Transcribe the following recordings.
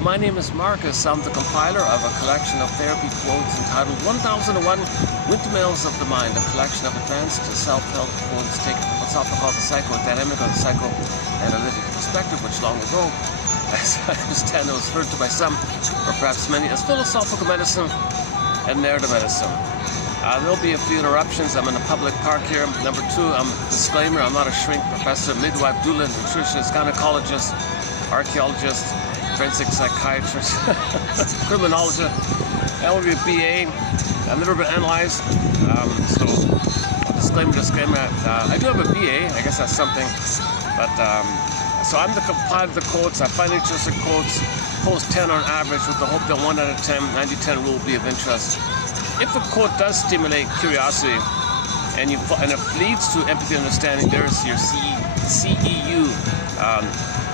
My name is Marcus. I'm the compiler of a collection of therapy quotes entitled 1001 Windmills of the Mind, a collection of advanced self-help quotes taken from what's often called the psychodynamic or the psychoanalytic perspective, which long ago, as I understand, it was referred to by some, or perhaps many, as philosophical medicine and narrative medicine. There'll be a few interruptions. I'm in a public park here. Number two, disclaimer, I'm not a shrink professor, midwife, doula, nutritionist, gynecologist, archaeologist, forensic psychiatrist, criminologist. That would be a BA. I've never been analyzed. So, disclaimer. I do have a BA. I guess that's something. But, so I'm the compiler of the quotes. I find interesting quotes, post 10 on average with the hope that 1 out of 10, 90-10 rule will be of interest. If a quote does stimulate curiosity and it leads to empathy and understanding, there's your CEU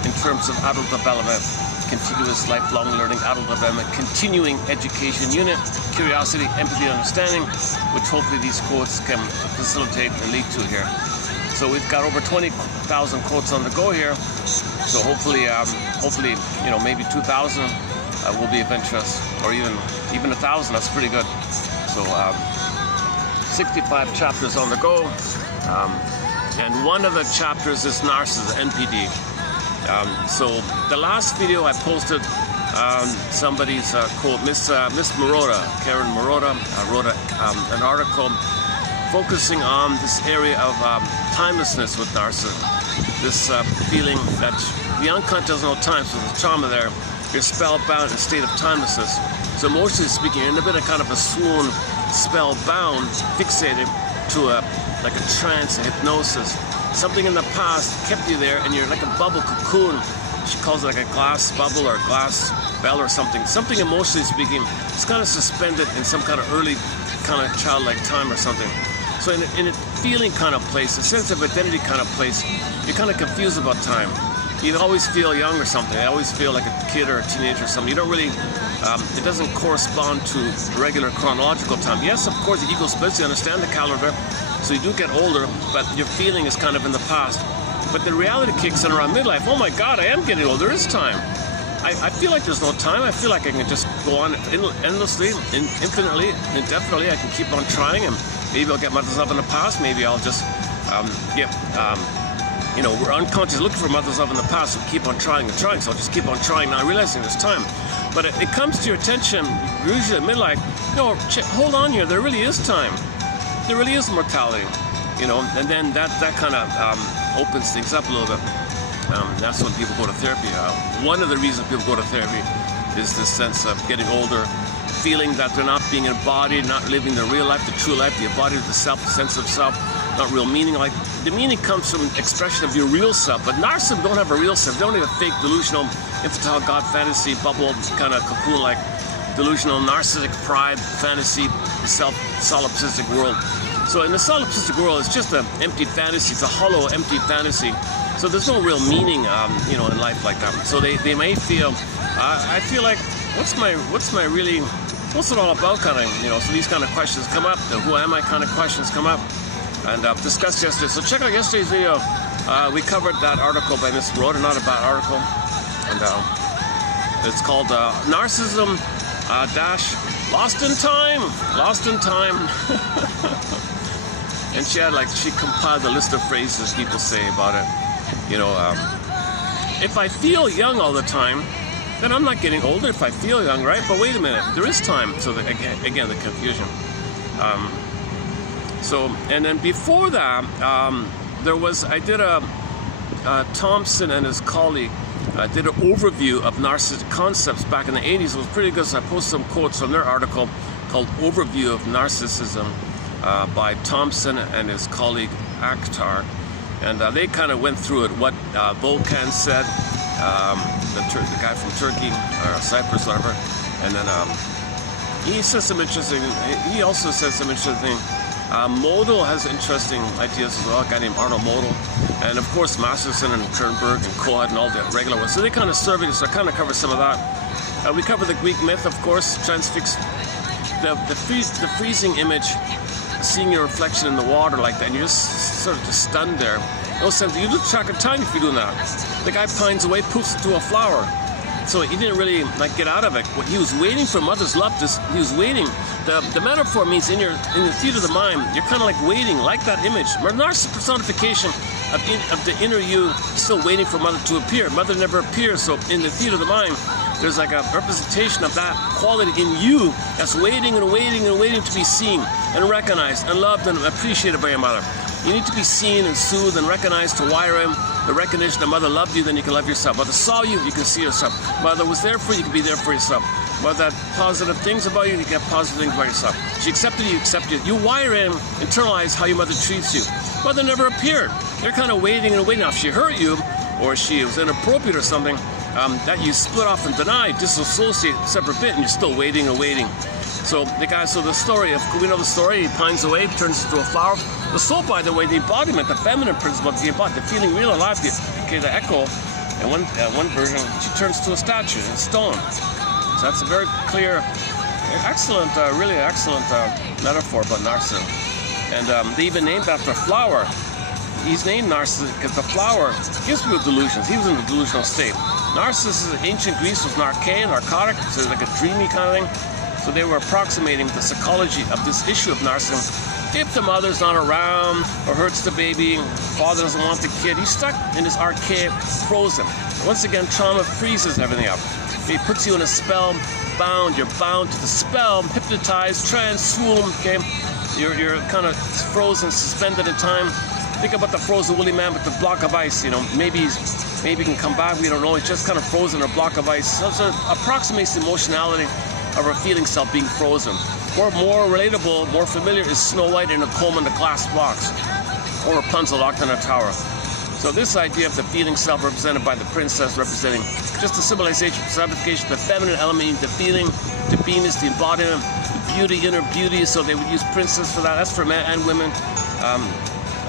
in terms of adult development, continuous lifelong learning, adult development, continuing education unit, curiosity, empathy, and understanding, which hopefully these quotes can facilitate and lead to here. So we've got over 20,000 quotes on the go here. So hopefully, maybe 2,000 will be of interest, or even 1,000. That's pretty good. So 65 chapters on the go, and one of the chapters is narcissism, NPD. So the last video I posted somebody's quote, Miss Marotta, Karen Marotta, wrote an article focusing on this area of timelessness with narcissism. This feeling that the unconscious has no time, so the trauma there, you're spellbound in a state of timelessness. So emotionally speaking, you're in a bit of kind of a swoon, spellbound, fixated to like a trance, a hypnosis. Something in the past kept you there, and you're like a bubble cocoon. She calls it like a glass bubble or a glass bell or something. Something emotionally speaking, it's kind of suspended in some kind of early kind of childlike time or something. So in a feeling kind of place, a sense of identity kind of place, you're kind of confused about time. You always feel young or something. I always feel like a kid or a teenager or something. You don't really, it doesn't correspond to regular chronological time. Yes, of course, the ego splits, you understand the calendar, so you do get older, but your feeling is kind of in the past. But the reality kicks in around midlife. Oh my God, I am getting old. There is time. I feel like there's no time. I feel like I can just go on endlessly, infinitely, indefinitely. I can keep on trying, and maybe I'll get mothers love in the past. Maybe I'll just we're unconscious looking for mother's love in the past, so we keep on trying and trying, so I'll just keep on trying, not realizing there's time. But it comes to your attention, usually at midlife, hold on here, there really is time. There really is mortality, and then that kind of opens things up a little bit. That's when people go to therapy. One of the reasons people go to therapy is this sense of getting older, feeling that they're not being embodied, not living the real life, the true life, the embodied, the self, the sense of self, not real meaning. Like the meaning comes from expression of your real self, but narcissists don't have a real self. They don't have a fake, delusional, infantile God fantasy, bubble, kind of cocoon-like, delusional, narcissistic pride, fantasy, solipsistic world. So in the solipsistic world, it's just an empty fantasy. It's a hollow, empty fantasy. So there's no real meaning, in life like that. So they may feel, I feel like, what's it all about kind of, so these kind of questions come up, the who am I kind of questions come up, and discussed yesterday. So check out yesterday's video. We covered that article by Miss Marotta, not a bad article, and it's called Narcissism Lost in Time. And she compiled a list of phrases people say about it. If I feel young all the time, then I'm not getting older if I feel young, right? But wait a minute, there is time. So again, the confusion. And then before that, I did Thompson and his colleague did an overview of narcissistic concepts back in the 80s. It was pretty good, so I posted some quotes from their article called Overview of Narcissism by Thompson and his colleague Akhtar. And they kind of went through it, what Volkan said, the guy from Turkey, or Cyprus, whatever. And then he said some interesting, he also said some interesting, Model has interesting ideas as well, a guy named Arnold Model. And of course, Masterson and Kernberg and Coad and all the regular ones. So they kind of surveyed, so I kind of covered some of that. We covered the Greek myth, of course, transfix, the freezing image, seeing your reflection in the water like that, and you're just sort of just stunned there. No sense, you lose track of time if you're doing that. The guy pines away, poofs into a flower. So he didn't really like get out of it. He was waiting for mother's love. He was waiting. The metaphor means in the theater of the mind, you're kind of like waiting, like that image. Narcissistic personification of the inner you, still waiting for mother to appear. Mother never appears. So in the theater of the mind, there's like a representation of that quality in you that's waiting and waiting and waiting to be seen and recognized and loved and appreciated by your mother. You need to be seen and soothed and recognized to wire in the recognition that mother loved you, then you can love yourself. Mother saw you, you can see yourself. Mother was there for you, you can be there for yourself. Mother had positive things about you, you get positive things about yourself. She accepted you, accepted you. You wire in, internalize how your mother treats you. Mother never appeared. You're kind of waiting and waiting. Now, if she hurt you, or she was inappropriate or something, that you split off and deny, disassociate, separate bit, and you're still waiting and waiting. So the story of, we know the story, he pines away, turns into a flower. The soul, by the way, the embodiment, the feminine principle of the embodiment, the feeling real alive, the echo, in one version, she turns to a statue in stone. So that's a very clear, excellent, really excellent metaphor about narcissism. And they even named after a flower. He's named Narcissus because the flower gives people delusions. He was in a delusional state. Narcissus in ancient Greece was narcotic, so like a dreamy kind of thing. So they were approximating the psychology of this issue of narcissism. If the mother's not around or hurts the baby, father doesn't want the kid, he's stuck in this archaic frozen. Once again, trauma freezes everything up. It puts you in a spell, bound. You're bound to the spell, hypnotized, swoon, okay? You're kind of frozen, suspended in time. Think about the frozen woolly man with the block of ice. You know, maybe he can come back. We don't know. He's just kind of frozen in a block of ice. So it approximates the emotionality of our feeling self being frozen. Or more relatable, more familiar is Snow White in a coma in a glass box, or Rapunzel locked in a tower. So this idea of the feeling self represented by the princess, representing just the symbolization, personification, the feminine element, the feeling, the beingness, the embodiment, the beauty, inner beauty. So they would use princess for that. That's for men and women.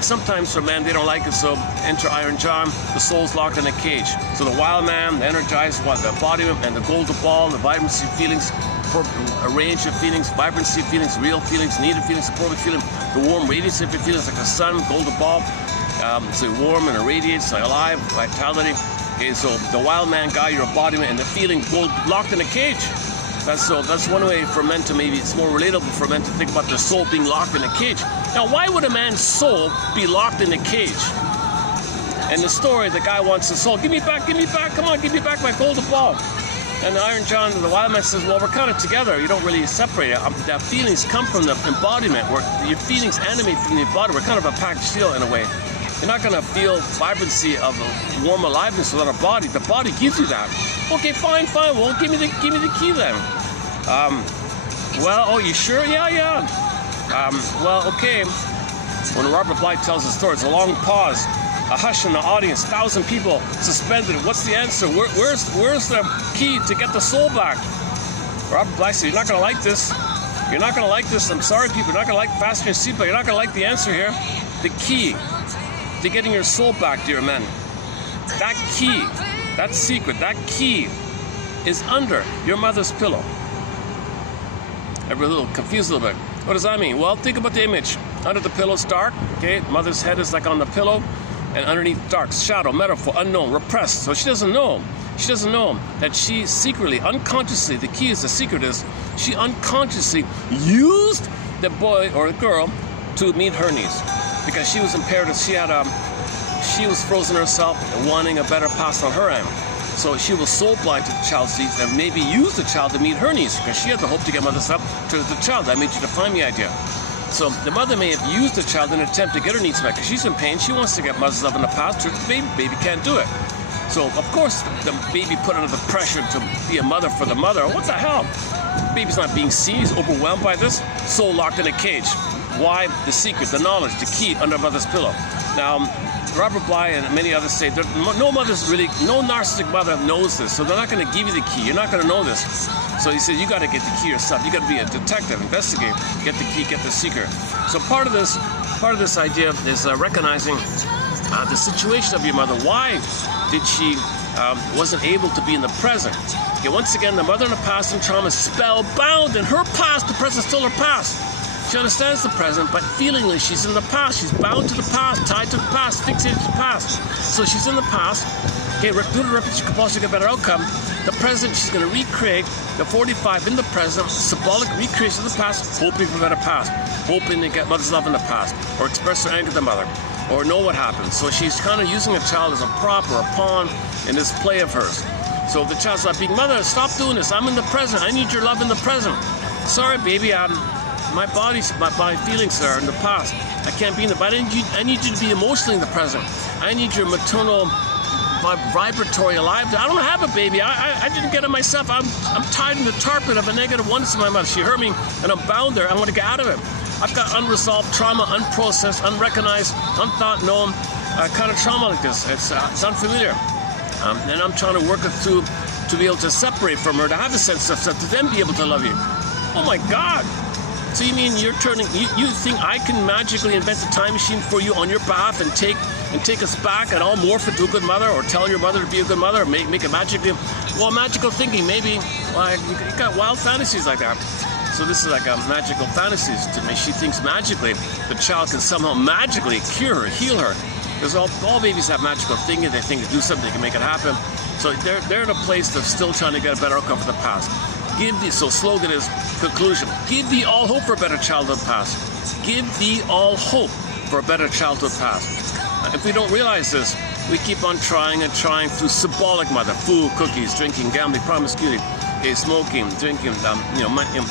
Sometimes for men, they don't like it, so enter Iron John, the soul's locked in a cage. So the wild man, the energized one, the embodiment, and the golden ball, the vibrancy feelings, a range of feelings, vibrancy feelings, real feelings, needed feelings, appropriate feeling, the warm radiance of your feelings like the sun, golden ball, so warm and irradiates, like alive, vitality. Okay, so the wild man guy, your embodiment, and the feeling locked in a cage. That's one way for men to maybe, it's more relatable for men to think about their soul being locked in a cage. Now, why would a man's soul be locked in a cage? In the story, the guy wants his soul. Give me back, come on, give me back my golden ball. And the Iron John, the wild man says, well, we're kind of together. You don't really separate it. The feelings come from the embodiment, where your feelings animate from the embodiment. We're kind of a packaged deal in a way. You're not going to feel vibrancy of a warm aliveness without a body. The body gives you that. Okay, fine. Well, give me the key then. Well, oh, you sure? Yeah. Well, okay. When Robert Bly tells the story, it's a long pause, a hush in the audience, 1,000 people suspended. What's the answer? Where's the key to get the soul back? Robert Bly said, you're not going to like this. You're not going to like this. I'm sorry, people. You're not going to like fasten your seatbelt. You're not going to like the answer here. The key to getting your soul back, dear men. That key, that secret, that key is under your mother's pillow. Everybody's a little confused a little bit. What does that mean? Well, think about the image. Under the pillow, it's dark. Okay, mother's head is like on the pillow, and underneath, dark, shadow, metaphor, unknown, repressed. So she doesn't know. She doesn't know that she secretly, unconsciously, the key is, the secret is, she unconsciously used the boy or the girl to meet her needs, because she was impaired. She was frozen herself, wanting a better pass on her end. So she was soul blind to the child's needs, and maybe used the child to meet her needs, because she had the hope to get mother's love to the child. That made you define the idea. So the mother may have used the child in an attempt to get her needs met, because she's in pain. She wants to get mother's love in the past. The baby can't do it. So of course the baby put under the pressure to be a mother for the mother. What the hell? The baby's not being seen. He's overwhelmed by this. Soul locked in a cage. Why? The secret, the knowledge, the key under mother's pillow. Now, Robert Bly and many others say no narcissistic mother knows this, so they're not going to give you the key. You're not going to know this. So he said, you got to get the key yourself. You got to be a detective, investigate, get the key, get the secret. So part of this idea is recognizing the situation of your mother. Why did she wasn't able to be in the present? Okay, once again, the mother in the past and trauma is spellbound in her past. The present is still her past. She understands the present, but feelingly she's in the past. She's bound to the past, tied to the past, fixated to the past. So she's in the past, Okay, due to repetition compulsion to get a better outcome, the present, she's going to recreate the 45 in the present, symbolic recreation of the past, hoping for a better past, hoping to get mother's love in the past, or express her anger to the mother, or know what happened. So she's kind of using a child as a prop or a pawn in this play of hers. So the child's like being, mother, stop doing this. I'm in the present. I need your love in the present. Sorry, baby, my feelings are in the past. I can't be in the, but I need you to be emotionally in the present. I need your maternal vibratory alive. I don't have a baby. I didn't get it myself. I'm tied in the tarpon of a negative oneness in my mother. She hurt me and I'm bound there. I want to get out of it. I've got unresolved trauma, unprocessed, unrecognized, unthought known kind of trauma like this. It's unfamiliar. And I'm trying to work it through to be able to separate from her, to have a sense of self, to then be able to love you. Oh my God. So you mean you're you think I can magically invent a time machine for you on your behalf and take us back and I'll morph into a good mother, or tell your mother to be a good mother, or make it magically, well, magical thinking, maybe. Like, you got wild fantasies like that. So this is like a magical fantasies to me. She thinks magically the child can somehow magically cure her, heal her. Because all babies have magical thinking. They think to do something, they can make it happen. So they're in a place of still trying to get a better outcome for the past. So slogan is conclusion. Give thee all hope for a better childhood past. Give thee all hope for a better childhood past. If we don't realize this, we keep on trying and trying through symbolic mother, food, cookies, drinking, gambling, promiscuity, smoking, drinking,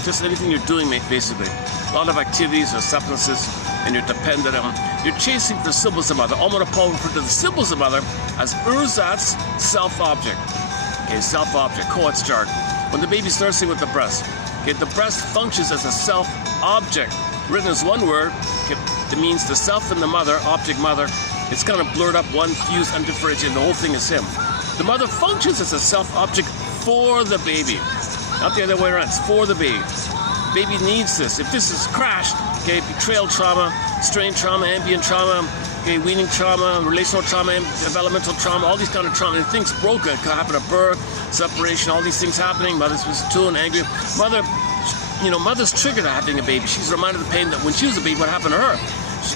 just anything you're doing, basically. A lot of activities or substances, and you're dependent on. You're chasing the symbols of mother. Alma Paul referred to the symbols of mother as ersatz self-object. Okay, self-object, Coates chart. When the baby's nursing with the breast, okay, the breast functions as a self-object. Written as one word, okay, it means the self and the mother, object mother. It's kind of blurred up, one fused, undifferentiated. The whole thing is him. The mother functions as a self-object for the baby, not the other way around. It's for the baby. Baby needs this. If this is crashed, okay, betrayal trauma, strain trauma, ambient trauma, okay, weaning trauma, relational trauma, developmental trauma, all these kind of trauma, and things broken. It can happen at birth, separation, all these things happening. Mother's too angry. Mother's triggered at having a baby. She's reminded of the pain that when she was a baby, what happened to her.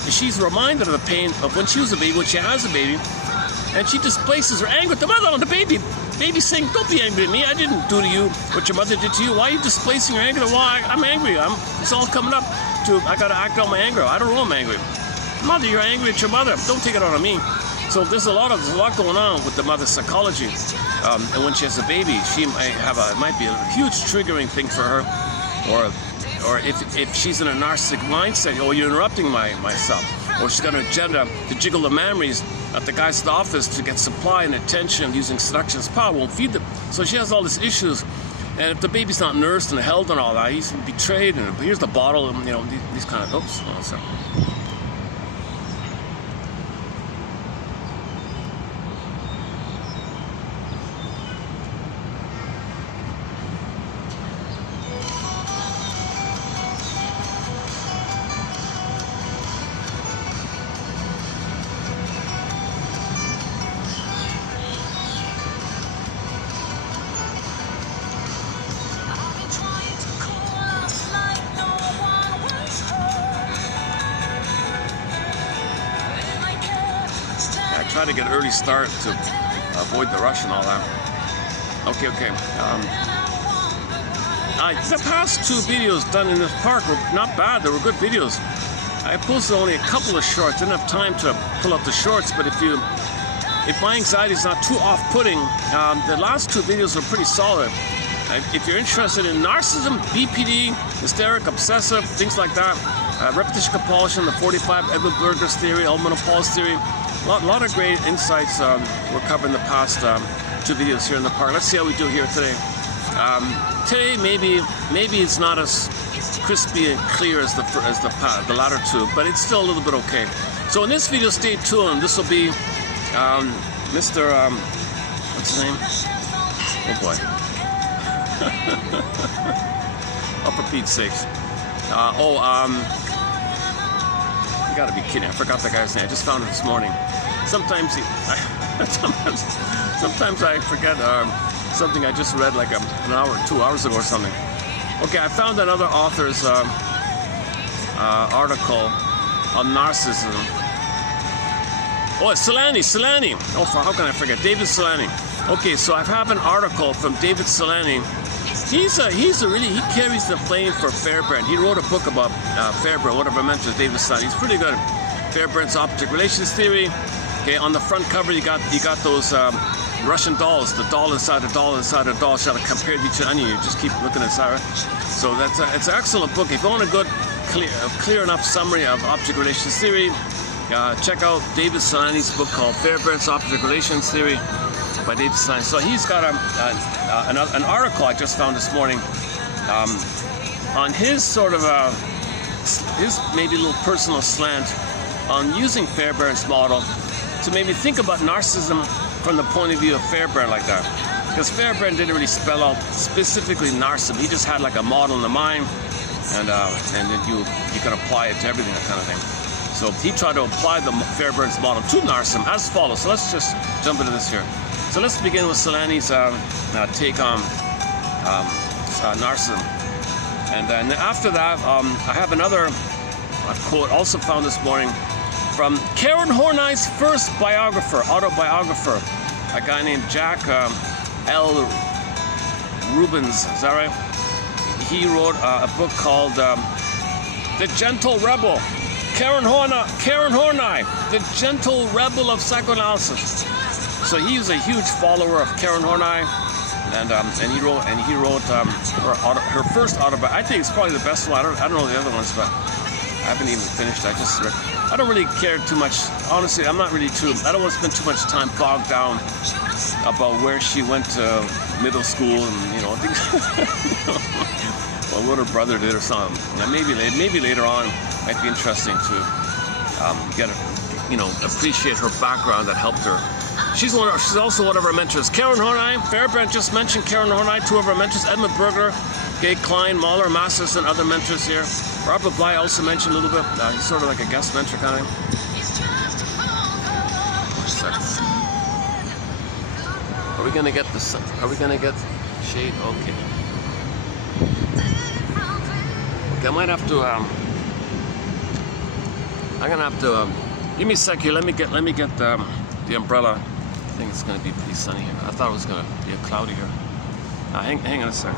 She's reminded of the pain of when she was a baby, when she has a baby, and she displaces her anger with the mother on the baby. Baby's saying, don't be angry at me. I didn't do to you what your mother did to you. Why are you displacing your anger? Why? I'm angry. It's all coming up to, I got to act out my anger. I don't know I'm angry. Mother, you're angry at your mother. Don't take it out on me. So there's a lot going on with the mother's psychology. And when she has a baby, she it might be a huge triggering thing for her. Or if she's in a narcissistic mindset, oh, you're interrupting myself. Or she's got an agenda to jiggle the memories at the guy's office to get supply and attention using seduction as power, won't feed them. So she has all these issues. And if the baby's not nursed and held and all that, he's betrayed, and here's the bottle, and these kind of, oops, oh, sorry. Try to get an early start to avoid the rush and all that. Okay. The past two videos done in this park were not bad. They were good videos. I posted only a couple of shorts. Didn't have time to pull up the shorts, but if my anxiety is not too off-putting, the last two videos were pretty solid. If you're interested in narcissism, BPD, hysteric, obsessive, things like that, repetition compulsion, the 45 Edward Berger's theory, Alma Paul's theory, a lot of great insights were covered in the past two videos here in the park. Let's see how we do here today. Today, maybe it's not as crispy and clear as the latter two, but it's still a little bit okay. So in this video, stay tuned. This will be Mr. What's his name? Oh boy. Oh, for Pete's sakes. You gotta be kidding! I forgot the guy's name. I just found it this morning. Sometimes I forget something I just read like an hour, 2 hours ago or something. Okay, I found another author's article on narcissism. Oh, Solani. Oh, how can I forget? David Solani. Okay, so I have an article from David Solani. He carries the flame for Fairbairn. He wrote a book about Fairbairn, one of our mentors, David Solani. He's pretty good. Fairbairn's object relations theory. Okay, on the front cover you got those Russian dolls, the doll inside the doll inside the doll, shall compare to each other, and you just keep looking inside it. So it's an excellent book. If you want a good, clear enough summary of object relations theory, check out David Solani's book called Fairbairn's Object Relations Theory by David Solani. So he's got an article I just found this morning on his sort of his maybe little personal slant on using Fairbairn's model to maybe think about narcissism from the point of view of Fairbairn like that. Because Fairbairn didn't really spell out specifically narcissism. He just had like a model in the mind, and then you can apply it to everything, that kind of thing. So he tried to apply the Fairbairn's model to narcissism as follows. So let's just jump into this here. So let's begin with Solani's take on narcissism. And then after that, I have another quote also found this morning from Karen Horney's first autobiographer, a guy named Jack L. Rubens, is that right? He wrote a book called The Gentle Rebel. Karen Horney, The Gentle Rebel of Psychoanalysis. So he's a huge follower of Karen Horney, and he wrote her first autobiography. I think it's probably the best one. I don't know the other ones, but I haven't even finished. I don't really care too much. Honestly, I don't want to spend too much time bogged down about where she went to middle school and things. Or what her brother did or something. Now, maybe later on might be interesting to appreciate her background that helped her. She's also one of our mentors. Karen Horney, Fairbairn just mentioned Karen Horney, two of our mentors, Edmund Berger, Gay Klein, Mahler, Masters, and other mentors here. Robert Bly also mentioned a little bit. He's sort of like a guest mentor kind of thing. Are we gonna get the sun? Are we gonna get shade? Okay. Okay, I might have to. I'm gonna have to. Give me a sec here. Let me get the umbrella. I think it's gonna be pretty sunny here. I thought it was gonna be cloudy here. Hang on a sec.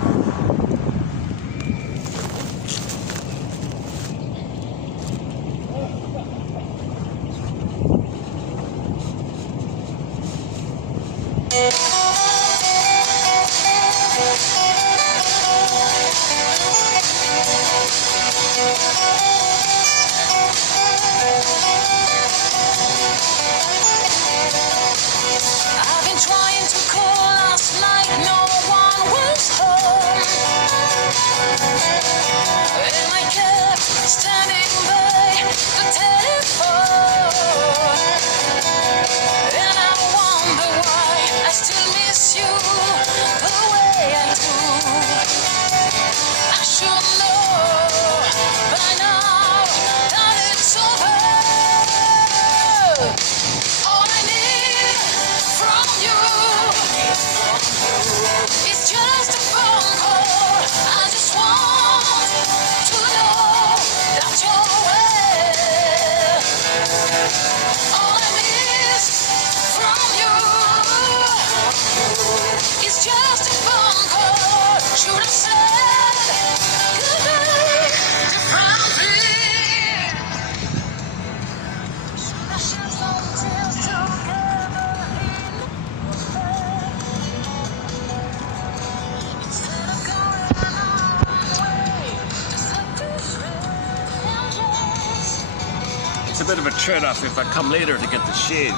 It's a bit of a trade-off if I come later to get the shade.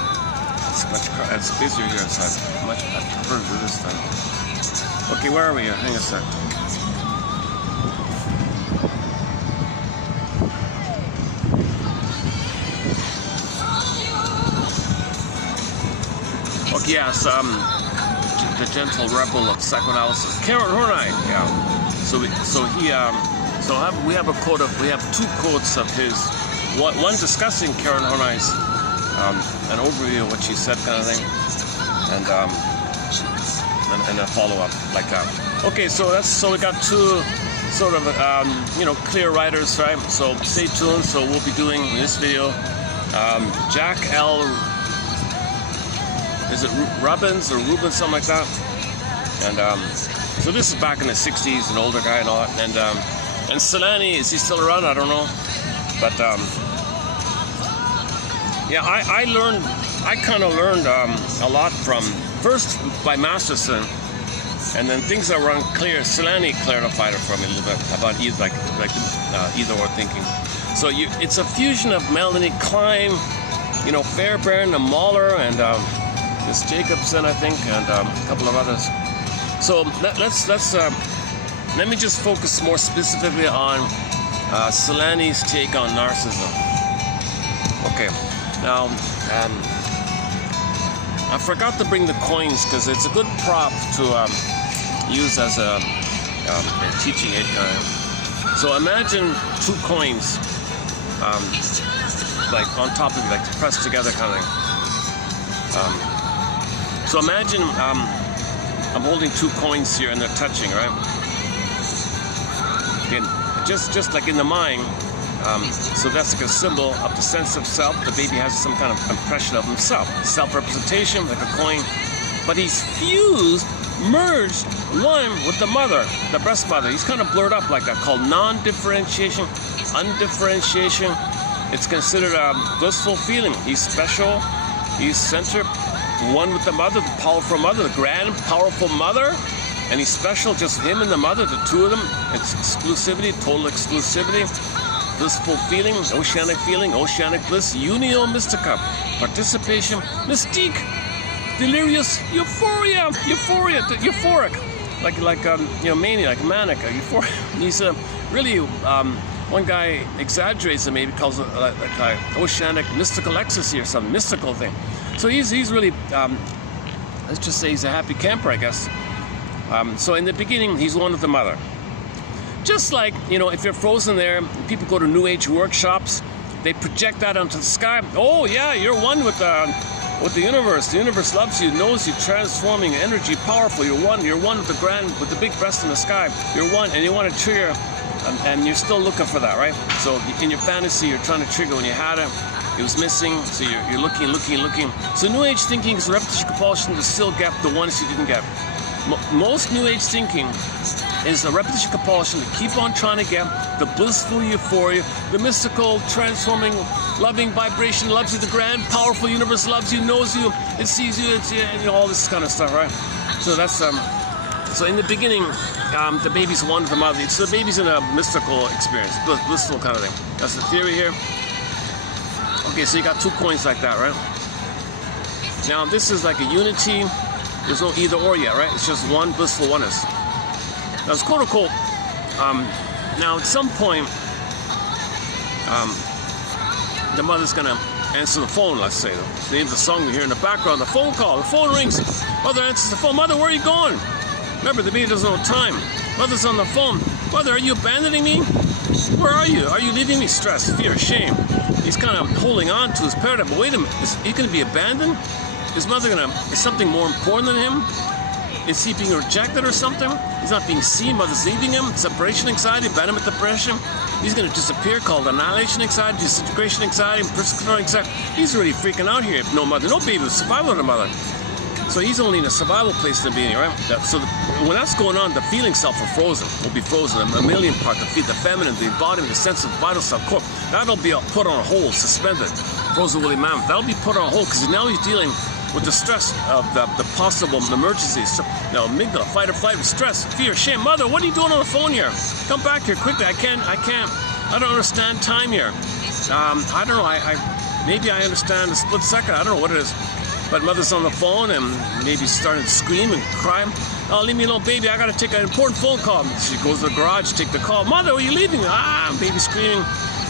It's busier here inside. I prefer to do this time. Okay, where are we here? Hang on a sec. Okay, yes, the gentle rebel of psychoanalysis, Karen Horney. Yeah. We have two quotes of his. One discussing Karen Horney's, an overview of what she said, kind of thing, and a follow-up like that. Okay, so we got two sort of clear writers, right? So stay tuned. So we'll be doing in this video Jack L. is it Rubens or Rubens, something like that? And so this is back in the 60s, an older guy and all that. And Solani, is he still around? I don't know. But yeah, I kind of learned a lot from, first by Masterson, and then things that were unclear, Solani clarified it for me a little bit about either or thinking. So it's a fusion of Melanie Klein, you know, Fairbairn and Mahler, and Miss Jacobson, I think, and a couple of others. So let me just focus more specifically on Solani's take on narcissism. Okay, now I forgot to bring the coins because it's a good prop to use as a teaching aid. So imagine two coins, like on top of you, like pressed together kind of thing. So imagine I'm holding two coins here and they're touching, right? And just like in the mind, so that's like a symbol of the sense of self. The baby has some kind of impression of himself, self-representation, like a coin. But he's fused, merged, one with the mother, the breast mother. He's kind of blurred up like that, called non-differentiation, undifferentiation. It's considered a blissful feeling. He's special, he's centered, one with the mother, the powerful mother, the grand, powerful mother. And he's special, just him and the mother, the two of them. It's exclusivity, total exclusivity, blissful feeling, oceanic bliss, unio mystica, participation, mystique, delirious, euphoria, euphoric, like you know, mania, like manic, euphoric. He's really, one guy exaggerates it, maybe calls it like oceanic mystical ecstasy or some mystical thing. So he's really, let's just say he's a happy camper, I guess. So in the beginning, he's one with the mother. Just like, you know, if you're frozen there, people go to New Age workshops, they project that onto the sky. Oh yeah, you're one with the universe. The universe loves you, knows you, transforming energy, powerful. You're one with with the big breast in the sky. You're one, and you want to trigger, and you're still looking for that, right? So in your fantasy, you're trying to trigger when you had it. It was missing, so you're looking. So New Age thinking is a repetition compulsion to still get the ones you didn't get. Most New Age thinking is a repetition compulsion to keep on trying to get the blissful euphoria, the mystical, transforming, loving vibration, loves you, the grand, powerful universe loves you, knows you, it sees you, it's, you know, all this kind of stuff, right? So that's so in the beginning, the baby's one with the mother. So the baby's in a mystical experience, blissful kind of thing. That's the theory here. Okay, so you got two coins like that, right? Now this is like a unity. There's no either or yet, right? It's just one blissful oneness. Now it's quote unquote. Now at some point, the mother's gonna answer the phone. Let's say the name of the song we hear in the background. The phone call. The phone rings. Mother answers the phone. Mother, where are you going? Remember, the baby doesn't know time. Mother's on the phone. Mother, are you abandoning me? Where are you? Are you leaving me? Stress, fear, shame. He's kind of holding on to his paradigm. But wait a minute, is he going to be abandoned? Is mother is something more important than him? Is he being rejected or something? He's not being seen, mother's leaving him. Separation anxiety, abandonment depression. He's going to disappear, called annihilation anxiety, disintegration anxiety, persecution anxiety. He's really freaking out here. No mother, no baby, survival of the mother. So he's only in a survival place in the beginning, right? So when that's going on, the feeling self will be frozen. A million part, the feminine, the embodiment, the sense of vital self, core. That'll be put on hold, suspended. Frozen woolly mammoth. That'll be put on hold because now he's dealing with the stress of the possible emergencies. Now, amygdala, fight or flight, stress, fear, shame. Mother, what are you doing on the phone here? Come back here quickly. I don't understand time here. I don't know. Maybe I understand a split second. I don't know what it is. But mother's on the phone and maybe starting to scream and cry. Oh, leave me alone, baby. I got to take an important phone call. She goes to the garage, take the call. Mother, are you leaving? Baby screaming.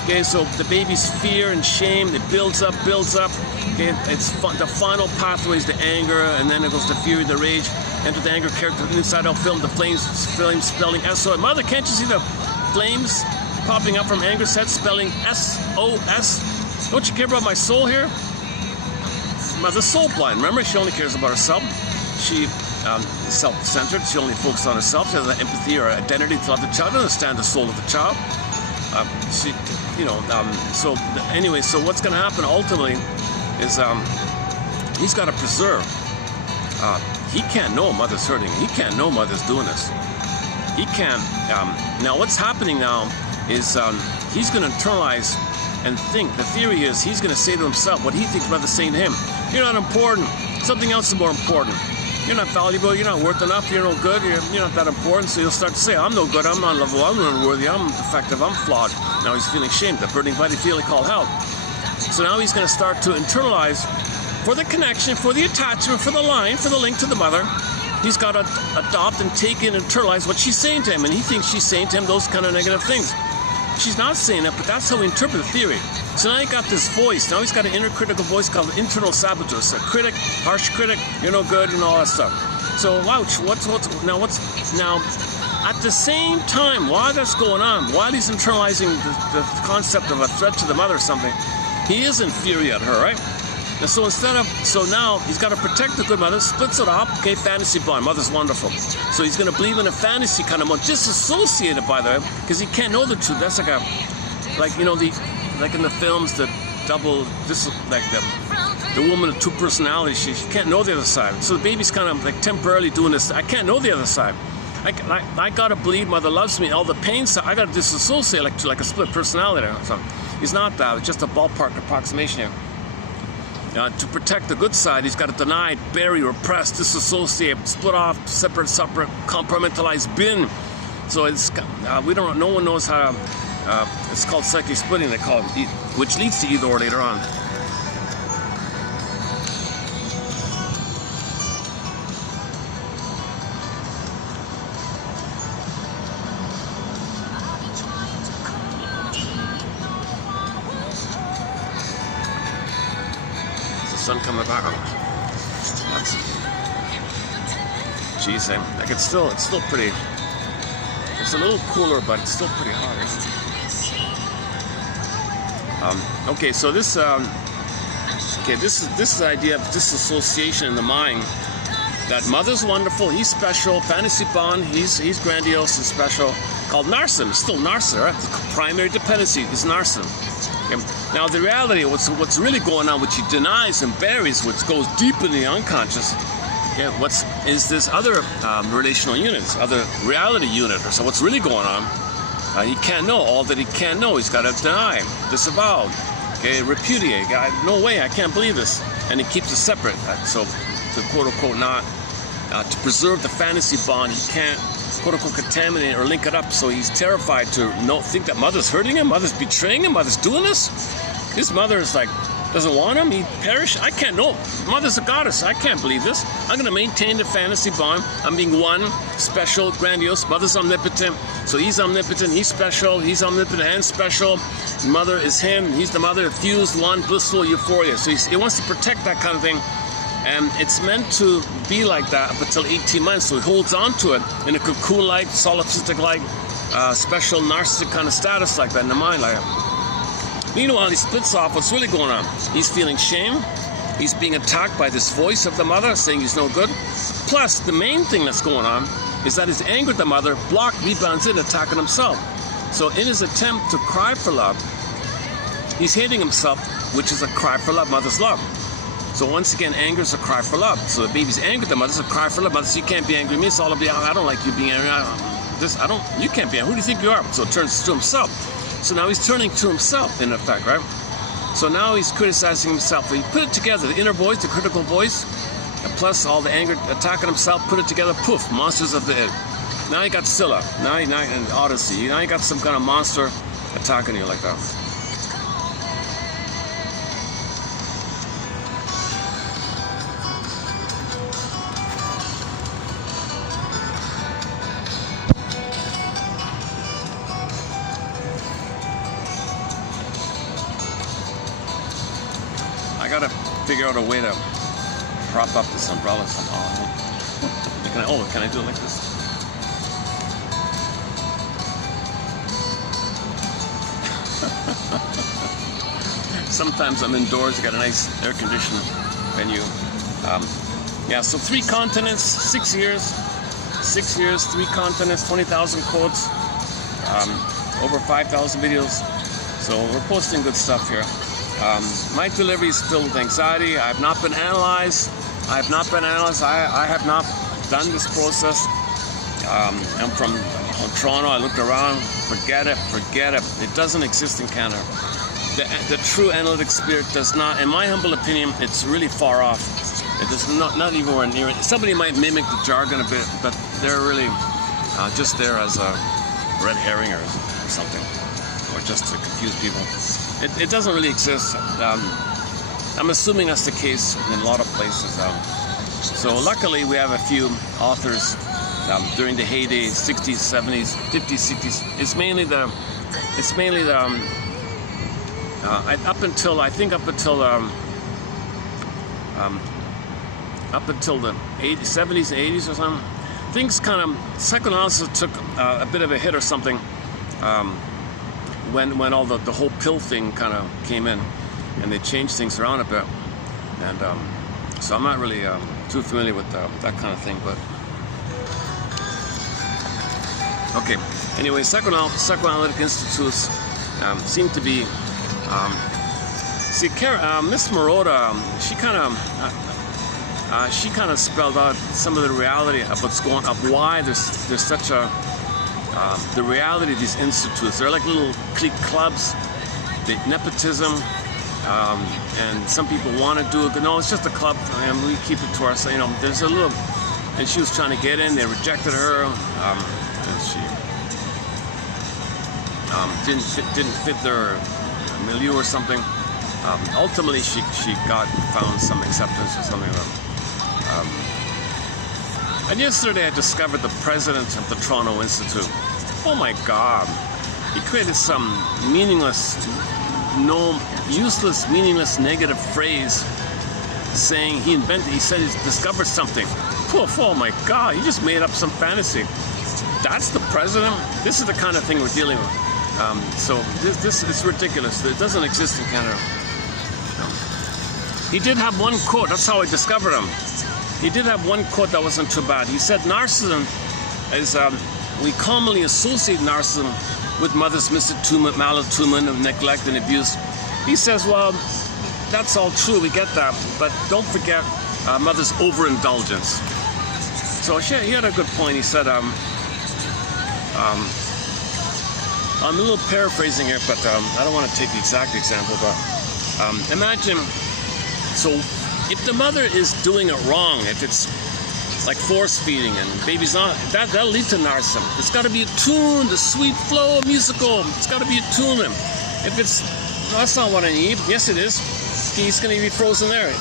Okay, so the baby's fear and shame, it builds up. Okay, it's the final pathways to anger, and then it goes to fury, the rage, enter the anger character, inside out film, the flames spelling SOS. Mother, can't you see the flames popping up from anger set spelling SOS? Don't you care about my soul here? Mother's soul blind. Remember, she only cares about herself. She self-centered. She only focuses on herself. She has an empathy or identity to love the child. Doesn't understand the soul of the child. So what's going to happen ultimately is he's got to preserve he can't know mother's hurting. He can't know mother's doing this. He can't. Now what's happening now is he's going to internalize and think. The theory is he's going to say to himself what he thinks mother's saying to him. You're not important. Something else is more important. You're not valuable. You're not worth enough. You're no good. You're not that important. So he'll start to say, I'm no good. I'm not lovable. I'm unworthy. I'm defective. I'm flawed. Now he's feeling shame. The burning body feeling called help. So now he's going to start to internalize for the connection, for the attachment, for the line, for the link to the mother. He's got to adopt and take in and internalize what she's saying to him. And he thinks she's saying to him those kind of negative things. She's not saying it, but that's how we interpret the theory. So now he got this voice. Now he's got an inner critical voice called internal saboteur. So a critic, harsh critic, you're no good, and all that stuff. So ouch, what's now at the same time, while that's going on, while he's internalizing the concept of a threat to the mother or something, he is in fury at her, right? And so so now he's got to protect the good mother, splits it up, okay, fantasy bond, mother's wonderful. So he's going to believe in a fantasy kind of mode, disassociated by the way, because he can't know the truth. That's like you know, like in the films, the woman with two personalities, she can't know the other side. So the baby's kind of like temporarily doing this, I can't know the other side. I got to believe mother loves me, all the pain side, I got to disassociate like a split personality or something. He's not that, it's just a ballpark approximation here. To protect the good side, he's got to deny, bury, repress, disassociate, split off, separate, compartmentalize, bin. So it's no one knows how to, it's called psychic splitting, they call it, which leads to either or later on. Sun coming back on. Geez, like it's still pretty. It's a little cooler, but it's still pretty hot. Okay, so this is the idea of disassociation in the mind. That mother's wonderful, he's special, fantasy bond, he's grandiose and special. Called narcissism, it's still narcissism, right? The primary dependency is narcissism. Okay. Now the reality, what's really going on, which he denies and buries, which goes deep in the unconscious, okay, is this other relational units, other reality unit, or so what's really going on? He can't know all that he can't know. He's got to deny, disavow, okay, repudiate. No way, I can't believe this, and he keeps it separate. So to quote unquote not to preserve the fantasy bond, he can't quote-unquote contaminate or link it up, so he's terrified to think that mother's hurting him, mother's betraying him, mother's doing this. His mother is like, doesn't want him, he perished. I can't know. Mother's a goddess. I can't believe this. I'm going to maintain the fantasy bond. I'm being one, special, grandiose. Mother's omnipotent, so he's omnipotent, he's special, he's omnipotent and special. Mother is him, he's the mother, fused, one, blissful euphoria. So he wants to protect that kind of thing. And it's meant to be like that up until 18 months, so he holds on to it in a cocoon-like, solipsistic-like, special narcissistic kind of status like that in the mind. Like meanwhile, he splits off what's really going on. He's feeling shame. He's being attacked by this voice of the mother saying he's no good. Plus, the main thing that's going on is that his anger at the mother rebounds in, attacking himself. So in his attempt to cry for love, he's hating himself, which is a cry for love, mother's love. So once again, anger is a cry for love. So the baby's angry at the mother, it's a cry for love. Mother says, you can't be angry at me. It's all about, I don't like you being angry. You can't be angry. Who do you think you are? So it turns to himself. So now he's turning to himself, in effect, right? So now he's criticizing himself. But he put it together, the inner voice, the critical voice, and plus all the anger attacking himself, put it together, poof, monsters of the id. Now you got Scylla. Now in Odyssey. Now you got some kind of monster attacking you like that. I gotta figure out a way to prop up this umbrella somehow. Can I do it like this? Sometimes I'm indoors, I got a nice air-conditioned venue. Yeah, so 3 continents, 6 years, 3 continents, 20,000 quotes, over 5,000 videos. So we're posting good stuff here. My delivery is filled with anxiety. I've not been analyzed. I have not been an analyst. I have not done this process. I'm from Toronto. I looked around. Forget it. It doesn't exist in Canada. The true analytic spirit does not, in my humble opinion, it's really far off. It does not even near it. Somebody might mimic the jargon a bit, but they're really just there as a red herring or something, or just to confuse people. It doesn't really exist. I'm assuming that's the case in a lot of places. So luckily we have a few authors during the heyday, 60s, 70s, 50s, 60s. It's mainly the up until the 70s, 80s or something. Things kind of, psychoanalysis took a bit of a hit or something when all the whole pill thing kind of came in, and they changed things around a bit. And so I'm not really too familiar with that kind of thing, but okay. Anyway, psychoanalytic institutes seem to be. Miss Marotta, she kind of spelled out some of the reality of what's going, of why there's such a the reality of these institutes. They're like little clique clubs, the nepotism, and some people want to do it. No, it's just a club, and we keep it to ourselves. You know, there's a little, and she was trying to get in. They rejected her, and she didn't fit their milieu or something. Ultimately, she found some acceptance or something. And yesterday, I discovered the president of the Toronto Institute. Oh my God! He created some useless, meaningless, negative phrase, saying he said he's discovered something. Oh my God! He just made up some fantasy. That's the president. This is the kind of thing we're dealing with. So this is ridiculous. It doesn't exist in Canada. He did have one quote. That's how I discovered him. He did have one quote that wasn't too bad. He said, "Narcissism is we commonly associate narcissism with mothers' malattunement of neglect and abuse." He says, "Well, that's all true. We get that, but don't forget mother's overindulgence." So he had a good point. He said, "I'm a little paraphrasing here, but I don't want to take the exact example, but imagine, so if the mother is doing it wrong, if it's like force feeding and baby's not, that'll lead to narcissism. It's got to be attuned, the sweet flow, musical, it's got to be attuned. If it's, no, that's not what I need. Yes, it is. He's going to be frozen there.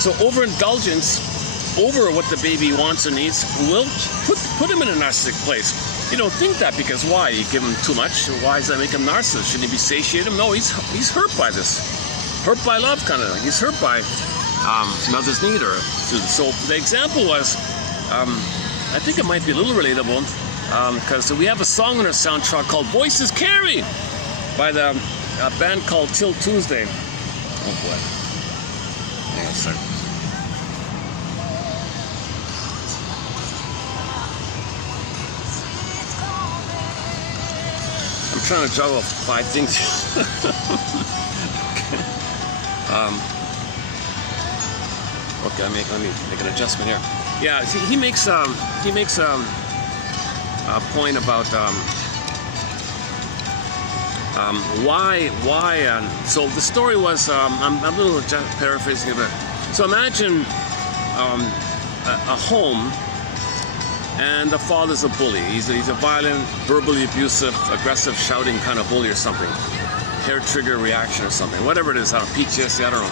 So overindulgence over what the baby wants or needs will put him in a narcissistic place. You don't think that, because why? You give him too much. Why does that make him narcissist? Shouldn't he be satiated? No, he's hurt by this. Hurt by love, kind of thing. He's hurt by mother's need. So the example was, I think it might be a little relatable, because we have a song on our soundtrack called Voices Carry by the band called Till Tuesday. Oh boy. Hang on a second. I'm trying to juggle 5 things. Okay, let me make an adjustment here. Yeah, see, he makes a point about why. So the story was, I'm a little paraphrasing a bit. So imagine a home. And the father's a bully. He's a violent, verbally abusive, aggressive, shouting kind of bully or something. Hair trigger reaction or something. Whatever it is, PTSD, I don't know.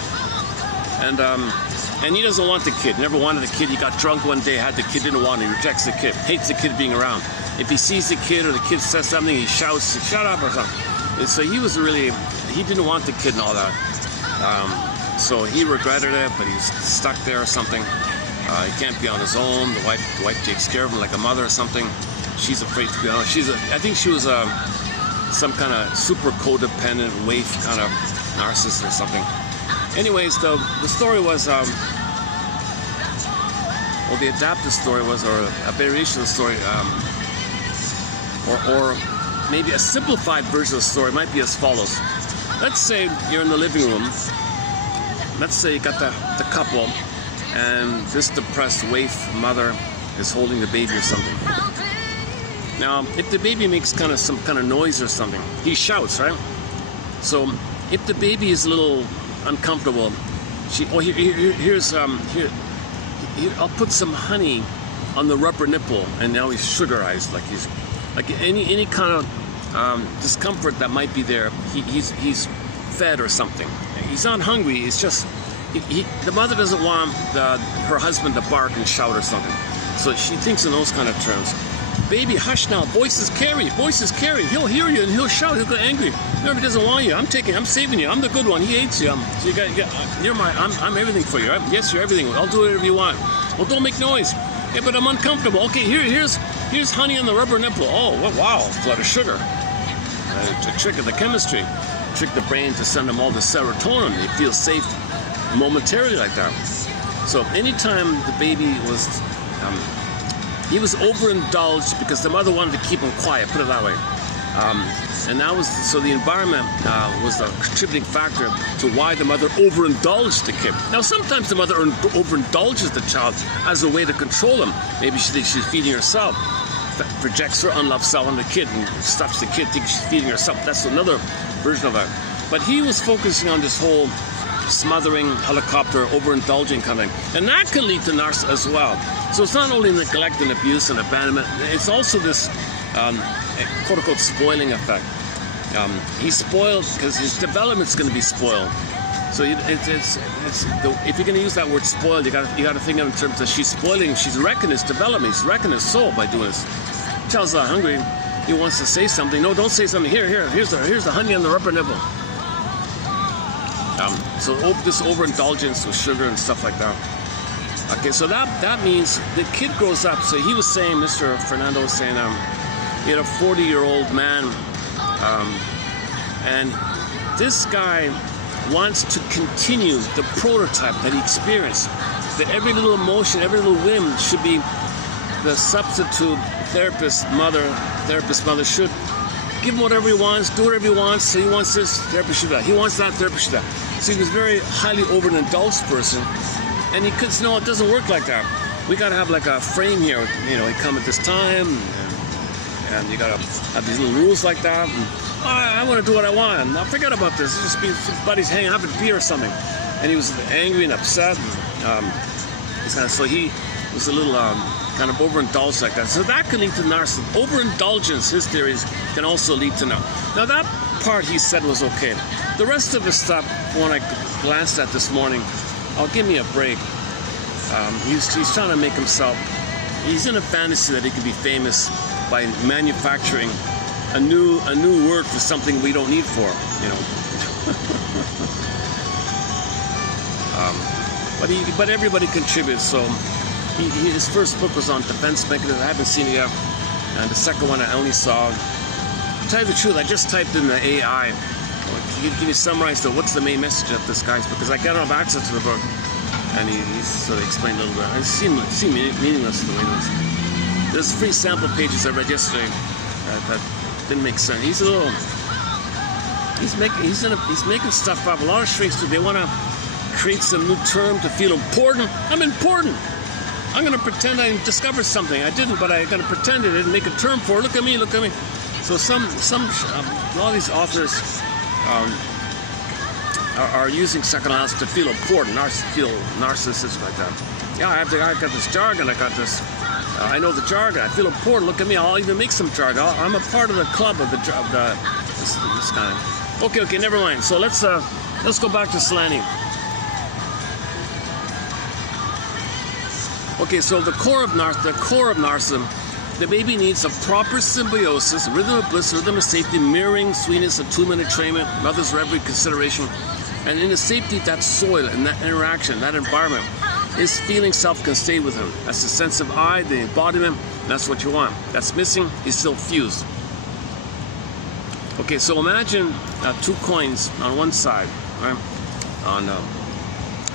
And he doesn't want the kid. Never wanted the kid. He got drunk one day, had the kid, didn't want it. He rejects the kid. Hates the kid being around. If he sees the kid or the kid says something, he shouts, "Shut up," or something. And so he didn't want the kid and all that. So he regretted it, but he's stuck there or something. He can't be on his own. The wife takes care of him like a mother or something. She's afraid to be on. I think she was some kind of super codependent, waif kind of narcissist or something. Anyways, the story was, well, the adapted story was, or a variation of the story, or maybe a simplified version of the story might be as follows. Let's say you're in the living room. Let's say you got the couple. and this depressed waif mother is holding the baby or something. Now, if the baby makes some kind of noise or something, he shouts, right? So if the baby is a little uncomfortable, here's I'll put some honey on the rubber nipple, and now he's sugarized, like any kind of discomfort that might be there. He's fed or something. He's not hungry. It's just the mother doesn't want her husband to bark and shout or something. So she thinks in those kind of terms. Baby, hush now. Voices carry. He'll hear you and he'll shout. He'll get angry. No, he doesn't want you. I'm saving you. I'm the good one. He hates you. So I'm everything for you. Right? Yes, you're everything. I'll do whatever you want. Well, don't make noise. Yeah, but I'm uncomfortable. Okay, here's honey on the rubber nipple. Oh, wow, it's a lot of sugar. A trick of the chemistry. Trick the brain to send them all the serotonin. They feel safe momentarily like that. So anytime the baby was, he was overindulged because the mother wanted to keep him quiet, put it that way. And that was, so the environment was a contributing factor to why the mother overindulged the kid. Now, sometimes the mother overindulges the child as a way to control him. Maybe she thinks she's feeding herself, projects her unloved self on the kid and stops the kid thinking she's feeding herself. That's another version of it. But he was focusing on this whole smothering, helicopter, overindulging kind of thing. And that can lead to narcissism as well. So it's not only neglect and abuse and abandonment, it's also this quote-unquote spoiling effect. He's spoiled because his development's going to be spoiled. So if you're going to use that word spoiled, you got to think of it in terms of she's spoiling, she's wrecking his development, she's wrecking his soul by doing this. The child's not hungry. He wants to say something. No, don't say something. Here's the honey on the rubber nipple. So this overindulgence with sugar and stuff like that. Okay, so that means the kid grows up. So he was saying, Mr. Fernando was saying, he had a 40-year-old man, and this guy wants to continue the prototype that he experienced. That every little emotion, every little whim should be the substitute therapist mother should give him whatever he wants, do whatever he wants. So he wants this, therapist should do that. He wants that, therapist should do that. So he was a very highly overindulged person, and he could no, it doesn't work like that. We gotta have like a frame here. You know, he come at this time, and you gotta have these little rules like that. And, I want to do what I want. Now forget about this. Just be buddies hanging out with beer or something. And he was angry and upset. So he was a little kind of overindulged like that. So that can lead to narcissism. Overindulgence, his theories, can also lead to narcissism. Now that part he said was okay. The rest of his stuff, when I glanced at this morning, give me a break. He's trying to make himself. He's in a fantasy that he can be famous by manufacturing a new word for something we don't need for, you know. But everybody contributes. So his first book was on defense mechanisms. I haven't seen it yet, and the second one I only saw. To tell you the truth, I just typed in the AI. Can you summarize what's the main message of this guy's book? Because I don't have access to the book, and he sort of explained a little bit. It seemed meaningless the way it was. There's 3 sample pages I read yesterday that didn't make sense. He's making stuff up. A lot of shrinks do. They want to create some new term to feel important. I'm important. I'm going to pretend I discovered something. I didn't, but I'm going to pretend it and make a term for it. Look at me. So a lot of these authors are using psychoanalysis to feel important, feel narcissistic like that. Yeah, I got this jargon. I got this. I know the jargon. I feel important. Look at me. I'll even make some jargon. I'm a part of the club of this kind. Okay, never mind. So let's go back to Solani. Okay, so the core of narcissism, the baby needs a proper symbiosis, rhythm of bliss, rhythm of safety, mirroring, sweetness, attunement, entrainment, mother's reverie, consideration, and in the safety, that soil and that interaction, that environment. His feeling self can stay with him. That's the sense of I, the embodiment. That's what you want. That's missing. He's still fused. Okay, so imagine 2 coins on one side, right?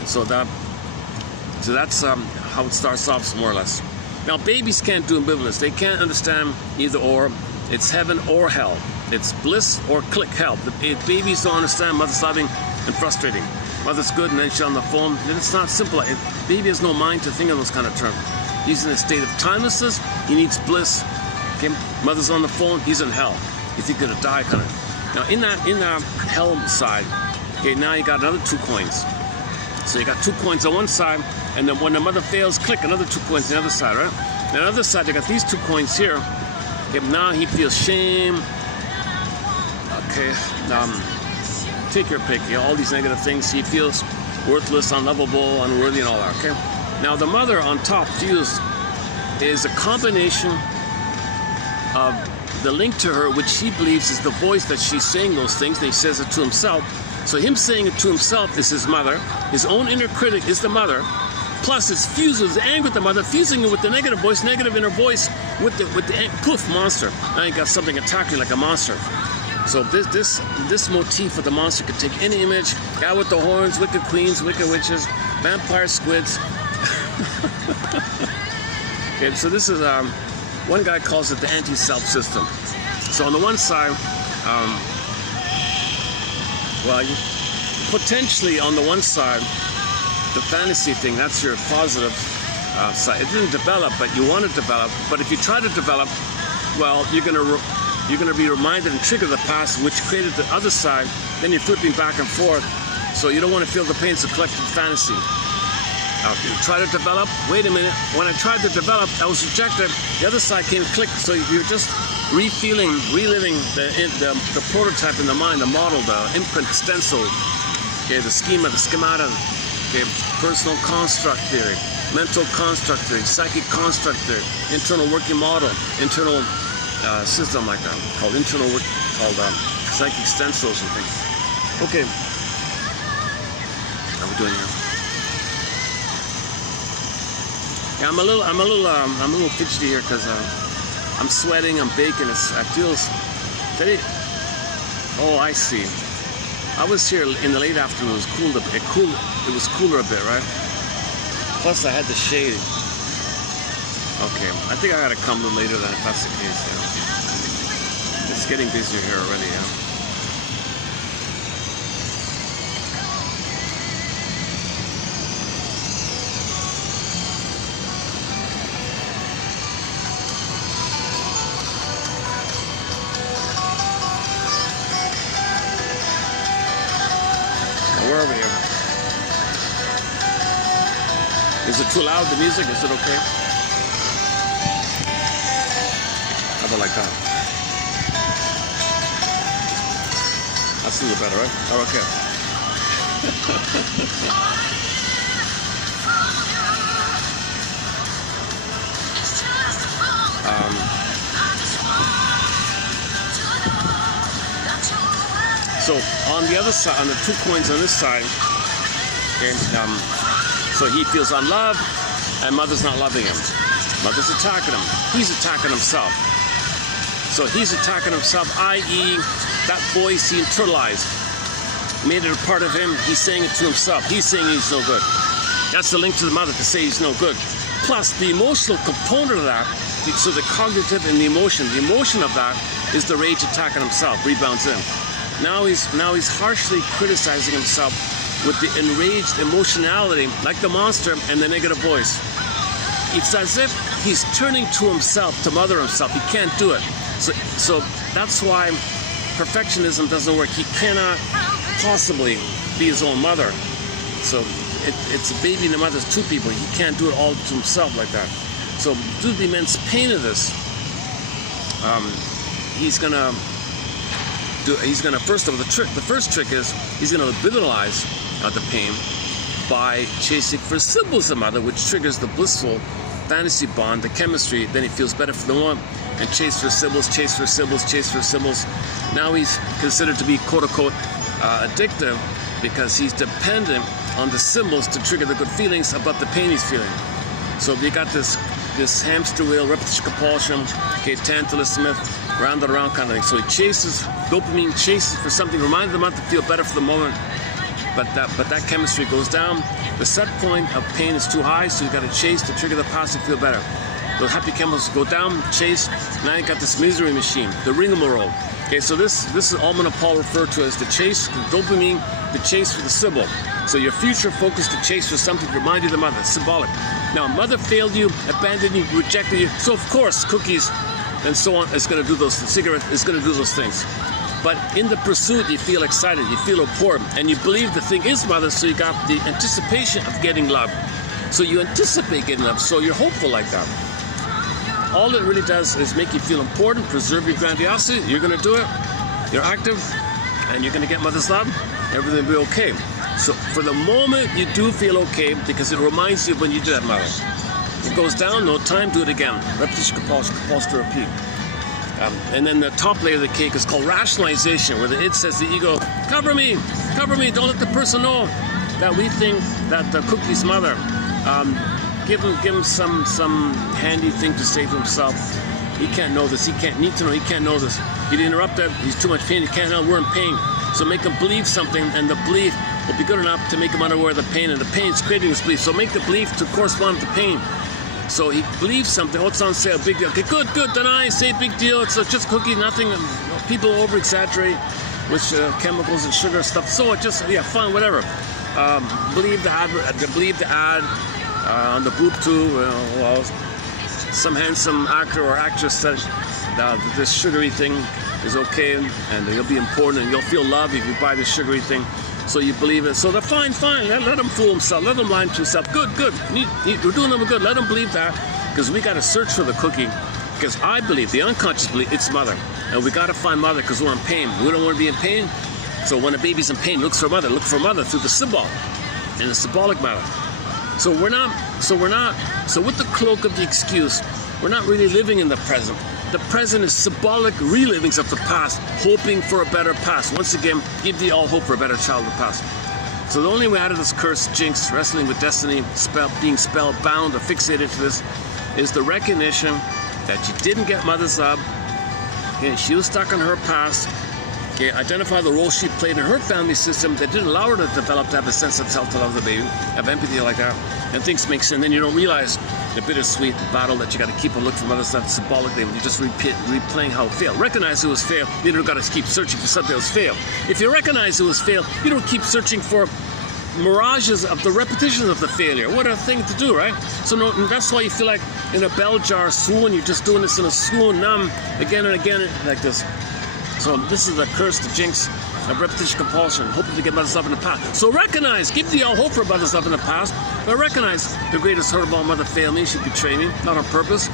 So that's how it starts off, more or less. Now, babies can't do ambivalence. They can't understand either or. It's heaven or hell. It's bliss or click hell. The babies don't understand mother's loving and frustrating. mother's good, and then she's on the phone. Then it's not simple. Baby has no mind to think of those kind of terms. He's in a state of timelessness. He needs bliss. Okay, mother's on the phone. He's in hell. He's gonna die, kind of. Now in that hell side, okay, now you got another 2 coins. So you got 2 coins on one side, and then when the mother fails, click another 2 coins on the other side, right? On the other side, you got these 2 coins here. Okay, now he feels shame. Okay, take your pick. You know, all these negative things. He feels worthless, unlovable, unworthy, and all that. Okay. Now the mother on top feels is a combination of the link to her, which he believes is the voice that she's saying those things. And he says it to himself. So him saying it to himself is his mother. His own inner critic is the mother. Plus, it's fused with anger with the mother, fusing it with the negative voice, negative inner voice, with the poof monster. Now you got something attacking like a monster. So this motif of the monster could take any image. Guy with the horns, wicked queens, wicked witches, vampire squids. Okay, so this is one guy calls it the anti-self system. So on the one side, well, potentially on the one side, the fantasy thing, that's your positive side. It didn't develop, but you want to develop. But if you try to develop, well, you're gonna be reminded and trigger the past, which created the other side. Then you're flipping back and forth. So you don't want to feel the pain. It's a collective fantasy. If you try to develop, wait a minute. When I tried to develop, I was rejected. The other side came click. So you're just reliving the prototype in the mind, the model, the imprint, stencil, okay, the schema, the schemata, okay, personal construct theory, mental construct theory, psychic construct theory, internal working model, internal system like that, called internal work, called psychic stencils and things. Okay, how are we doing here? Yeah, I'm a little fidgety here because I'm sweating, I'm baking. It feels very. Oh, I see. I was here in the late afternoon. It was cool. It was cooler a bit, right? Plus, I had the shade. Okay, I think I gotta come a little later then if that's the case. Yeah. It's getting busier here already. Yeah. Where are we here? Is it too loud, the music? Is it okay? How about like that? That's a little better, right? Oh, okay. So on the other side, on the 2 coins on this side, okay, so he feels unloved, and mother's not loving him. Mother's attacking him. He's attacking himself. So he's attacking himself, i.e., that voice he internalized, made it a part of him. He's saying it to himself. He's saying he's no good. That's the link to the mother to say he's no good. Plus the emotional component of that, so the cognitive and the emotion of that is the rage attacking himself, rebounds in. Now he's harshly criticizing himself with the enraged emotionality, like the monster and the negative voice. It's as if he's turning to himself, to mother himself. He can't do it. So that's why perfectionism doesn't work. He cannot possibly be his own mother. So it's a baby and a mother, it's 2 people. He can't do it all to himself like that. So due to the immense pain of this, he's gonna first of all, the first trick is he's gonna visualize the pain by chasing for symbols of mother, which triggers the blissful fantasy bond, the chemistry. Then he feels better for the moment, and chase for symbols, chase for symbols, chase for symbols. Now he's considered to be quote unquote addictive because he's dependent on the symbols to trigger the good feelings about the pain he's feeling. So you got this hamster wheel, repetition compulsion, okay, Tantalus myth, round and around kind of thing. So he chases, dopamine chases for something, reminds them to feel better for the moment, but that chemistry goes down. The set point of pain is too high, so you got to chase to trigger the past to feel better. The happy chemicals go down, chase. Now you got this misery machine, the rigmarole. Okay, so this is Almond Paul referred to as the chase, the dopamine, the chase for the symbol. So your future focus to chase for something to remind you of the mother, symbolic. Now, mother failed you, abandoned you, rejected you, so of course cookies and so on is going to do those, cigarette is going to do those things. But in the pursuit, you feel excited, you feel important, and you believe the thing is mother, so you got the anticipation of getting love. So you anticipate getting love, so you're hopeful like that. All it really does is make you feel important, preserve your grandiosity. You're going to do it, you're active, and you're going to get mother's love. Everything will be okay. So for the moment, you do feel okay because it reminds you when you did that mother. It goes down, no time, do it again. Repetition, compulsion to repeat. And then the top layer of the cake is called rationalization, where the id says the ego, cover me, don't let the person know that we think that the cookie's mother. Give him some handy thing to say to himself. He can't know this, he can't need to know, he can't know this. He'd interrupt it, he's too much pain, he can't know, we're in pain. So make him believe something, and the belief will be good enough to make him unaware of the pain, and the pain is creating this belief. So make the belief to correspond to the pain. So he believes something, what's on sale, big deal. Okay, good, deny, say big deal, it's just cookie, nothing. People over-exaggerate with chemicals and sugar stuff. So it just, yeah, fine, whatever. Believe the ad on the boob tube. Well, some handsome actor or actress said this sugary thing is okay, and you'll be important, and you'll feel love if you buy this sugary thing. So you believe it. So they're fine. Let him fool himself. Let him lie to himself. Good. We're doing them good. Let him believe that, because we got to search for the cookie. Because I believe, the unconscious belief, it's mother, and we got to find mother because we're in pain. We don't want to be in pain. So when a baby's in pain, look for mother through the symbol, in the symbolic matter. So with the cloak of the excuse, we're not really living in the present. The present is symbolic relivings of the past, hoping for a better past. Once again, give thee all hope for a better childhood past. So the only way out of this curse, jinx, wrestling with destiny, being spellbound or fixated to this, is the recognition that you didn't get mother's love. Okay, she was stuck in her past. Okay, identify the role she played in her family system that didn't allow her to develop, to have a sense of self, to love the baby, have empathy like that, and things make sense. Then you don't realize the bittersweet battle that you got to keep and look for mother's love symbolically. You just replaying how it failed. Recognize it was failed. You don't got to keep searching for something that was failed. If you recognize it was failed, you don't keep searching for mirages of the repetitions of the failure. What a thing to do, right? So that's why you feel like in a bell jar swoon. You're just doing this in a swoon, numb, again and again, like this. So this is the curse, the jinx of repetition, compulsion, hoping to get mother's love in the past. So recognize, give thee all hope for mother's love in the past, but recognize the greatest hurt of all, mother failed me, she betrayed me, not on purpose.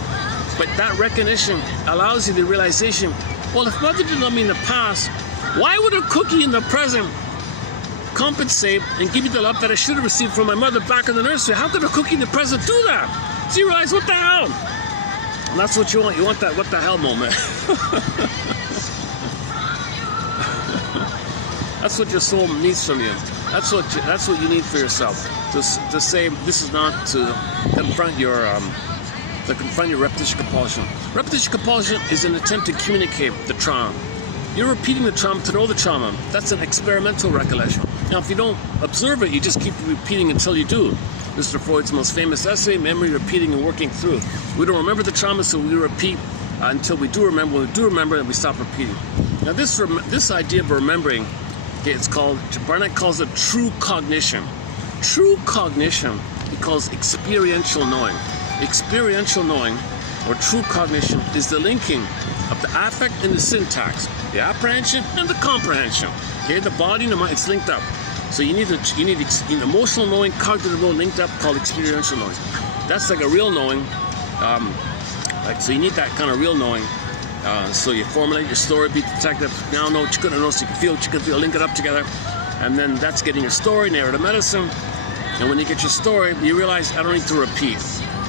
But that recognition allows you the realization, well, if mother didn't love me in the past, why would a cookie in the present compensate and give you the love that I should have received from my mother back in the nursery? How could a cookie in the present do that? So you realize, what the hell? And that's what you want. You want that what the hell moment. That's what your soul needs from you. That's what you need for yourself. To say this is not to confront your repetition compulsion. Repetition compulsion is an attempt to communicate the trauma. You're repeating the trauma to know the trauma. That's an experimental recollection. Now, if you don't observe it, you just keep repeating until you do. Mr. Freud's most famous essay, memory, repeating, and working through. We don't remember the trauma, so we repeat until we do remember. When we do remember, then we stop repeating. Now, this idea of remembering, it's called, Barnett calls it true cognition. True cognition, he calls experiential knowing. Experiential knowing, or true cognition, is the linking of the affect and the syntax, the apprehension and the comprehension. Okay, the body and the mind, it's linked up. So you need emotional knowing, cognitive knowing linked up, called experiential knowing. That's like a real knowing. So you need that kind of real knowing. So you formulate your story, be detective, now know what you couldn't know, so you can feel what you can feel, link it up together. And then that's getting your story, narrative medicine. And when you get your story, you realize I don't need to repeat.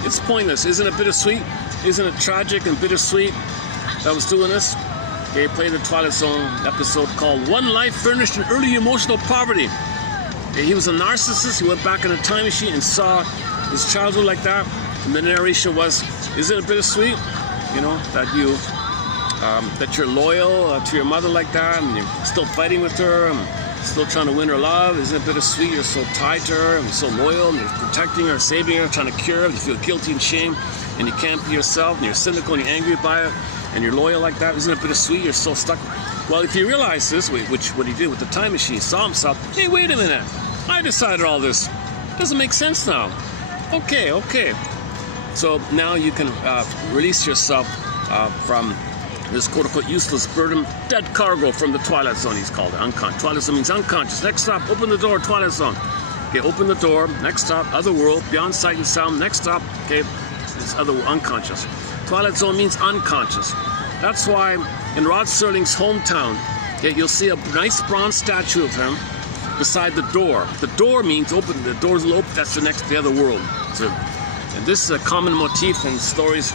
It's pointless. Isn't it bittersweet? Isn't it tragic and bittersweet that I was doing this? Okay, play the Twilight Zone episode called One Life Furnished in Early Emotional Poverty. Okay, he was a narcissist. He went back in a time machine and saw his childhood like that. And the narration was, isn't it bittersweet? You know, that you're loyal to your mother like that, and you're still fighting with her, and still trying to win her love. Isn't it bittersweet? You're so tied to her, and so loyal, and you're protecting her, saving her, trying to cure her. You feel guilty and shame, and you can't be yourself, and you're cynical, and you're angry by it. and you're loyal like that? Isn't it bittersweet? You're so stuck. Well, if you realize this, which what he did with the time machine, he saw himself, hey, wait a minute, I decided all this. Doesn't make sense now. Okay. So now you can release yourself from this quote-unquote useless burden, dead cargo from the Twilight Zone, he's called it, unconscious. Twilight Zone means unconscious. Next stop, open the door, Twilight Zone. Okay, open the door, next stop, other world, beyond sight and sound, next stop, okay, this other unconscious. Twilight Zone means unconscious. That's why in Rod Serling's hometown, okay, you'll see a nice bronze statue of him beside the door. The door means open, the door's open, that's the other world. So, and this is a common motif in stories.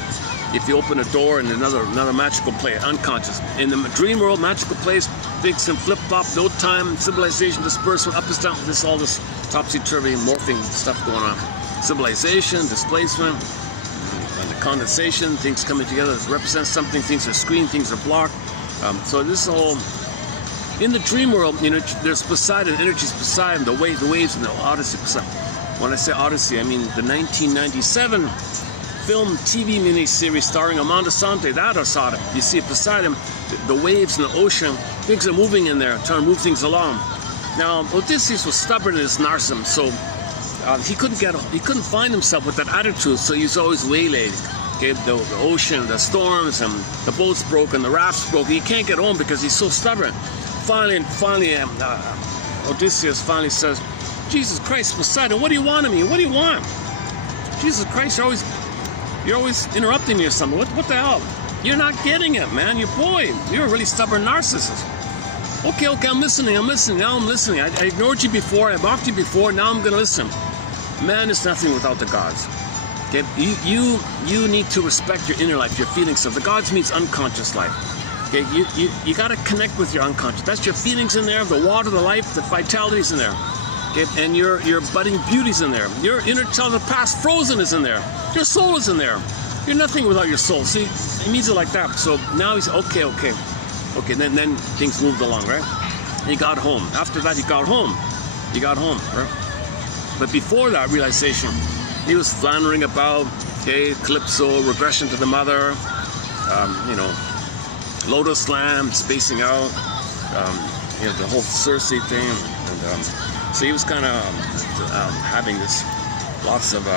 If you open a door in another magical place, unconscious. In the dream world, magical place, fix and flip-flop, no time, civilization dispersal, up and down, all this topsy-turvy morphing stuff going on. Civilization, displacement, and the condensation, things coming together that represent something, things are screened, things are blocked. So this is all, in the dream world, you know, there's Poseidon, energy's Poseidon, the waves and the Odyssey. When I say Odyssey, I mean the 1997 film TV miniseries starring Amanda Sante, that Poseidon. You see Poseidon, the waves in the ocean, things are moving in there, trying to move things along. Now, Odysseus was stubborn in his narcissism, so he couldn't find himself with that attitude, so he's always waylaid. Okay, the ocean, the storms, and the boat's broken, the raft's broken. He can't get home because he's so stubborn. Finally, Odysseus finally says, Jesus Christ, Poseidon, what do you want of me? What do you want? Jesus Christ, you're always interrupting me or something. What the hell? You're not getting it, man. You're a really stubborn narcissist. Okay, I'm listening. Now I'm listening. I ignored you before, I mocked you before, now I'm gonna listen. Man is nothing without the gods. Okay, you need to respect your inner life, your feelings. So the gods means unconscious life. Okay, you gotta connect with your unconscious. That's your feelings in there, the water, the life, the vitality's in there. Okay, and your budding beauty's in there. Your inner child of the past, frozen, is in there. Your soul is in there. You're nothing without your soul. See, he means it like that. So now he's okay. Then things moved along, right? He got home. After that, he got home, right? But before that realization, he was floundering about. Okay, calypso, regression to the mother. Lotus slam, spacing out. The whole Circe thing, and so he was kind of having lots of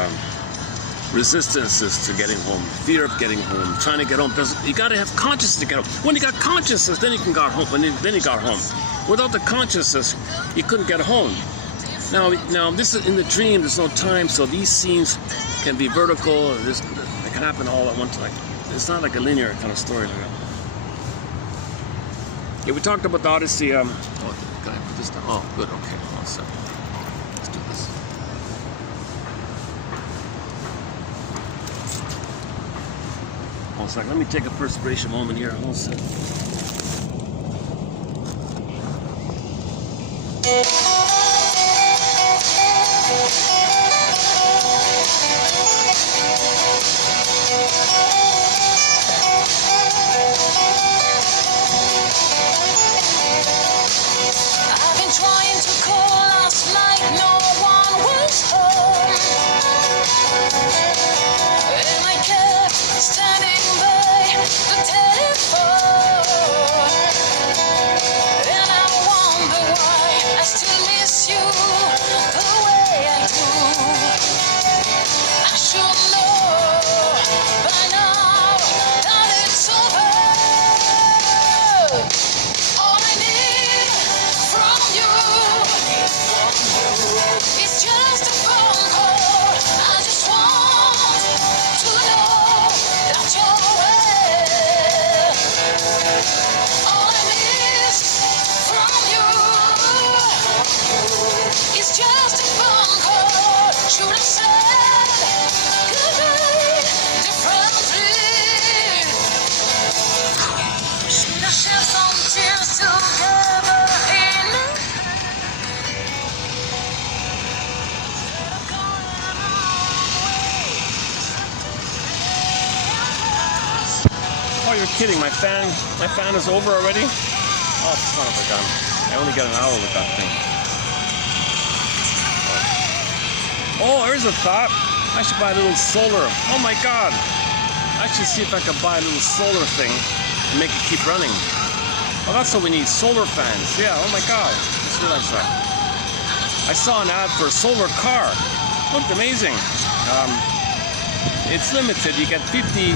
resistances to getting home, fear of getting home, trying to get home. Because you got to have consciousness to get home. When you got consciousness, then you can get home. Then he got home. Without the consciousness, you couldn't get home. Now this is in the dream. There's no time, so these scenes can be vertical. It can happen all at one time. It's not like a linear kind of story. Yeah, we talked about the Odyssey. Can I put this down? Oh, good. Okay, one second. Let's do this. One second. Let me take a perspiration moment here. One second. Oh, you're kidding. My fan is over already? Oh, son of a gun. I only got an hour with that thing. Oh, there's a thought. I should buy a little solar. Oh my God. I should see if I could buy a little solar thing and make it keep running. Well, that's what we need, solar fans. Yeah, oh my God, I just realized that. I saw an ad for a solar car. Looked amazing. It's limited. You get 50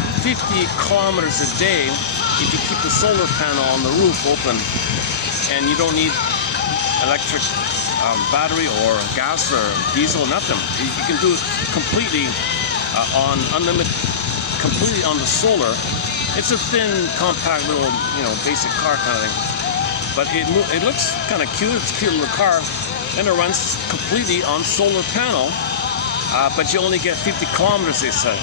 kilometers a day if you keep the solar panel on the roof open, and you don't need electric battery or gas or diesel, nothing. You can do it completely on unlimited, completely on the solar. It's a thin, compact little, basic car kind of thing. But it looks kind of cute. It's a cute little car, and it runs completely on solar panel. But you only get 50 kilometers, they said.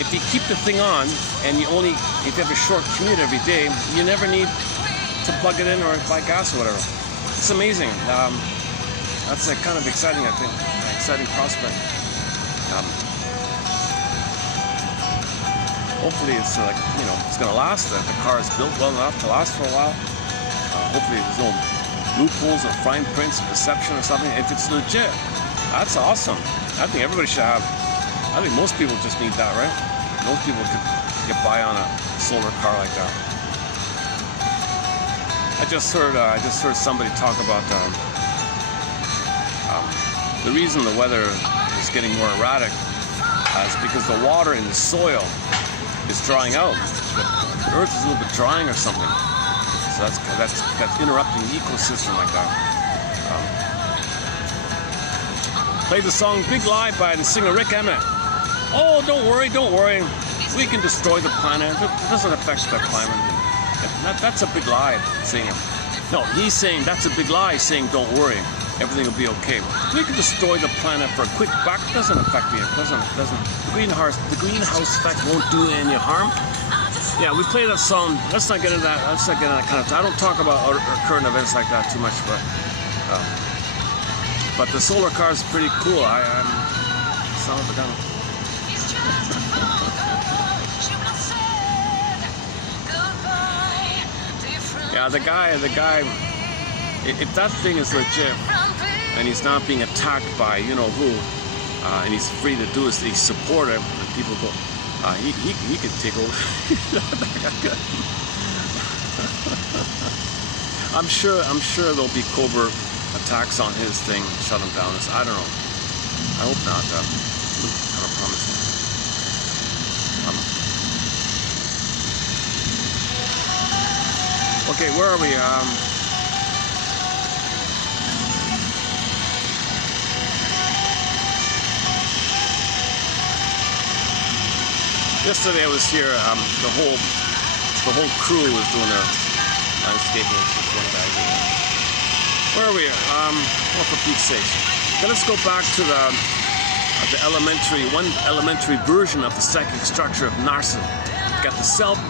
If you keep the thing on, and if you have a short commute every day, you never need to plug it in or buy gas or whatever. It's amazing. That's a kind of exciting, I think, exciting prospect. Hopefully it's it's going to last. The car is built well enough to last for a while. Hopefully there's no loopholes or fine prints or deception or something. If it's legit, that's awesome. I think everybody should have. I think most people just need that, right? Most people could get by on a solar car like that. I just heard somebody talk about the reason the weather is getting more erratic is because the water in the soil is drying out. The earth is a little bit drying or something. So that's interrupting the ecosystem like that. Play the song "Big Lie" by the singer Rick Emmett. Oh, don't worry. We can destroy the planet. It doesn't affect the climate. That's a big lie, saying. No, he's saying that's a big lie, saying don't worry, everything will be okay. We can destroy the planet for a quick buck. It doesn't affect me. The greenhouse effect won't do any harm. Yeah, we play that song. Let's not get into that. Kind of. I don't talk about current events like that too much, but the solar car is pretty cool. Son of a gun. Yeah, the guy, if that thing is legit and he's not being attacked by who, and he's free to do his supporter, and people go, he could take over. I'm sure there'll be covert attacks on his thing, shut him down. I don't know. I hope not. I don't promise. Okay, where are we? Yesterday I was here. The whole crew was doing their landscaping. One guy here. Where are we? Oh, for Pete's sake! Okay, let's go back to one elementary version of the psychic structure of Narsen. Got the self.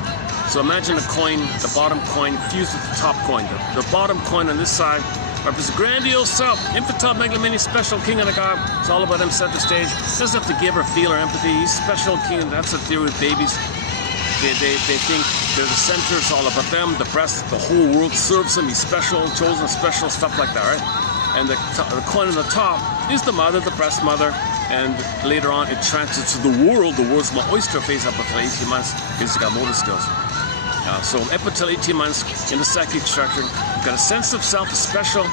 So imagine a coin, the bottom coin fused with the top coin. The bottom coin on this side represents grandiose self, infantile, megalomaniac, special king of the god. It's all about him, center stage. Doesn't have to give or feel or empathy. He's special king. That's the theory with babies. They think they're the center. It's all about them. The breast, the whole world serves him. He's special, chosen, special, stuff like that, right? And the coin on the top is the mother, the breast mother. And later on, it transfers to the world. The world's my oyster phase up until 18 months. He's got motor skills. So up until 18 months in the psychic structure, you've got a sense of self, a special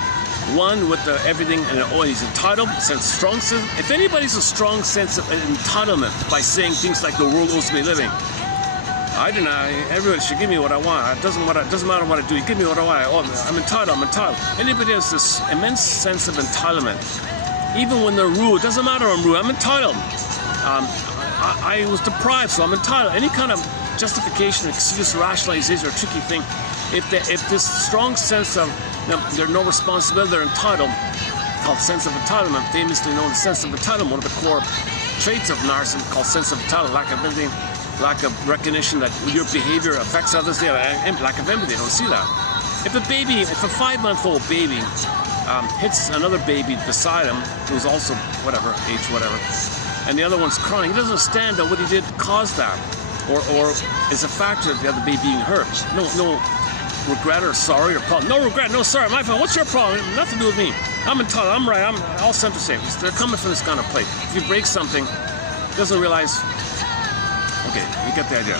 one with everything, and he's entitled, strong sense. If anybody's a strong sense of entitlement by saying things like the world owes me living, I deny. Everybody should give me what I want. It doesn't matter what I do. You give me what I want. I'm entitled. Anybody has this immense sense of entitlement, even when they're rude. It doesn't matter. I'm rude. I'm entitled. I was deprived, so I'm entitled. Any kind of justification, excuse, rationalization, or tricky thing. If this strong sense of there's no responsibility, they're entitled, called sense of entitlement, famously known as sense of entitlement, one of the core traits of Narsen, called sense of entitlement, lack of empathy, lack of recognition that your behavior affects others, lack of empathy. They don't see that. If a 5-month-old baby hits another baby beside him, who's also age whatever, and the other one's crying, he doesn't understand that what he did caused that. Or is a factor of the other baby being hurt. No regret or sorry or problem. No regret, no sorry. My fault. What's your problem? Nothing to do with me. I'm entitled. I'm right. I'm all center stage. They're coming from this kind of place. If you break something, doesn't realize Okay, you get the idea.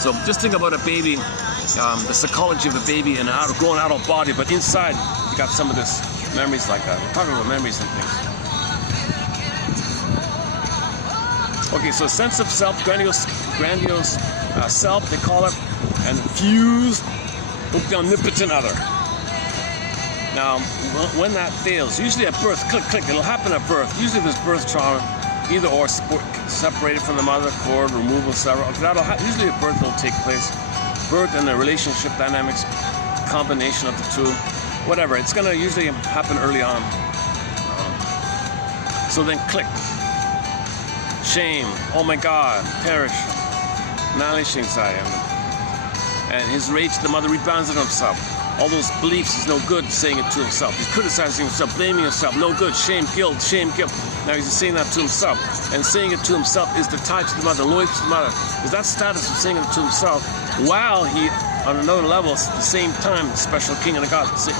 So just think about a baby, the psychology of a baby and a grown adult body, but inside you got some of this memories like that. We're talking about memories and things. Okay, so sense of self, grandiose self, they call it, and fused with the omnipotent other. Now, when that fails, usually at birth, click, it'll happen at birth. Usually there's birth trauma, either or separated from the mother cord, removal, several. Usually at birth will take place. Birth and the relationship dynamics, combination of the two, whatever. It's gonna usually happen early on. So then click. Shame, oh my God, perish, annihilation anxiety. And his rage, the mother rebounds on himself. All those beliefs, he's no good, saying it to himself. He's criticizing himself, blaming himself, no good, shame, guilt, shame, guilt. Now he's saying that to himself. And saying it to himself is the tie to the mother, loyalty to the mother. Is that status of saying it to himself while he, on another level, at the same time, special king and a god. So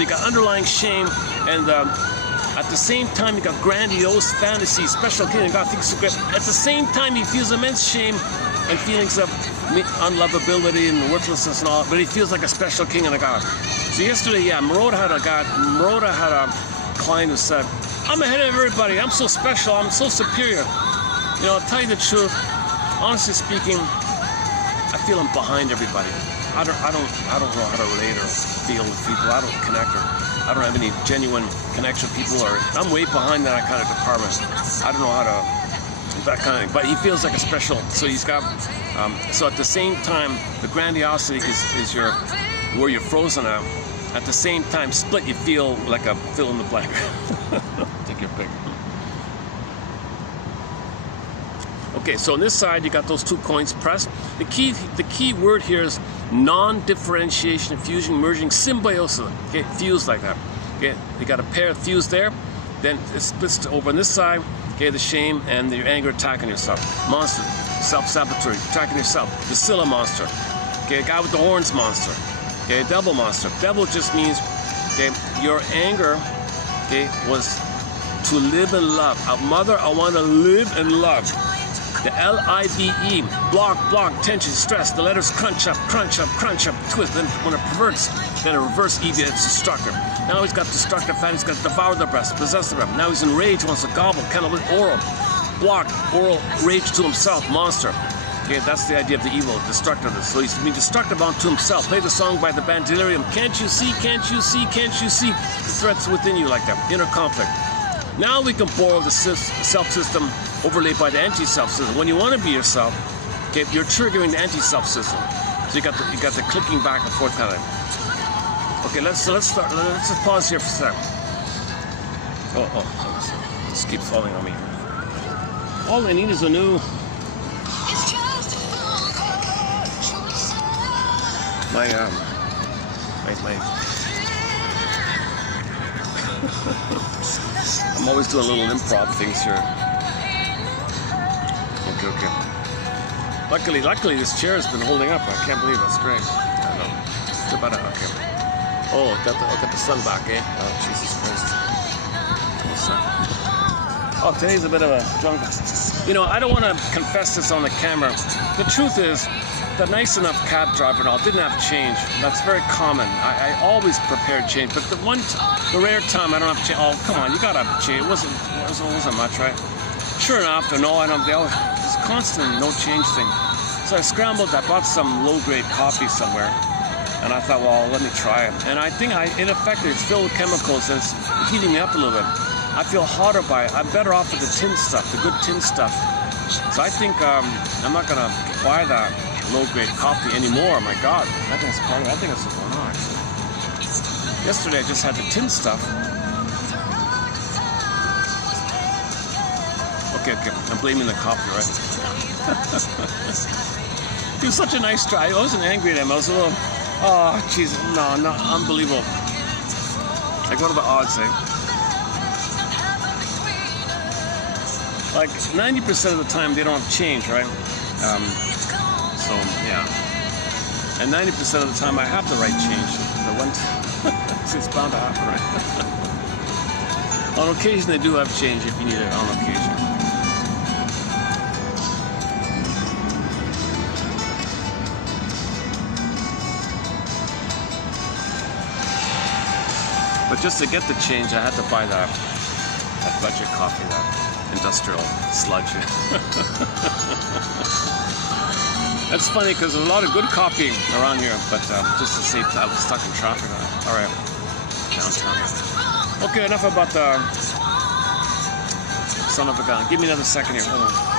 you got underlying shame, and at the same time you got grandiose fantasy, special king and god thinks so great. At the same time he feels immense shame and feelings of unlovability and worthlessness and all, but he feels like a special king and a god. So yesterday, yeah, Maroda had a client who said, I'm ahead of everybody, I'm so special, I'm so superior. You know, I'll tell you the truth, honestly speaking, I feel I'm behind everybody. I don't know how to relate or feel with people. I don't connect or I don't have any genuine connection with people, or I'm way behind that kind of department. I don't know how to, that kind of thing. But he feels like a special, so he's got, so at the same time, the grandiosity is your, where you're frozen at. At the same time, split, you feel like a fill in the blank. Take your pick. Okay, so on this side, you got those two coins pressed. The key word here is non-differentiation, fusion, merging, symbiosis. Okay, fused like that. Okay, you got a pair of fused there, then it splits over on this side. Okay, the shame and your anger attacking yourself. Monster, self-saboteuring, attacking yourself. The Scylla monster. Okay, guy with the horns monster. Okay, devil monster. Devil just means, okay, your anger, okay, was to live and love. Mother, I want to live and love. The L-I-V-E, block, tension, stress. The letters crunch up, twist. Then when it perverts, then a reverse E, it's destructive. Now he's got destructive fat, he's got devour the breast, possess the breast. Now he's in rage, wants to gobble, cannibal, oral, block, oral, rage to himself, monster. Okay, that's the idea of the evil, destructiveness. So he's being destructive onto himself. Play the song by the band Delirium. Can't you see, can't you see, can't you see the threats within you like that, inner conflict. Now we can borrow the self-system overlaid by the anti-self system. When you want to be yourself, okay, you're triggering the anti-self system. So you got the clicking back and forth kind of. Okay, let's start. Let's just pause here for a second. This keeps falling on me. All I need is a new. I'm always doing little improv things here. Okay. Luckily, this chair has been holding up. I can't believe that's great. I know. It's about it. Okay. Oh, got the sun back, eh? Oh, Jesus Christ. What's that? Oh, today's a bit of a drunk. You know, I don't want to confess this on the camera. The truth is, the nice enough cab driver and all didn't have change. That's very common. I always prepare change, but the rare time I don't have change. Oh, come on, you gotta have change. It wasn't much, right? Sure enough, it's constant no change thing. So I scrambled. I bought some low-grade coffee somewhere, and I thought, well, let me try it. And I think it affected. It's filled with chemicals, and it's heating me up a little bit. I feel hotter by it. I'm better off with the tin stuff, the good tin stuff. So I think I'm not gonna buy that low-grade coffee anymore. My God, I think it's part of it. I think it's what's going on, actually. Yesterday I just had the tin stuff. Okay, I'm blaming the coffee, right? He was such a nice try. I wasn't angry at him. I was a little, oh, jeez, no, unbelievable. Like, what are the odds, eh? Like, 90% of the time they don't have change, right? So, yeah. And 90% of the time I have the right change. It's bound to happen, right? On occasion they do have change if you need it on occasion. But just to get the change, I had to buy that budget coffee, that industrial sludge. That's funny because there's a lot of good coffee around here, but just to save time, I was stuck in traffic. All right, downtown. Okay, enough about the son of a gun. Give me another second here. Hold on.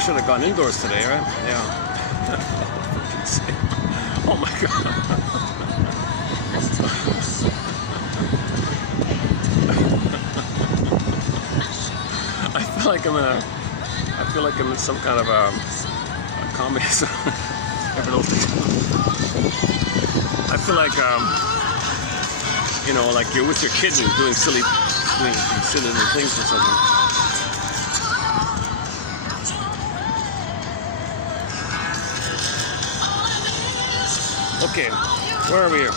Should have gone indoors today, right? Yeah. Oh my god. I feel like I'm in some kind of a comedy. I feel like you know, like you're with your kids and doing silly little things or something. Okay, where are we here?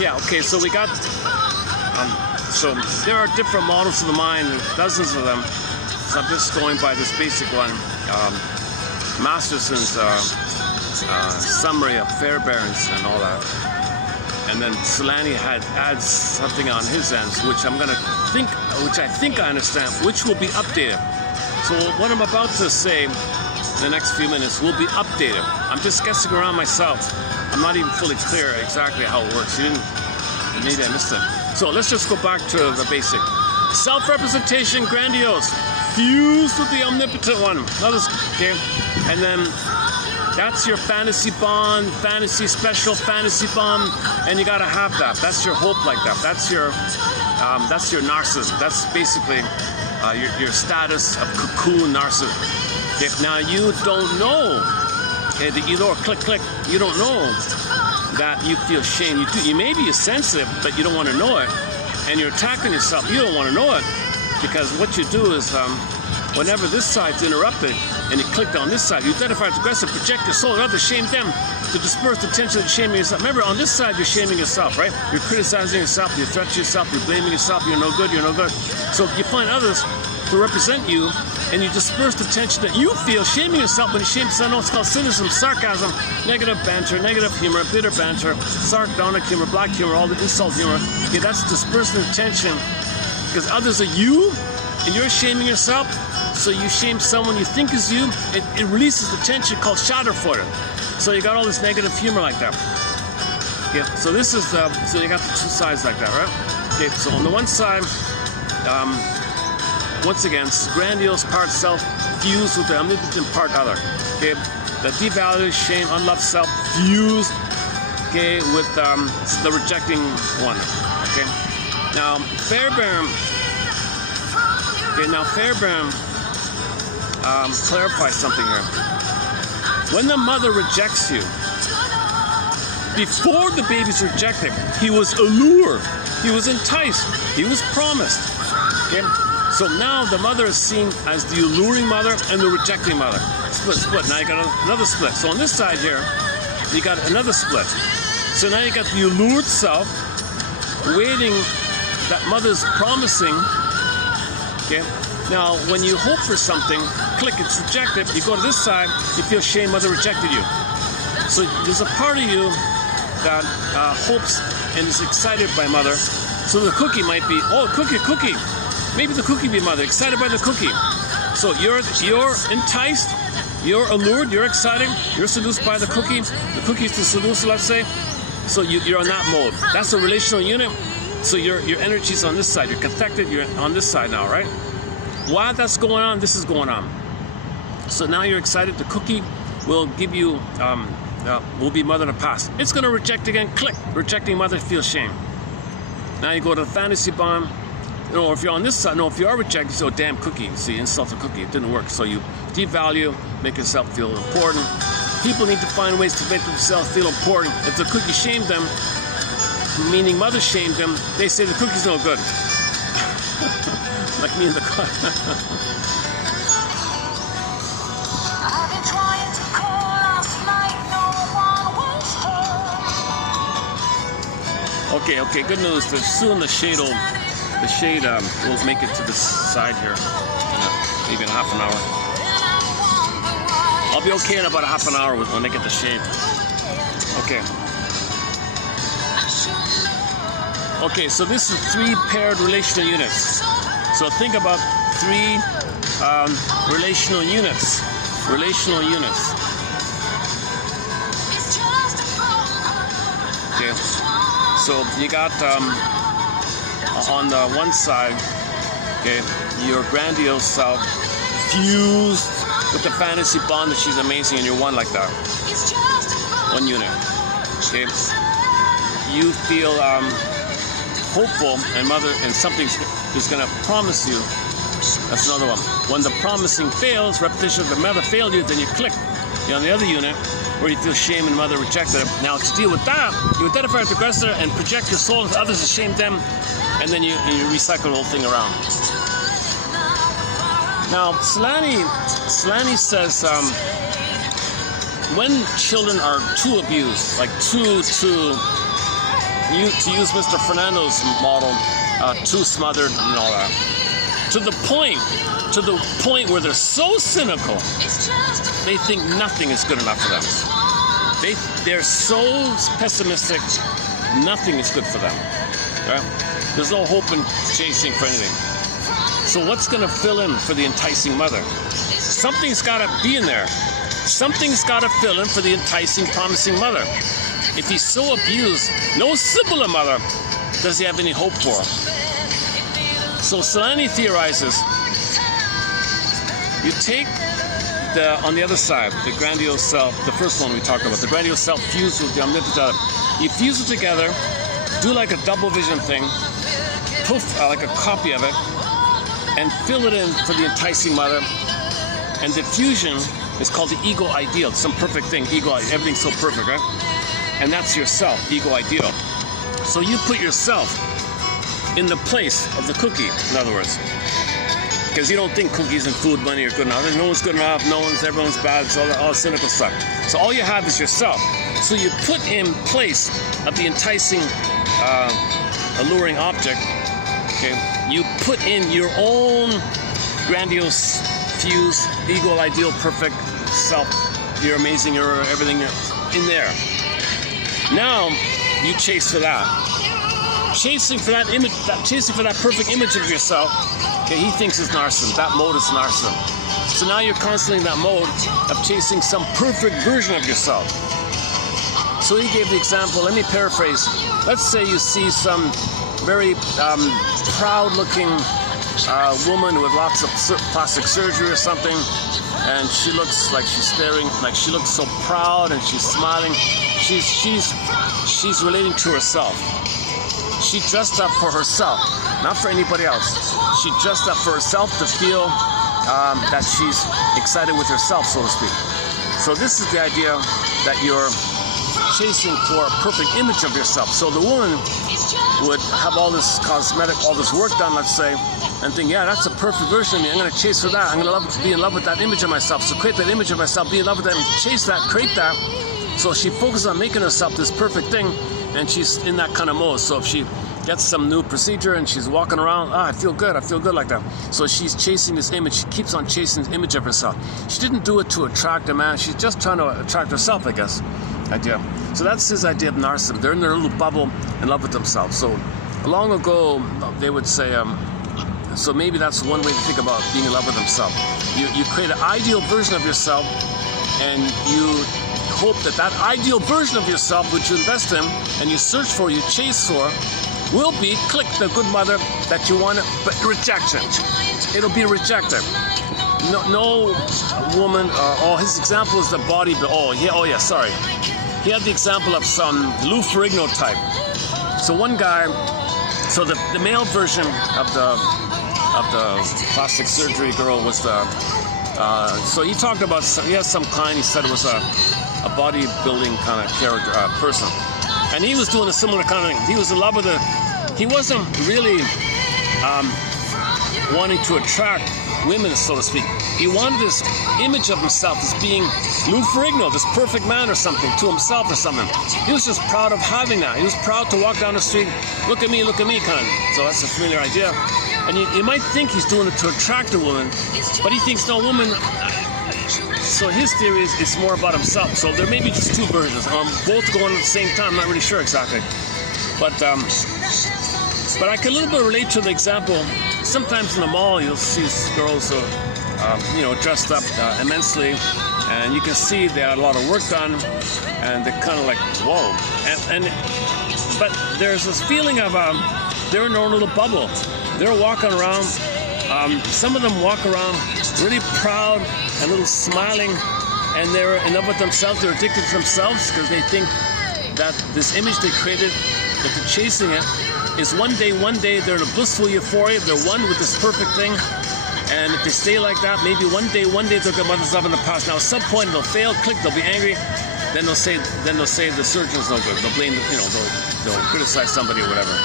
Yeah, okay, so we got, so there are different models of the mind, dozens of them. So I'm just going by this basic one, Masterson's summary of Fairbairn's and all that. And then Solani adds something on his ends, which I think I understand, which will be updated. So what I'm about to say in the next few minutes will be updated. I'm just guessing around myself. I'm not even fully clear exactly how it works. Maybe I missed it. So let's just go back to the basic. Self-representation, grandiose, fused with the omnipotent one. Okay, and then that's your fantasy bond, fantasy special, fantasy bomb, and you gotta have that. That's your hope, like that. That's your narcissism. That's basically your status of cocoon narcissism. If now you don't know, okay, the either or click, you don't know that you feel shame. You may be sensitive, but you don't want to know it, and you're attacking yourself. You don't want to know it because what you do is, whenever this side's interrupted and you clicked on this side, you identify as aggressive, project your soul, and others shame them to disperse the tension of shaming yourself. Remember, on this side, you're shaming yourself, right? You're criticizing yourself, you're threatening yourself, you're blaming yourself, you're no good, you're no good. So you find others to represent you, and you disperse the tension that you feel shaming yourself when you shame someone. It's called cynicism, sarcasm, negative banter, negative humor, bitter banter, sardonic humor, black humor, all the insult humor. Okay, that's dispersing the tension because others are you, and you're shaming yourself. So you shame someone you think is you, it releases the tension called Schadenfreude. So you got all this negative humor like that. Okay, so this is so you got the two sides like that, right? Okay, so on the one side, once again, grandiose part self fused with the omnipotent part other. Okay, the devalued, shame, unloved self fused, okay, with the rejecting one. Okay, now Fairbairn. Okay, now Fairbairn clarifies something here. When the mother rejects you, before the baby's rejected, he was allured, he was enticed, he was promised. Okay. So now the mother is seen as the alluring mother and the rejecting mother. Split. Now you got another split. So on this side here, you got another split. So now you got the allured self waiting, that mother's promising. Okay. Now, when you hope for something, click, it's rejected. You go to this side, you feel shame, mother rejected you. So there's a part of you that hopes and is excited by mother. So the cookie might be, oh, cookie. Maybe the cookie be mother, excited by the cookie. So you're enticed, you're allured, you're excited, you're seduced by the cookie. The cookie is the seducer, let's say. So you're on that mode. That's a relational unit. So your energy's on this side. You're cathected, you're on this side now, right? While that's going on, this is going on. So now you're excited. The cookie will give you, will be mother in the past. It's going to reject again. Click. Rejecting mother, feel shame. Now you go to the fantasy bond. You know, if you're on this side, no, if you are rejected, you say, oh, damn cookie. See, insult the cookie. It didn't work. So you devalue, make yourself feel important. People need to find ways to make themselves feel important. If the cookie shamed them, meaning mother shamed them, they say the cookie's no good. Like me in the car. Okay, good news. There's soon the shade will make it to this side here. Maybe in half an hour. I'll be okay in about a half an hour when I get the shade. Okay, so this is 3 paired relational units. So think about 3 relational units. Okay. So you got on the one side, okay, your grandiose self fused with the fantasy bond that she's amazing, and you're one like that. 1 unit. Okay. You feel hopeful, and mother, and something is going to promise you. That's another one. When the promising fails, repetition of the mother failed you, then you click. You're on the other unit where you feel shame and mother rejected it. Now to deal with that, you identify with the aggressor and project your soul into others to shame them, and then you recycle the whole thing around. Now Solani says when children are too abused, like to use Mr. Fernando's model, too smothered and all that, to the point where they're so cynical, they think nothing is good enough for them. They're so pessimistic, nothing is good for them. Right? There's no hope in chasing for anything. So what's going to fill in for the enticing mother? Something's got to be in there. Something's got to fill in for the enticing, promising mother. If he's so abused, no sibling mother does he have any hope for. So Solani theorizes, you take on the other side, the grandiose self, the first one we talked about, the grandiose self fused with the omnipotent. You fuse it together, do like a double vision thing, poof, like a copy of it, and fill it in for the enticing mother. And the fusion is called the ego ideal, some perfect thing, ego, everything's so perfect, right? And that's yourself, ego ideal. So you put yourself in the place of the cookie, in other words. Because you don't think cookies and food, money are good enough. No one's good enough, everyone's bad, it's all cynical stuff. So all you have is yourself. So you put in place of the enticing, alluring object, okay, you put in your own grandiose, fused, ego ideal, perfect self. You're amazing, you're everything, you're in there. Now, you chase for that. Chasing for that image, chasing for that perfect image of yourself, okay, he thinks is narcissism. That mode is narcissism. So now you're constantly in that mode of chasing some perfect version of yourself. So he gave the example, let me paraphrase. Let's say you see some very proud-looking woman with lots of plastic surgery or something, and she looks like she's staring, like she looks so proud and she's smiling. She's relating to herself. She dressed up for herself, not for anybody else. She dressed up for herself to feel that she's excited with herself, so to speak. So this is the idea that you're chasing for a perfect image of yourself. So the woman would have all this cosmetic, all this work done, let's say, and think, yeah, that's a perfect version of me. I'm going to chase for that. I'm going to be in love with that image of myself. So create that image of myself, be in love with that, and chase that, create that. So she focuses on making herself this perfect thing, and she's in that kind of mode. So if she gets some new procedure and she's walking around, I feel good like that. So she's chasing this image. She keeps on chasing this image of herself. She didn't do it to attract a man. She's just trying to attract herself, I guess. Idea. So that's his idea of narcissism. They're in their little bubble in love with themselves. So long ago, they would say, so maybe that's one way to think about being in love with themselves. You create an ideal version of yourself, and you hope that that ideal version of yourself, which you invest in and you search for, you chase for, will be, click, the good mother that you want, but rejection. It'll be rejected. No woman, his example is the body, sorry. He had the example of some Lou Ferrigno type. So one guy, so the male version of the plastic surgery girl was so he talked about, he has some client, he said it was a bodybuilding kind of character, person. And he was doing a similar kind of thing. He was in love with he wasn't really wanting to attract women, so to speak. He wanted this image of himself as being Lou Ferrigno, this perfect man or something, to himself or something. He was just proud of having that. He was proud to walk down the street, look at me, kind of. So that's a familiar idea. And you might think he's doing it to attract a woman, but he thinks, no, woman. So his theory is it's more about himself. So there may be just two versions, both going at the same time. I'm not really sure exactly. But I can a little bit relate to the example. Sometimes in the mall, you'll see girls, dressed up immensely, and you can see they had a lot of work done, and they're kind of like, whoa. But there's this feeling of they're in their own little bubble. They're walking around. Some of them walk around really proud and a little smiling, and they're in love with themselves. They're addicted to themselves because they think that this image they created, that they're chasing it, is one day they're in a blissful euphoria. They're one with this perfect thing, and if they stay like that, maybe one day they'll get mothers up in the past. Now at some point they'll fail, they'll be angry, then they'll say the surgeon's no good. They'll blame they'll criticize somebody or whatever.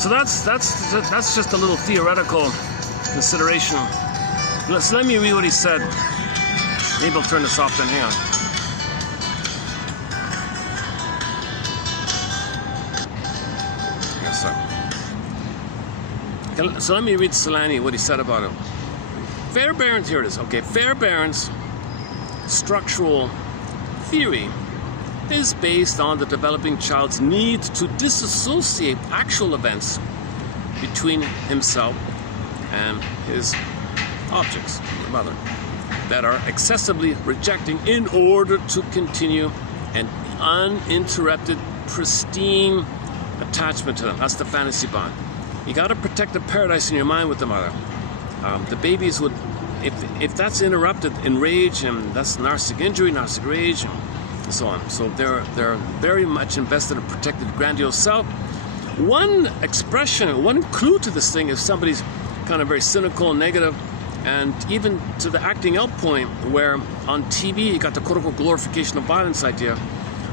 So that's just a little theoretical consideration. So let me read what he said. Maybe I'll turn this off then, hang on. Yes, sir. So let me read Solani, what he said about it. Fairbairn's, here it is. Okay, Fairbairn's structural theory is based on the developing child's need to disassociate actual events between himself and his objects, the mother, that are excessively rejecting in order to continue an uninterrupted, pristine attachment to them. That's the fantasy bond. You got to protect the paradise in your mind with the mother. The babies would, if that's interrupted in rage, and that's narcissistic injury, narcissistic rage, and so on. So they're very much invested in protected grandiose self. One expression, one clue to this thing is somebody's kind of very cynical and negative, and even to the acting out point where on TV you got the quote-unquote glorification of violence idea.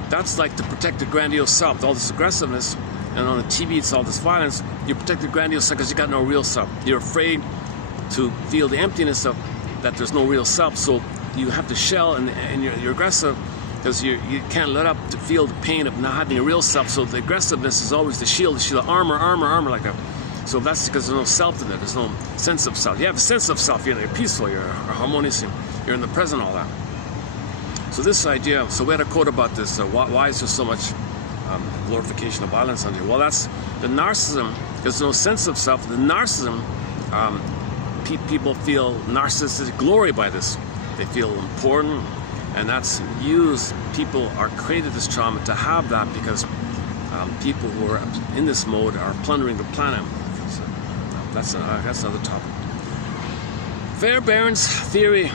That's like the protected grandiose self, all this aggressiveness, and on the TV it's all this violence. You protected grandiose self because you got no real self. You're afraid to feel the emptiness of that there's no real self, so you have to shell, and you're aggressive because you can't let up to feel the pain of not having a real self. So the aggressiveness is always the shield, armor like that. So that's because there's no self in there. There's no sense of self. You have a sense of self. You're peaceful. You're harmonious. You're in the present. All that. So this idea. So we had a quote about this. Why is there so much glorification of violence on here? Well, that's the narcissism. There's no sense of self. The narcissism. People feel narcissistic glory by this. They feel important. And that's used, people are created this trauma to have that because people who are in this mode are plundering the planet. So, that's another topic. Fairbairn's theory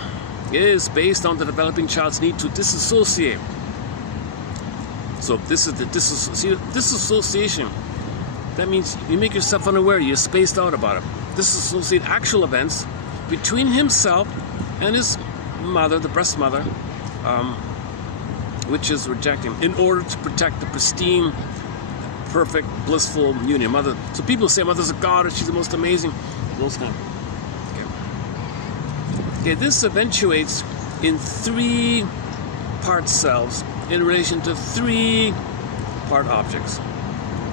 is based on the developing child's need to disassociate. So this is the disassociation. That means you make yourself unaware, you're spaced out about it. Disassociate actual events between himself and his mother, the breast mother, which is rejecting, in order to protect the pristine, perfect, blissful union. Mother. So people say mother's a goddess, she's the most amazing. Those kind. Okay, this eventuates in 3-part selves in relation to 3-part objects,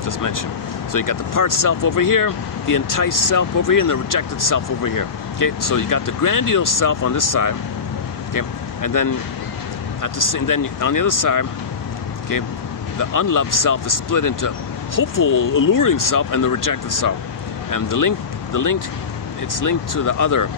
just mentioned. So you got the part self over here, the enticed self over here, and the rejected self over here. Okay, so you got the grandiose self on this side, okay, and then on the other side, okay, the unloved self is split into hopeful, alluring self and the rejected self, and it's linked to the other.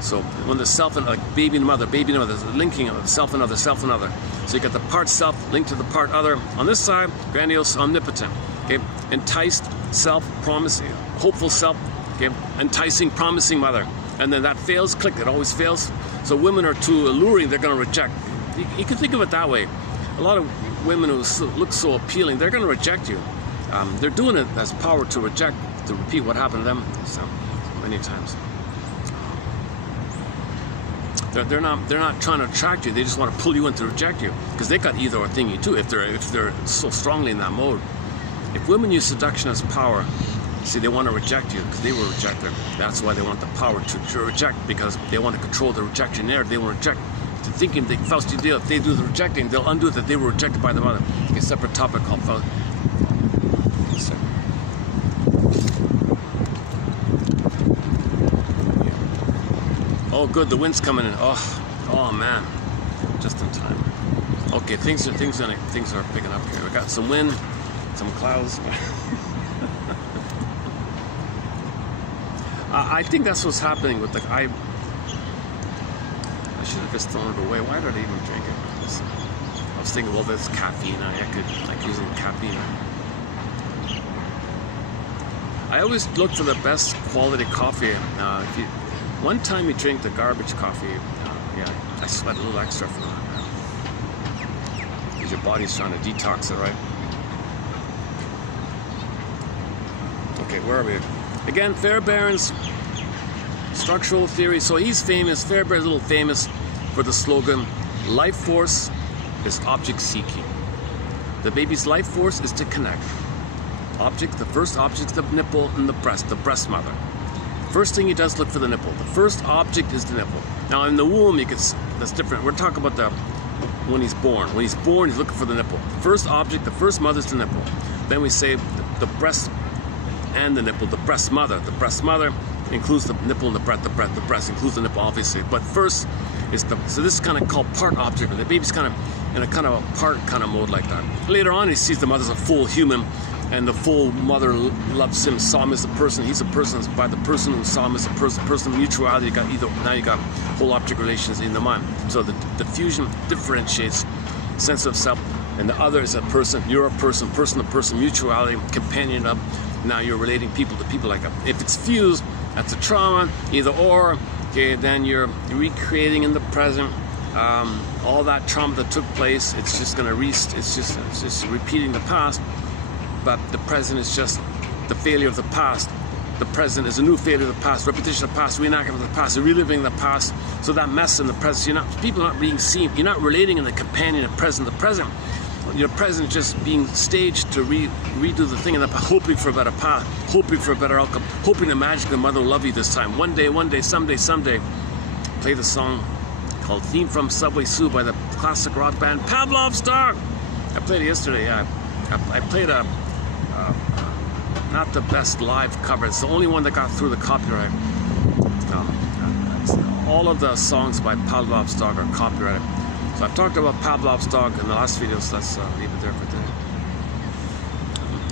So when the self and like baby and mother, there's a linking of self and other, self and other. So you got the part self linked to the part other on this side, grandiose, omnipotent. Okay, enticed self, promising, hopeful self. Okay, enticing, promising mother, and then that fails. Click, it always fails. So women are too alluring; they're going to reject. You can think of it that way. A lot of women who look so appealing, they're going to reject you. They're doing it as power to reject, to repeat what happened to them so many times. They're not trying to attract you. They just want to pull you in to reject you, because they got either or thingy too. If they're so strongly in that mode. If women use seduction as power, see, they want to reject you because they were rejected. That's why they want the power to reject, because they want to control the rejection narrative. They will reject. Thinking the Faustian deal, if they do the rejecting, they'll undo that they were rejected by the mother. A separate topic called Faust. Oh, good, the wind's coming in. Oh man, just in time. Okay, things are picking up here. We got some wind, some clouds. I think that's what's happening with the. I should have just thrown it away. Why did I even drink it? I was thinking, well, there's caffeine. I could like using caffeine. I always look for the best quality coffee. One time you drink the garbage coffee, yeah, I sweat a little extra for that. Because your body's trying to detox it, right? Okay, where are we? Again, Fairbairn's structural theory. So he's famous, Fairbairn's a little famous for the slogan, life force is object seeking. The baby's life force is to connect. The first object is the nipple and the breast mother. First thing he does, look for the nipple. The first object is the nipple. Now in the womb, that's different. We're talking about when he's born. When he's born, he's looking for the nipple. The first object, the first mother's the nipple. Then we say the breast and the nipple, the breast mother. The breast mother includes the nipple and the breast includes the nipple, obviously. But first is so this is kind of called part object. The baby's kind of in a kind of a part kind of mode like that. Later on, he sees the mother's a full human, and the full mother loves him, saw him as a person. He's a person by the person who saw him as a person. Mutuality, now you got whole object relations in the mind. So the fusion differentiates sense of self, and the other is a person. You're a person to person, mutuality, companion up. Now you're relating people to people like that. If it's fused, that's a trauma, either or. Okay, then you're recreating in the present all that trauma that took place. It's just gonna it's just repeating the past. But the present is just the failure of the past. The present is a new failure of the past, repetition of the past, reenactment of the past, reliving the past. So that mess in the present, people are not being seen. You're not relating in the companion of present. The present, your present just being staged to redo the thing in the past, hoping for a better path, hoping for a better outcome, hoping the magical mother will love you this time. One day, someday. Play the song called Theme from Subway Sue by the classic rock band Pavlov Star. I played it yesterday. I played not the best live cover. It's the only one that got through the copyright. All of the songs by Pavlov's Dog are copyrighted. So I've talked about Pavlov's Dog in the last video, so let's leave it there for today.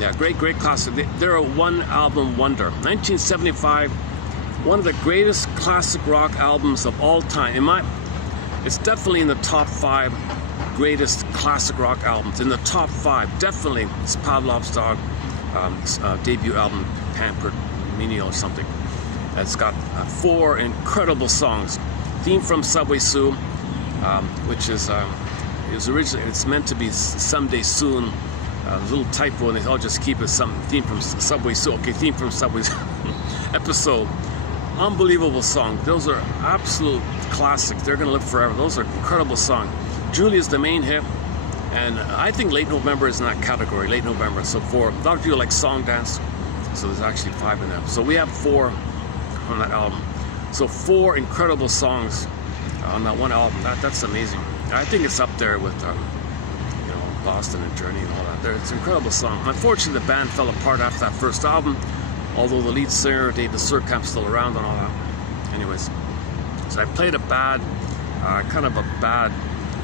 Yeah, great classic. They're a one-album wonder. 1975, one of the greatest classic rock albums of all time. It's definitely in the top 5 greatest classic rock albums. In the top 5, definitely it's Pavlov's Dog, debut album, Pampered Menial or something. It's got 4 incredible songs. Theme from Subway Sue, which is originally, it's meant to be Someday Soon. A little typo, and I'll just keep it some theme from Subway Sue. Okay, theme from Subway episode. Unbelievable song. Those are absolute classics. They're gonna live forever. Those are incredible songs. Julia's the main hit, and I think Late November is in that category. Late November. So 4. A lot of people like Song Dance, so there's actually 5 in them. So we have 4 on that album. So 4 incredible songs on that one album. That's amazing. I think it's up there with Boston and Journey and all that. It's an incredible song. Unfortunately, the band fell apart after that first album, although the lead singer, David Surkamp's still around and all that. Anyways, so I played a bad, kind of a bad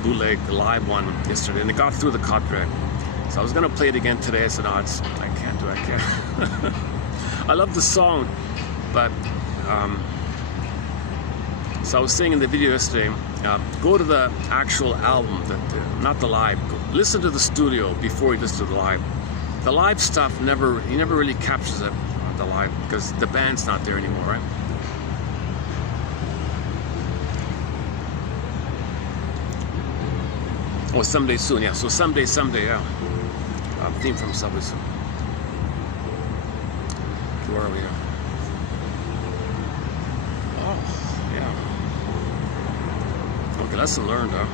bootleg live one yesterday, and it got through the copyright. So I was going to play it again today. I said, no, I can't. I love the song, but so I was saying in the video yesterday, go to the actual album, not the live. Listen to the studio before you listen to the live. The live stuff he never really captures it on the live because the band's not there anymore, right? Oh, Someday Soon, yeah. So Someday, yeah. Theme from Subway Sue. Where are we here? Oh, yeah. Okay, lesson learned, huh?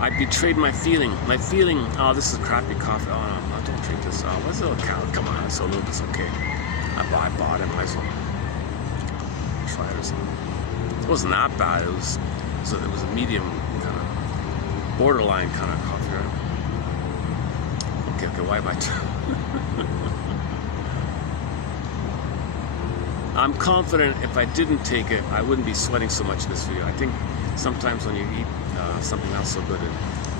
I betrayed my feeling. Oh, this is crappy coffee. Oh, no, don't drink this. Oh, what's the little count? Come on, it's a little bit okay. I bought it, might as well try it or something. It wasn't that bad. It was a medium kind of, borderline kind of coffee, right? Okay, why am I I'm confident if I didn't take it, I wouldn't be sweating so much in this video. I think sometimes when you eat something not so good,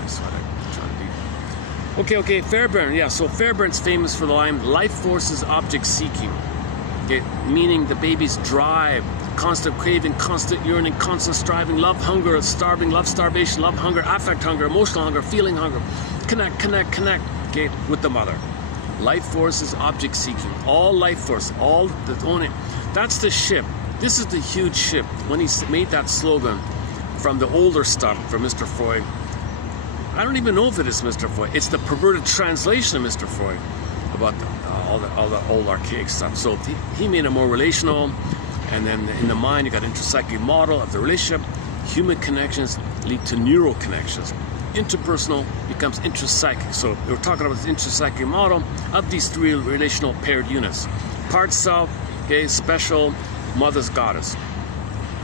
that's what I try to do. Okay, Fairbairn, yeah, so Fairbairn's famous for the line, life force is object seeking. Okay, meaning the baby's drive, constant craving, constant yearning, constant striving, love, hunger, starving, love, starvation, love, hunger, affect hunger, emotional hunger, feeling hunger, connect, okay, with the mother. Life force is object seeking. All life force, all the only, that's the ship. This is the huge ship. When he made that slogan from the older stuff from Mr. Freud, I don't even know if it is Mr. Freud. It's the perverted translation of Mr. Freud about all the old archaic stuff. So he made it more relational, and then in the mind you got intrapsychic model of the relationship. Human connections lead to neural connections. Interpersonal becomes intrapsychic. So we're talking about this intrapsychic model of these 3 relational paired units. Part self, okay, special, mother's goddess.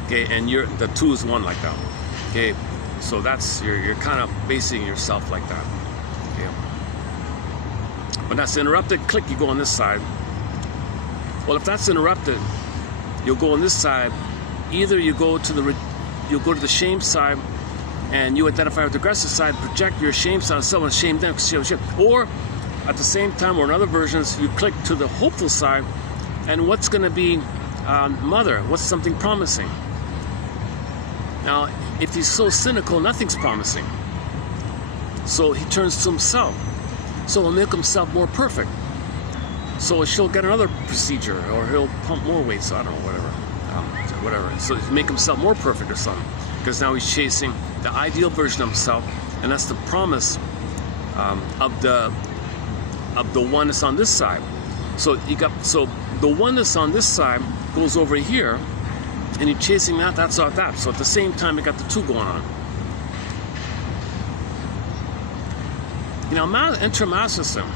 Okay, and the 2 is 1 like that. Okay, so that's you're kind of basing yourself like that. Okay. When that's interrupted, click, you go on this side. Well, if that's interrupted, you'll go on this side. Either you go to the shame side, and you identify with the aggressive side, project your shame side on someone, shame them, or at the same time, or in other versions, you click to the hopeful side, and what's going to be mother? What's something promising? Now, if he's so cynical, nothing's promising. So he turns to himself. So he'll make himself more perfect. So she'll get another procedure, or he'll pump more weight. So I don't know, whatever. So make himself more perfect or something. Because now he's chasing the ideal version of himself, and that's the promise of the oneness on this side. So the oneness on this side goes over here, and you're chasing that. That's not that. So at the same time, you got the 2 going on. You know, enter mass system.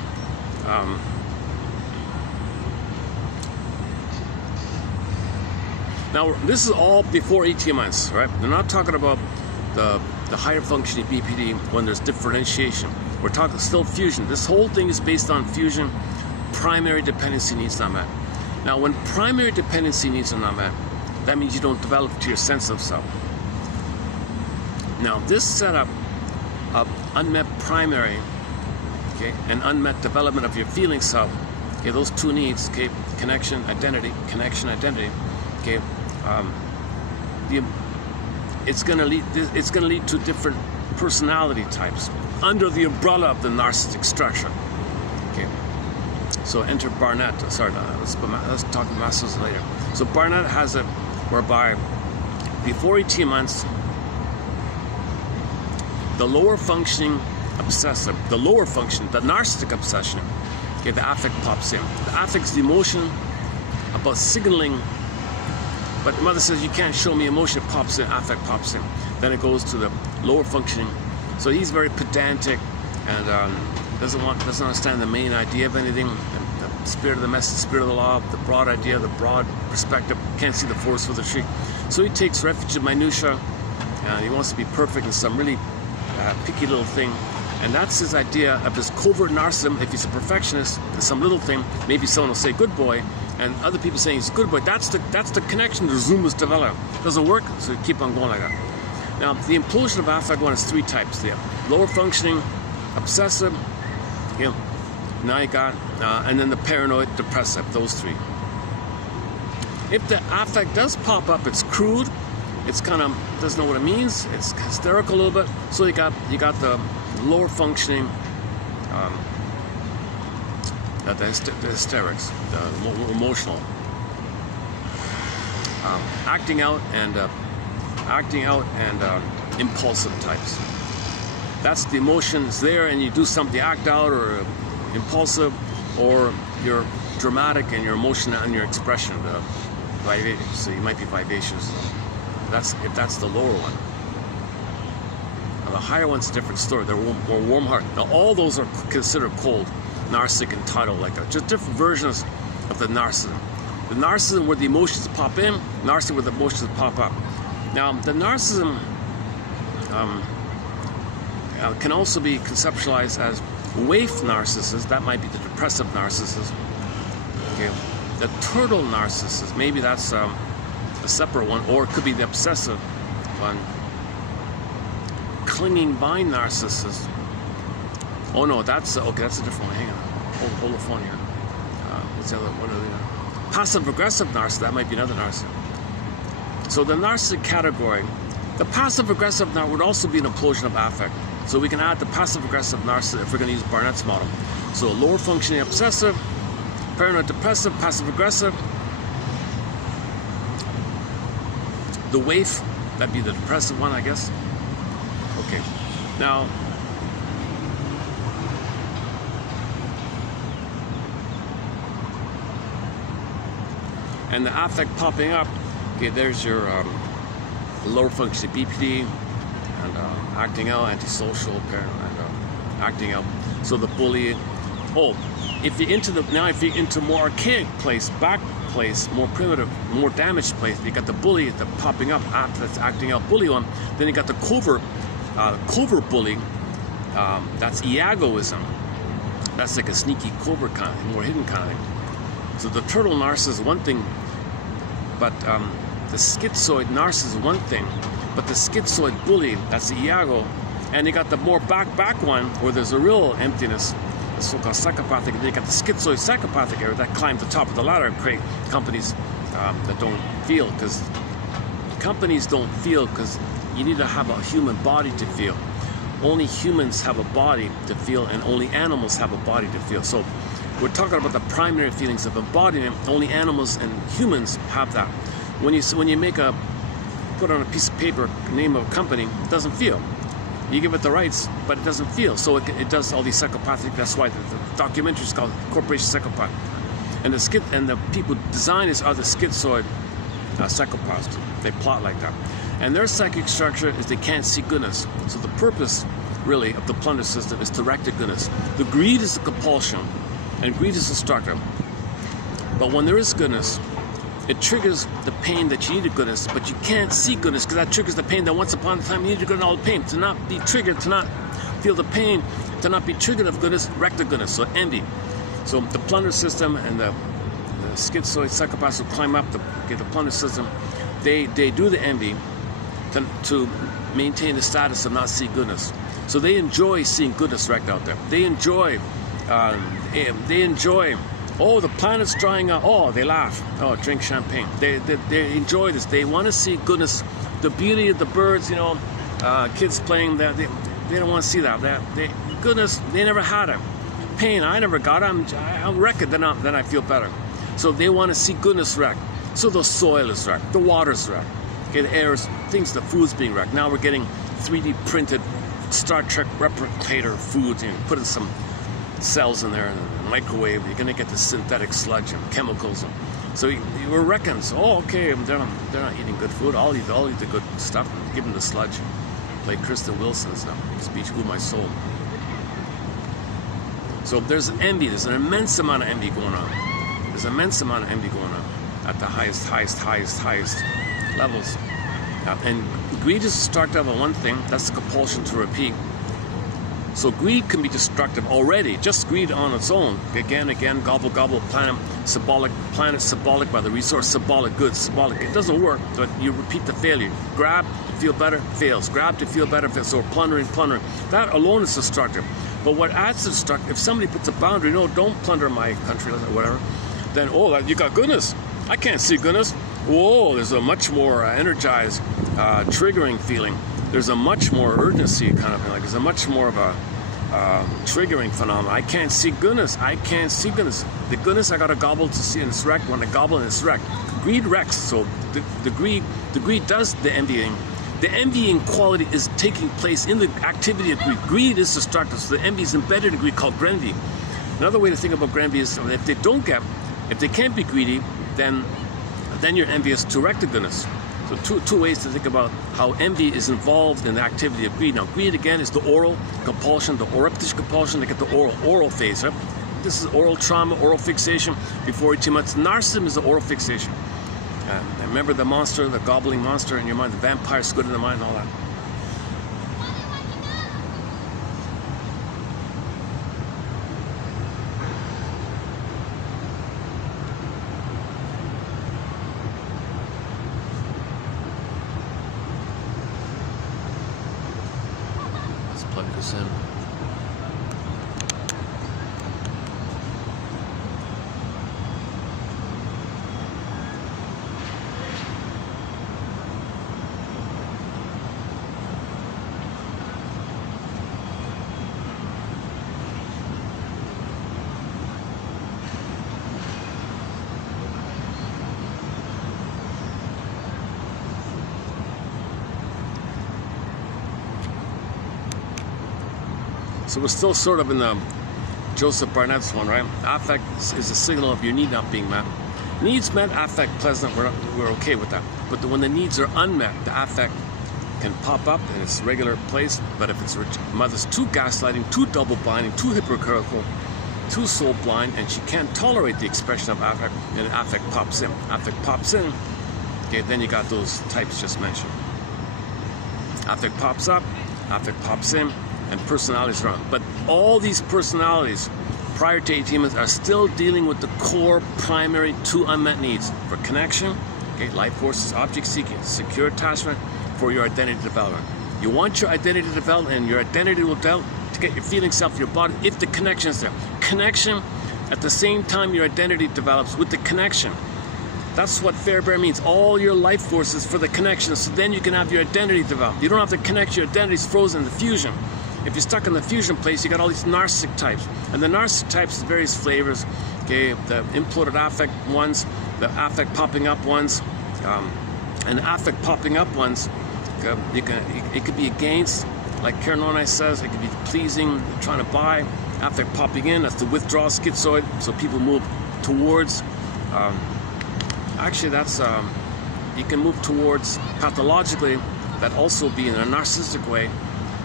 Now, this is all before 18 months, right? They're not talking about the higher functioning BPD when there's differentiation. We're talking still fusion. This whole thing is based on fusion. Primary dependency needs not met. Now, when primary dependency needs are not met, that means you don't develop to your sense of self. Now, this setup of unmet primary, okay, and unmet development of your feeling self, okay, those 2 needs, okay, connection, identity, okay, it's going to lead to different personality types under the umbrella of the narcissistic structure. Okay. So enter Barnett. Sorry, let's talk about masters later. So Barnett has it whereby before 18 months, the lower functioning obsessive, the narcissistic obsession, okay, the affect pops in. The affect is the emotion about signaling, but the mother says, you can't show me emotion, it pops in, affect pops in. Then it goes to the lower functioning. So he's very pedantic and doesn't understand the main idea of anything, the spirit of the message, the spirit of the law, the broad idea, the broad perspective, can't see the forest for the tree. So he takes refuge in minutia, and he wants to be perfect in some really picky little thing. And that's his idea of his covert narcissism. If he's a perfectionist, some little thing, maybe someone will say good boy, and other people saying he's a good boy. That's the connection the Zoom was developed. Doesn't work, so you keep on going like that. Now, the implosion of affect one is three types there. Lower functioning, obsessive, you know, now you got, and then the paranoid, depressive, those three. If the affect does pop up, it's crude, it's kind of, doesn't know what it means, it's hysterical a little bit, so you got the lower functioning, the hysterics, the emotional, acting out and impulsive types. That's the emotions there, and you do something, act out or impulsive, or you're dramatic in your emotion and your expression. Vivacious, so you might be vivacious. If that's the lower one. Now the higher one's a different story. They're more warm-hearted. Now all those are considered cold, narcissistic, entitled, like that. Just different versions of the narcissism. The narcissism where the emotions pop in, narcissism where the emotions pop up. Now the narcissism can also be conceptualized as waif narcissists. That might be the depressive narcissist. Okay. The turtle narcissist, maybe that's a separate one, or it could be the obsessive one. Clinging vine narcissist. Oh no, that's okay. That's a different one. Hang on, hold the phone here. What's the other? What are the passive aggressive narcissist? That might be another narcissist. So the narcissistic category, the passive aggressive now would also be an implosion of affect. So we can add the passive aggressive narcissist if we're going to use Barnett's model. So lower functioning obsessive, paranoid depressive, passive aggressive. The waif, that'd be the depressive one, I guess. Okay. Now, and the affect popping up. Okay, there's your lower functioning BPD and acting out, antisocial, paranoid, and acting out. So the bully. Oh, if you're into more archaic place, back place, more primitive, more damaged place, you got the bully popping up after that's acting out bully one. Then you got the covert bully. That's egoism. That's like a sneaky covert kind of, more hidden kind of thing. So the turtle narcissist is one thing, but the schizoid narcissist is one thing, but the schizoid bully, that's the ego, and you got the more back one where there's a real emptiness. The so-called psychopathic, and then you got the schizoid psychopathic area that climb the top of the ladder and create companies that don't feel, because companies don't feel because you need to have a human body to feel. Only humans have a body to feel, and only animals have a body to feel. So we're talking about the primary feelings of embodiment. Only animals and humans have that. When you put on a piece of paper name of a company, it doesn't feel. You give it the rights, but it doesn't feel. So it does all these psychopathic. That's why the documentary is called Corporation Psychopath. And the people design are the schizoid psychopaths. They plot like that. And their psychic structure is they can't see goodness. So the purpose, really, of the plunder system is to direct to goodness. The greed is the compulsion, and greed is destructive. But when there is goodness, it triggers the pain that you needed goodness, but you can't see goodness because that triggers the pain that once upon a time you needed goodness, all the pain. To not be triggered, to not feel the pain, to not be triggered of goodness, wreck the goodness, so envy. So the plunder system and the schizoid psychopaths who climb up the plunder system, they do the envy to maintain the status of not seeing goodness. So they enjoy seeing goodness wrecked out there. They enjoy, oh, the planet's drying up. Oh, they laugh. Oh, drink champagne. They enjoy this. They want to see goodness, the beauty of the birds, kids playing that, they don't want to see that. Goodness, they never had it. Pain, I never got it. I'll wreck it, then I feel better. So they want to see goodness wrecked. So the soil is wrecked, the water's wrecked, okay, the air is, things, the food's being wrecked. Now we're getting 3D printed Star Trek replicator foods, putting some cells in there and a microwave. You're gonna get the synthetic sludge and chemicals. So we're wrecking. So, okay, they're not eating good food. I'll eat the good stuff. Give them the sludge. Like Kristen Wilson's speech, "Ooh, my soul." So there's envy. There's an immense amount of envy going on. There's an immense amount of envy going on at the highest levels. And greed is destructive of one thing. That's the compulsion to repeat. So greed can be destructive already. Just greed on its own. Again, gobble, gobble, planet symbolic by the resource, symbolic goods, symbolic. It doesn't work, but you repeat the failure. Grab to feel better, fails. Grab to feel better, fails. So plundering. That alone is destructive. But what adds to destructive, if somebody puts a boundary, no, don't plunder my country, or whatever, then, oh, you got goodness. I can't see goodness. Whoa, there's a much more energized, triggering feeling. There's a much more urgency kind of thing. Like there's a much more of a triggering phenomenon. I can't see goodness. I can't see goodness. The goodness I got to gobble to see, and it's wrecked. When I gobble and it's wrecked. Greed wrecks. So the greed does the envying. The envying quality is taking place in the activity of greed. Greed is destructive. So the envy is embedded in greed, called grenvy. Another way to think about grenvy is if they can't be greedy, then you're envious to wreck the goodness. So two ways to think about how envy is involved in the activity of greed. Now, greed again is the oral compulsion, the oriptish compulsion to get the oral phase. Right? This is oral trauma, oral fixation before 18 months. Narcissism is the oral fixation. And remember the monster, the gobbling monster in your mind, the vampire squid in the mind, and all that. Plug this in. So we're still sort of in the Joseph Barnett's one, right? Affect is a signal of your need not being met. Needs met, affect pleasant, we're okay with that. But when the needs are unmet, the affect can pop up in its regular place. But if it's mother's too gaslighting, too double blinding, too hypocritical, too soul blind, and she can't tolerate the expression of affect, and affect pops in. Affect pops in, okay, then you got those types just mentioned. Affect pops up, affect pops in, and personalities around. But all these personalities prior to 18 months are still dealing with the core primary two unmet needs for connection, okay, life forces, object seeking, secure attachment for your identity development. You want your identity to develop, and your identity will develop to get your feeling self, your body, if the connection is there. Connection, at the same time your identity develops with the connection. That's what fair bear means. All your life forces for the connection, so then you can have your identity develop. You don't have to connect, your identity is frozen in the fusion. If you're stuck in the fusion place, you got all these narcissistic types. And the narcissistic types, various flavors, okay, the imploded affect ones, the affect popping up ones, and affect popping up ones, it could be against, like Karen Nornay says, it could be pleasing, trying to buy. Affect popping in, that's the withdrawal schizoid, so people move towards, actually that's, you can move towards pathologically, that also be in a narcissistic way,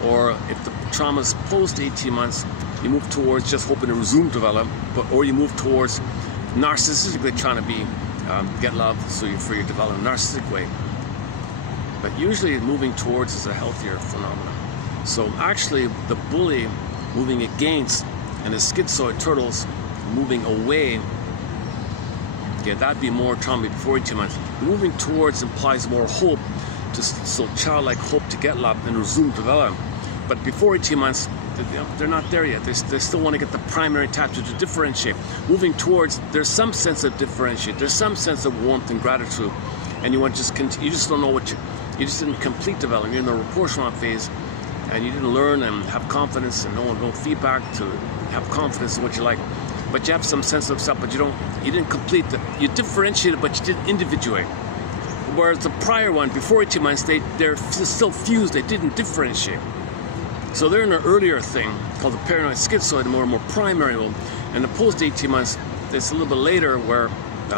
or if the trauma is post 18 months, you move towards just hoping to resume development, or you move towards narcissistically trying to be get love, so you're for your development narcissistic way. But usually moving towards is a healthier phenomenon. So actually the bully moving against and the schizoid turtles moving away, yeah, that'd be more trauma before 18 months. Moving towards implies more hope, so childlike hope to get love and resume development. But before 18 months, they're not there yet. They still want to get the primary attachment to differentiate. Moving towards, there's some sense of differentiate. There's some sense of warmth and gratitude, and you want to just continue. You just don't know what You just didn't complete development. You're in the rapprochement phase, and you didn't learn and have confidence and no feedback to have confidence in what you like. But you have some sense of self, but you didn't complete you differentiated, but you didn't individuate. Whereas the prior one, before 18 months, they're still fused, they didn't differentiate. So they're in an earlier thing called the paranoid schizoid, more primary one. And the post 18 months, it's a little bit later where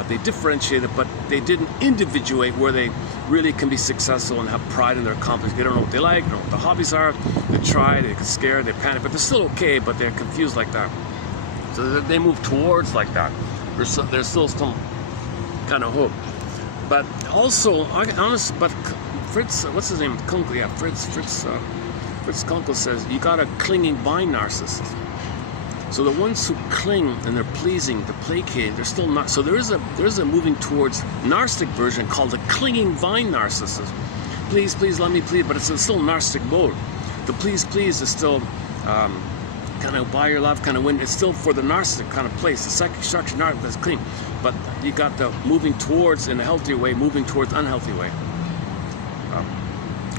they differentiated, but they didn't individuate, where they really can be successful and have pride in their accomplishments. They don't know what they like, they don't know what the hobbies are, they try, they get scared, they panic, but they're still okay, but they're confused like that. So they move towards like that. There's still some kind of hope. But also, but Fritz, what's his name? Kunkel, yeah, Fritz Kunkel says, you got a clinging vine narcissist. So the ones who cling and they're pleasing, they're placating, they're still not. So there is a moving towards narcissistic version called the clinging vine narcissist. Please, please, let me please, but it's still narcissistic mode. The please is still kind of buy your love, kind of win. It's still for the narcissistic kind of place. The psychic structure, that's clean. But you got the moving towards in a healthier way, moving towards unhealthy way.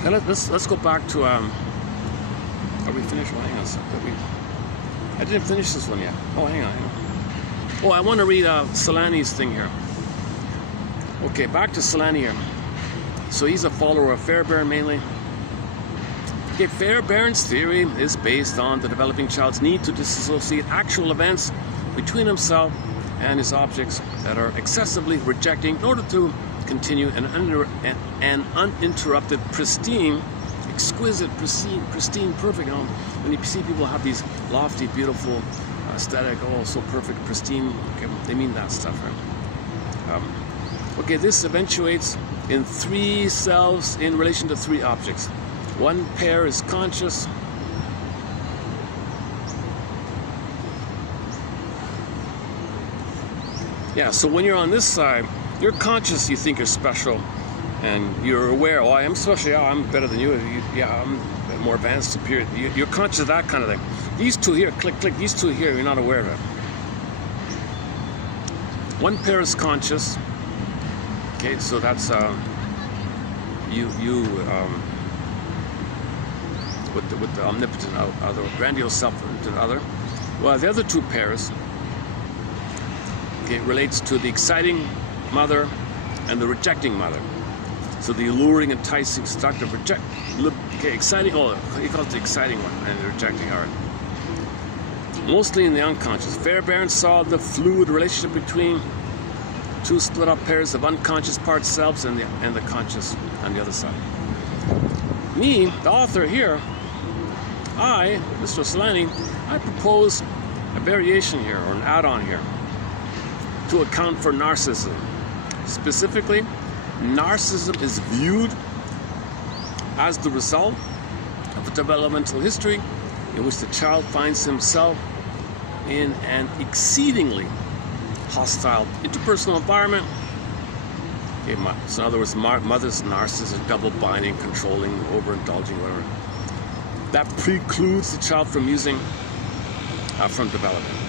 And let's go back to. Are we finished? Well, hang on a second. I didn't finish this one yet. Oh, hang on. Oh, I want to read Solani's thing here. Okay, back to Solani here. So he's a follower of Fairbairn mainly. Okay, Fairbairn's theory is based on the developing child's need to disassociate actual events between himself and his objects that are excessively rejecting in order to continue an uninterrupted, pristine, exquisite, pristine, perfect. You know, when you see people have these lofty, beautiful, aesthetic, oh, so perfect, pristine, okay, they mean that stuff, right? Okay, this eventuates in 3 selves in relation to 3 objects. One pair is conscious. Yeah, so when you're on this side, you're conscious, you think you're special, and you're aware, oh, I am special, yeah, I'm better than you, yeah, I'm more advanced, superior. You're conscious of that kind of thing. These 2 here, click, these 2 here, you're not aware of it. One pair is conscious. Okay, so that's with the omnipotent other, grandiose self-omnipotent other. Well, the other 2 pairs, okay, relates to the exciting mother and the rejecting mother. So the alluring, enticing, seductive, okay, exciting, oh, he calls it the exciting one, and the rejecting art. Mostly in the unconscious. Fairbairn saw the fluid relationship between 2 split up pairs of unconscious part selves and the conscious on the other side. Me, the author here, I, Mr. Solani, I propose a variation here, or an add-on here, to account for narcissism. Specifically, narcissism is viewed as the result of a developmental history in which the child finds himself in an exceedingly hostile interpersonal environment. Okay, so in other words, mother's narcissism, double binding, controlling, overindulging, whatever. That precludes the child from from development.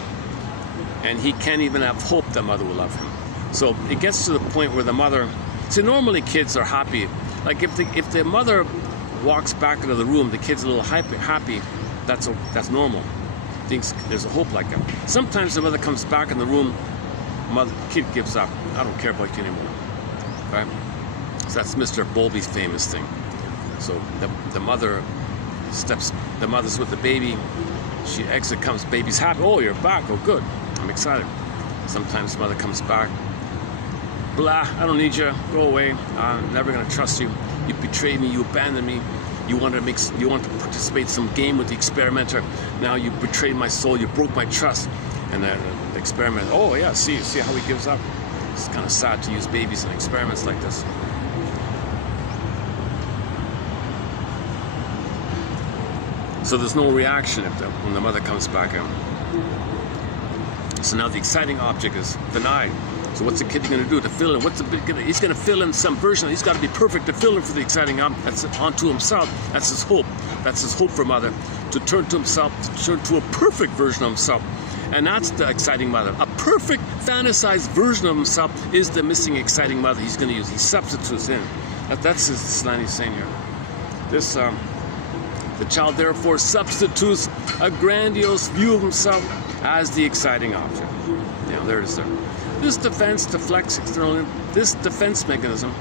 And he can't even have hope that mother will love him. So it gets to the point where the mother, see, normally kids are happy. Like if the mother walks back into the room, the kid's a little happy, that's normal. Thinks there's a hope like that. Sometimes the mother comes back in the room, kid gives up. I don't care about you anymore. Right? So that's Mr. Bowlby's famous thing. So the mother's with the baby. She comes, baby's happy. Oh, you're back. Oh, good. I'm excited. Sometimes the mother comes back. Blah, I don't need you. Go away. I'm never gonna trust you. You betrayed me. You abandoned me. You want to participate in some game with the experimenter. Now you betrayed my soul. You broke my trust. And then the experimenter. Oh yeah, see how he gives up. It's kind of sad to use babies in experiments like this. So there's no reaction when the mother comes back in. So now the exciting object is denied. So what's the kid going to do to fill in? He's going to fill in some version. He's got to be perfect to fill in for the exciting object. That's onto himself. That's his hope. That's his hope for mother, to turn to himself, to turn to a perfect version of himself. And that's the exciting mother. A perfect, fantasized version of himself is the missing exciting mother he's going to use. He substitutes in. That's his slanty saying here. This, the child therefore substitutes a grandiose view of himself as the exciting object. Yeah, there it is there. This defense mechanism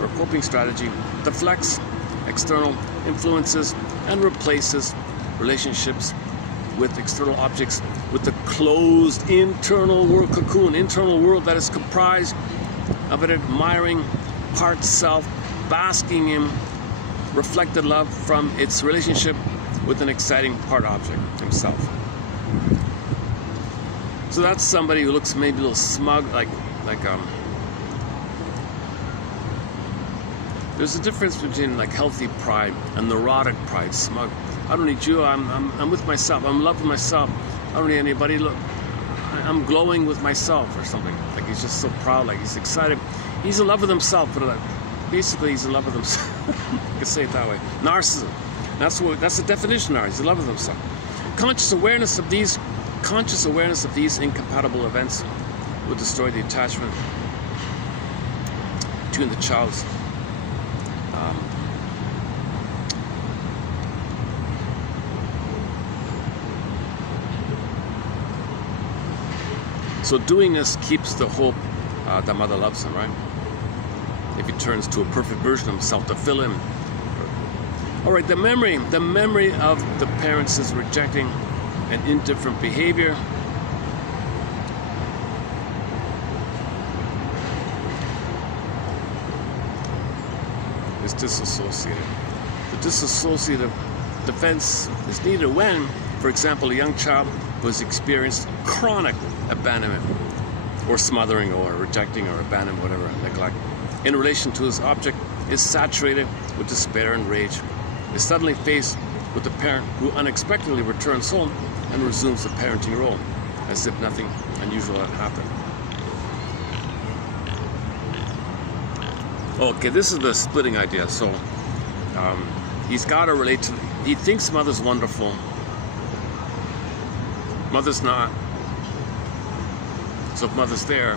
or coping strategy deflects external influences and replaces relationships with external objects with the closed internal world cocoon, internal world that is comprised of an admiring part self, basking in reflected love from its relationship with an exciting part object, himself. So that's somebody who looks maybe a little smug, there's a difference between like healthy pride and neurotic pride, smug. I don't need you, I'm with myself, I'm in love with myself, I don't need anybody, look, I'm glowing with myself or something. Like he's just so proud, like he's excited. He's in love with himself, but basically he's in love with himself. I can say it that way. Narcissism. That's the definition of it. He's in love with himself. Conscious awareness of these incompatible events will destroy the attachment between the child's so doing this keeps the hope that mother loves him, right? If he turns to a perfect version of himself to fill in. All right, the memory of the parents is rejecting and indifferent behavior. Is disassociated. The dissociative defense is needed when, for example, a young child who has experienced chronic abandonment or smothering or rejecting or abandonment, whatever, neglect, in relation to his object, is saturated with despair and rage, is suddenly faced with a parent who unexpectedly returns home and resumes the parenting role, as if nothing unusual had happened. Okay, this is the splitting idea. So he's got to relate to, he thinks mother's wonderful, mother's not. So if mother's there,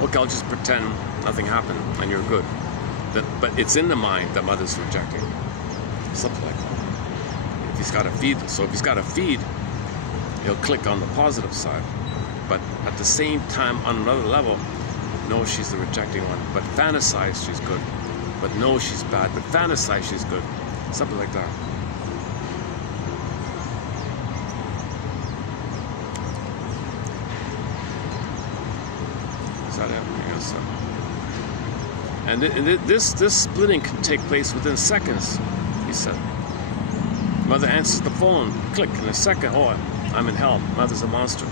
okay, I'll just pretend nothing happened and you're good. But it's in the mind that mother's rejecting. Something like that. If he's got a feed, he'll click on the positive side. But at the same time, on another level, no, she's the rejecting one. But fantasize she's good. But no, she's bad. But fantasize she's good. Something like that. Is that it? I guess so. And this splitting can take place within seconds, he said. Mother answers the phone, click, in a second, oh, I'm in hell, mother's a monster.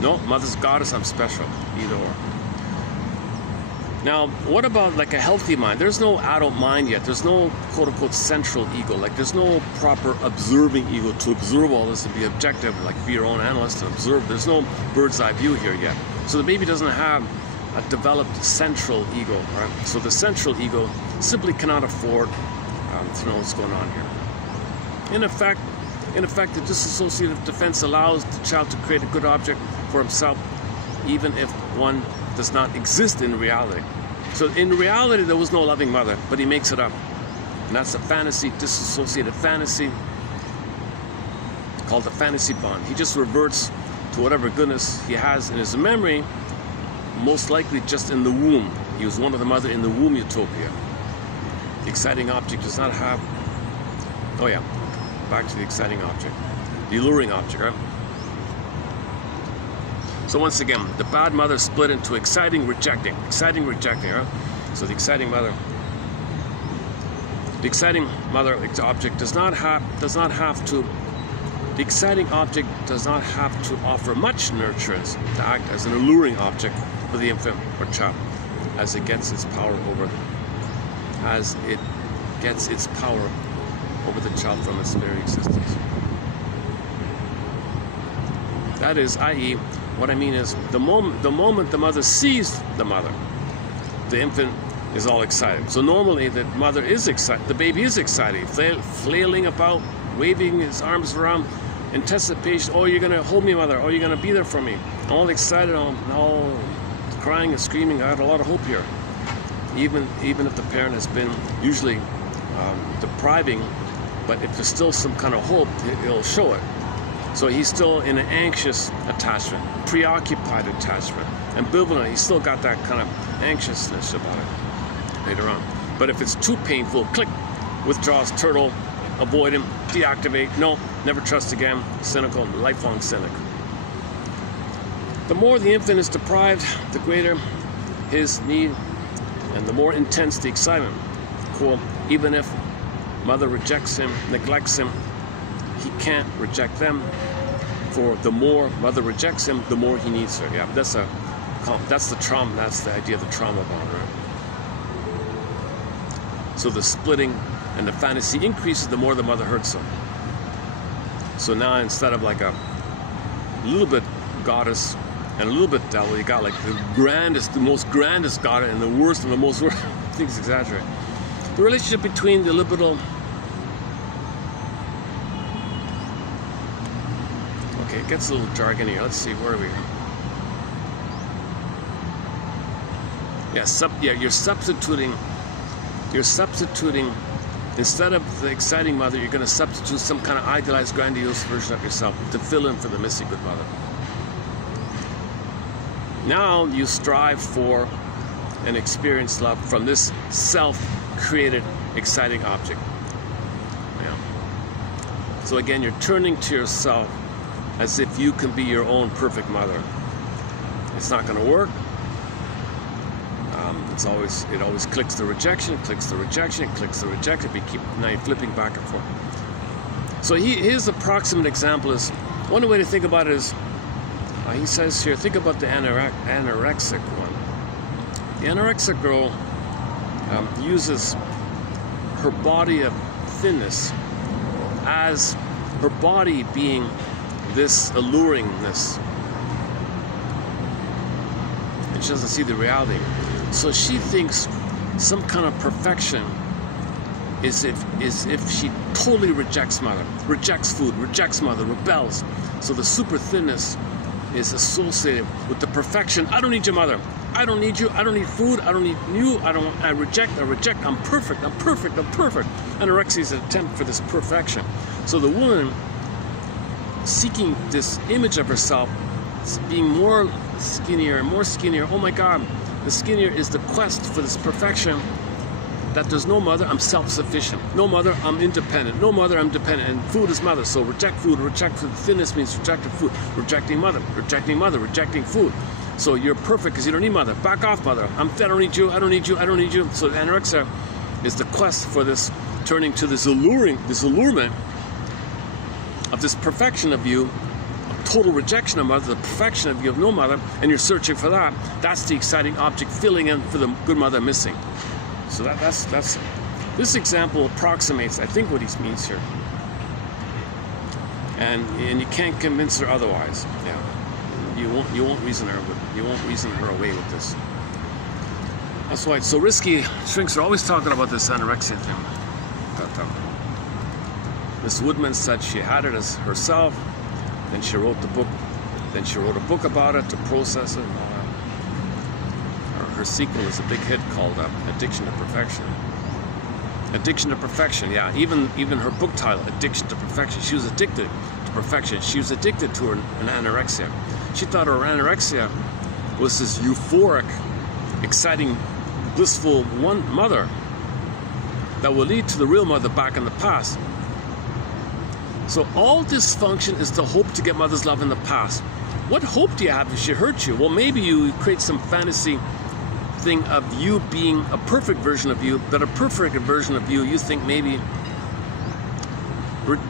No, mother's goddess, I'm special, either or. Now, what about like a healthy mind? There's no adult mind yet. There's no quote-unquote central ego. Like there's no proper observing ego to observe all this and be objective, like be your own analyst and observe. There's no bird's eye view here yet. So the baby doesn't have a developed central ego, right? So the central ego simply cannot afford to know what's going on here. In effect, the dissociative defense allows the child to create a good object for himself, even if one does not exist in reality. So in reality, there was no loving mother, but he makes it up. And that's a fantasy, dissociative fantasy, called the fantasy bond. He just reverts to whatever goodness he has in his memory, most likely just in the womb. He was one of the mother in the womb utopia. The exciting object does not have, oh yeah, back to the exciting object, the alluring object, right? So once again, the bad mother split into exciting, rejecting, right? So the exciting mother object does not have to offer much nurturance to act as an alluring object for the infant or child, as it gets its power over the child from its very existence. That is, i.e., what I mean is, the moment the mother sees the infant is all excited. So normally the mother is excited, the baby is excited, flailing about, waving his arms around, anticipation, oh, you're gonna hold me, mother, oh, you're gonna be there for me. I'm all excited, I'm all crying and screaming, I had a lot of hope here. even if the parent has been usually depriving, but if there's still some kind of hope, it'll show it. So he's still in an anxious attachment, preoccupied attachment, ambivalent. He's still got that kind of anxiousness about it later on. But if it's too painful, click, withdraws, turtle, avoid him, deactivate, no, never trust again, cynical, lifelong cynic. The more the infant is deprived, the greater his need and the more intense the excitement. Cool. Even if mother rejects him, neglects him, he can't reject them. For the more mother rejects him, the more he needs her. Yeah, that's the trauma. That's the idea of the trauma bond, right? So the splitting and the fantasy increases the more the mother hurts him. So now instead of like a little bit goddess and a little bit devil, you got like the grandest, the most grandest goddess and the worst and the most worst. Things exaggerate. The relationship between the libido. Okay, it gets a little jargon here. Let's see, where are we? Yeah, you're substituting, instead of the exciting mother, you're going to substitute some kind of idealized, grandiose version of yourself to fill in for the missing good mother. Now you strive for and experience love from this self-created, exciting object. Yeah. So again, you're turning to yourself as if you can be your own perfect mother. It's not going to work. It always clicks the rejection, clicks the rejection, clicks the rejection. Now you're flipping back and forth. So here's the approximate example. Is one way to think about it is, he says here, think about the anorexic one. The anorexic girl uses her body of thinness as her body being this alluringness. And she doesn't see the reality. So she thinks some kind of perfection is if she totally rejects mother, rejects food, rejects mother, rebels. So the super thinness is associated with the perfection. I don't need your mother. I don't need you. I don't need food. I don't need you. I reject. I'm perfect. Anorexia is an attempt for this perfection. So the woman seeking this image of herself, being more skinnier and more skinnier. Oh my God. The skinnier is the quest for this perfection, that there's no mother, I'm self-sufficient. No mother, I'm independent. No mother, I'm dependent. And food is mother. So reject food, reject food. Thinness means rejecting food. Rejecting mother, rejecting food. So you're perfect because you don't need mother. Back off, mother. I'm fed, I don't need you, I don't need you, I don't need you. So the anorexia is the quest for this, turning to this allurement of this perfection of you, total rejection of mother, the perfection of you of no mother, and you're searching for that. That's the exciting object filling in for the good mother missing. So that's this example approximates, I think, what he means here. And you can't convince her otherwise. Yeah, you won't reason her, but you won't reason her away with this. That's why it's so risky. Shrinks are always talking about this anorexia thing. But Miss Woodman said she had it as herself. Then she wrote the book. Then she wrote a book about it to process it and all that. Her sequel is a big hit called Addiction to Perfection. Addiction to Perfection, yeah. Even her book title, Addiction to Perfection. She was addicted to perfection. She was addicted to an anorexia. She thought her anorexia was this euphoric, exciting, blissful one mother that will lead to the real mother back in the past. So all dysfunction is the hope to get mother's love in the past. What hope do you have if she hurts you? Well, maybe you create some fantasy thing of you being a perfect version of you, but a perfect version of you think maybe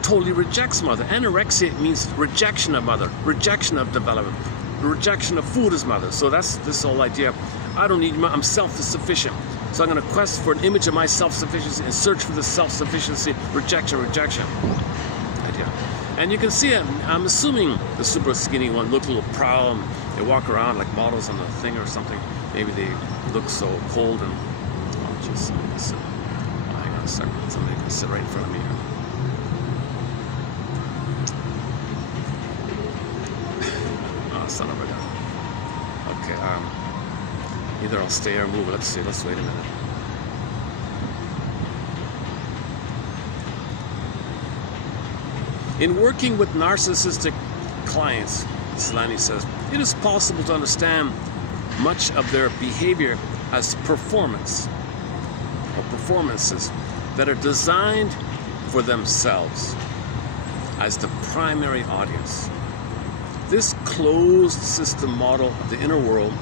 totally rejects mother. Anorexia means rejection of mother, rejection of development, rejection of food as mother. So that's this whole idea. I don't need mother, I'm self-sufficient. So I'm going to quest for an image of my self-sufficiency and search for the self-sufficiency, rejection. And you can see it, I'm assuming the super skinny one look a little proud. They walk around like models on the thing or something. Maybe they look so cold and, oh jeez, somebody can sit. Oh, hang on a second, somebody can sit right in front of me here. Oh, son of a gun. Okay, Either I'll stay or move. Let's see. Let's wait a minute. In working with narcissistic clients, Selani says, it is possible to understand much of their behavior as performance or performances that are designed for themselves as the primary audience. This closed system model of the inner world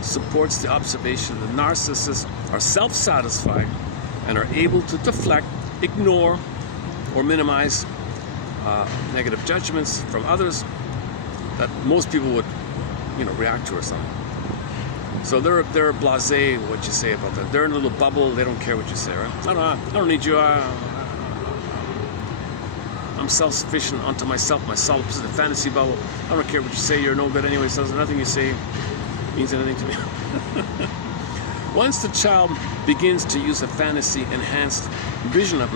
supports the observation that narcissists are self-satisfied and are able to deflect, ignore, or minimize negative judgments from others that most people would, react to or something. So they're blasé what you say about that. They're in a little bubble. They don't care what you say, right? I don't need you. I'm self-sufficient unto myself. My solipsist is a fantasy bubble. I don't care what you say. You're no good anyway. So nothing you say means anything to me. Once the child begins to use a fantasy-enhanced vision of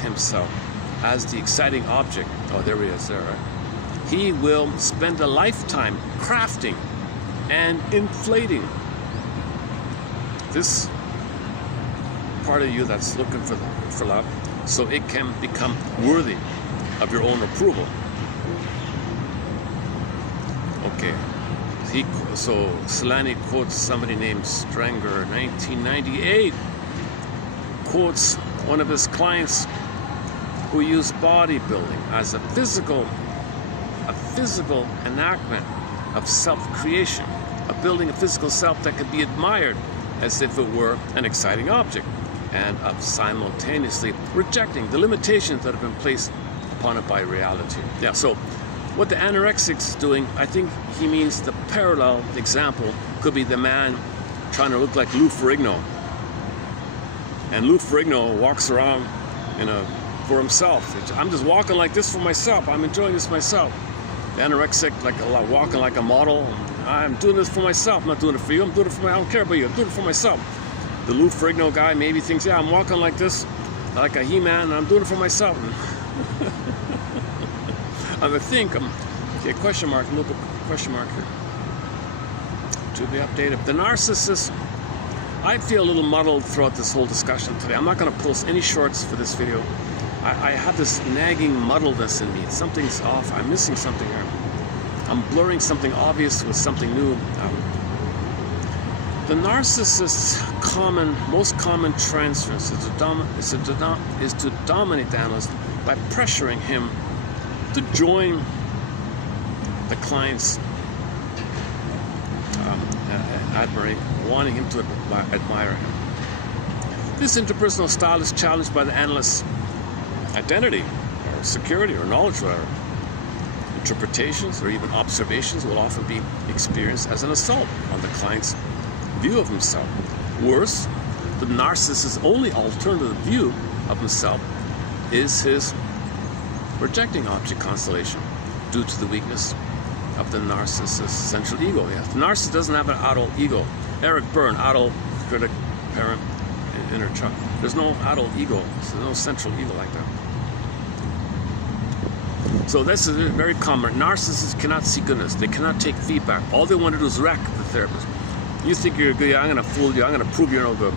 himself, as the exciting object, oh, there he is there, right? He will spend a lifetime crafting and inflating this part of you that's looking for love, so it can become worthy of your own approval. Okay, so Selani quotes somebody named Stranger, 1998, quotes one of his clients who used bodybuilding as a physical enactment of self-creation, of building a physical self that could be admired as if it were an exciting object, and of simultaneously rejecting the limitations that have been placed upon it by reality. Yeah, so what the anorexic is doing, I think he means the parallel example could be the man trying to look like Lou Ferrigno. And Lou Ferrigno walks around for himself. I'm just walking like this for myself. I'm enjoying this myself. The anorexic, walking like a model. I'm doing this for myself. I'm not doing it for you. I'm doing it for I don't care about you. I'm doing it for myself. The Lou Ferrigno guy maybe thinks, yeah, I'm walking like this, like a He-Man, and I'm doing it for myself. I think, okay, question mark, a little bit question mark here. To be updated. The narcissist, I feel a little muddled throughout this whole discussion today. I'm not going to post any shorts for this video. I have this nagging muddledness in me. Something's off. I'm missing something here. I'm blurring something obvious with something new. The narcissist's most common transference is to dominate the analyst by pressuring him to join the client's wanting him to admire him. This interpersonal style is challenged by the analyst's identity, or security, or knowledge, whatever. Interpretations or even observations will often be experienced as an assault on the client's view of himself. Worse, the narcissist's only alternative view of himself is his rejecting object constellation due to the weakness of the narcissist's central ego. Yeah, the narcissist doesn't have an adult ego. Eric Berne, adult, critic, parent, and inner child. There's no adult ego. There's no central ego like that. So this is very common. Narcissists cannot see goodness. They cannot take feedback. All they want to do is wreck the therapist. You think you're good, I'm going to fool you, I'm going to prove you're no good.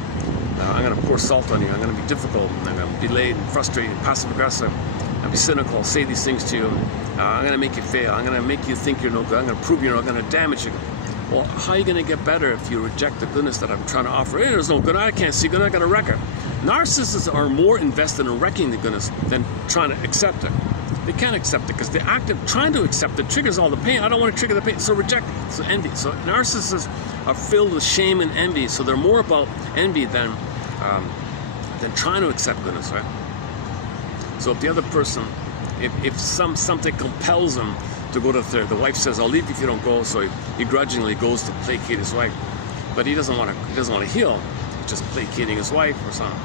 I'm going to pour salt on you, I'm going to be difficult, I'm going to be delayed and frustrated, passive aggressive, I'll be cynical, I'll say these things to you, I'm going to make you fail, I'm going to make you think you're no good, I'm going to prove you're not, I'm going to damage you. Well, how are you going to get better if you reject the goodness that I'm trying to offer? Hey, there's no good, I can't see good, I'm going to wreck it. Narcissists are more invested in wrecking the goodness than trying to accept it. They can't accept it because the act of trying to accept it triggers all the pain. I don't want to trigger the pain, so reject it. So envy. So narcissists are filled with shame and envy. So they're more about envy than trying to accept goodness, right? So if the other person, if something compels him to go to the wife says, "I'll leave if you don't go," so he grudgingly goes to placate his wife, but he doesn't want to heal. He's just placating his wife or something.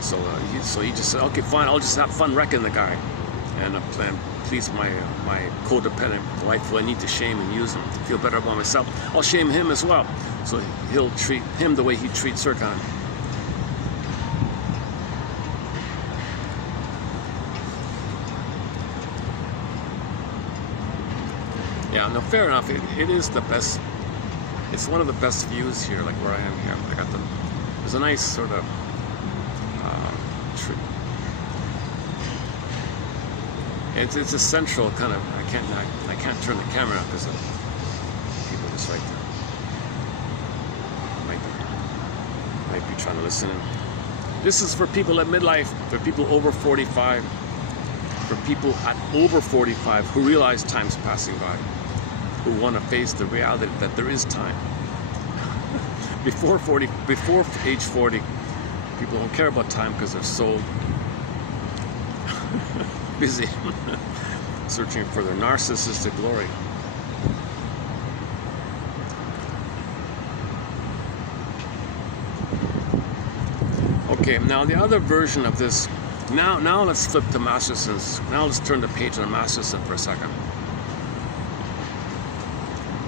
So he just said, "Okay, fine. I'll just have fun wrecking the guy." And please my codependent wife who I need to shame and use him to feel better about myself. I'll shame him as well. So he'll treat him the way he treats her kind. Yeah, no, fair enough. It is the best. It's one of the best views here, like where I am here. I got the. There's a nice sort of tree. It's a central kind of. I can't turn the camera up because people just like to might be trying to listen in. This is for people at midlife, for people over 45, for people at over 45 who realize time's passing by, who want to face the reality that there is time. Before age 40, people don't care about time because they're so busy searching for their narcissistic glory. Okay, now the other version of this, now let's flip to Masterson's. Now let's turn the page on Masterson for a second.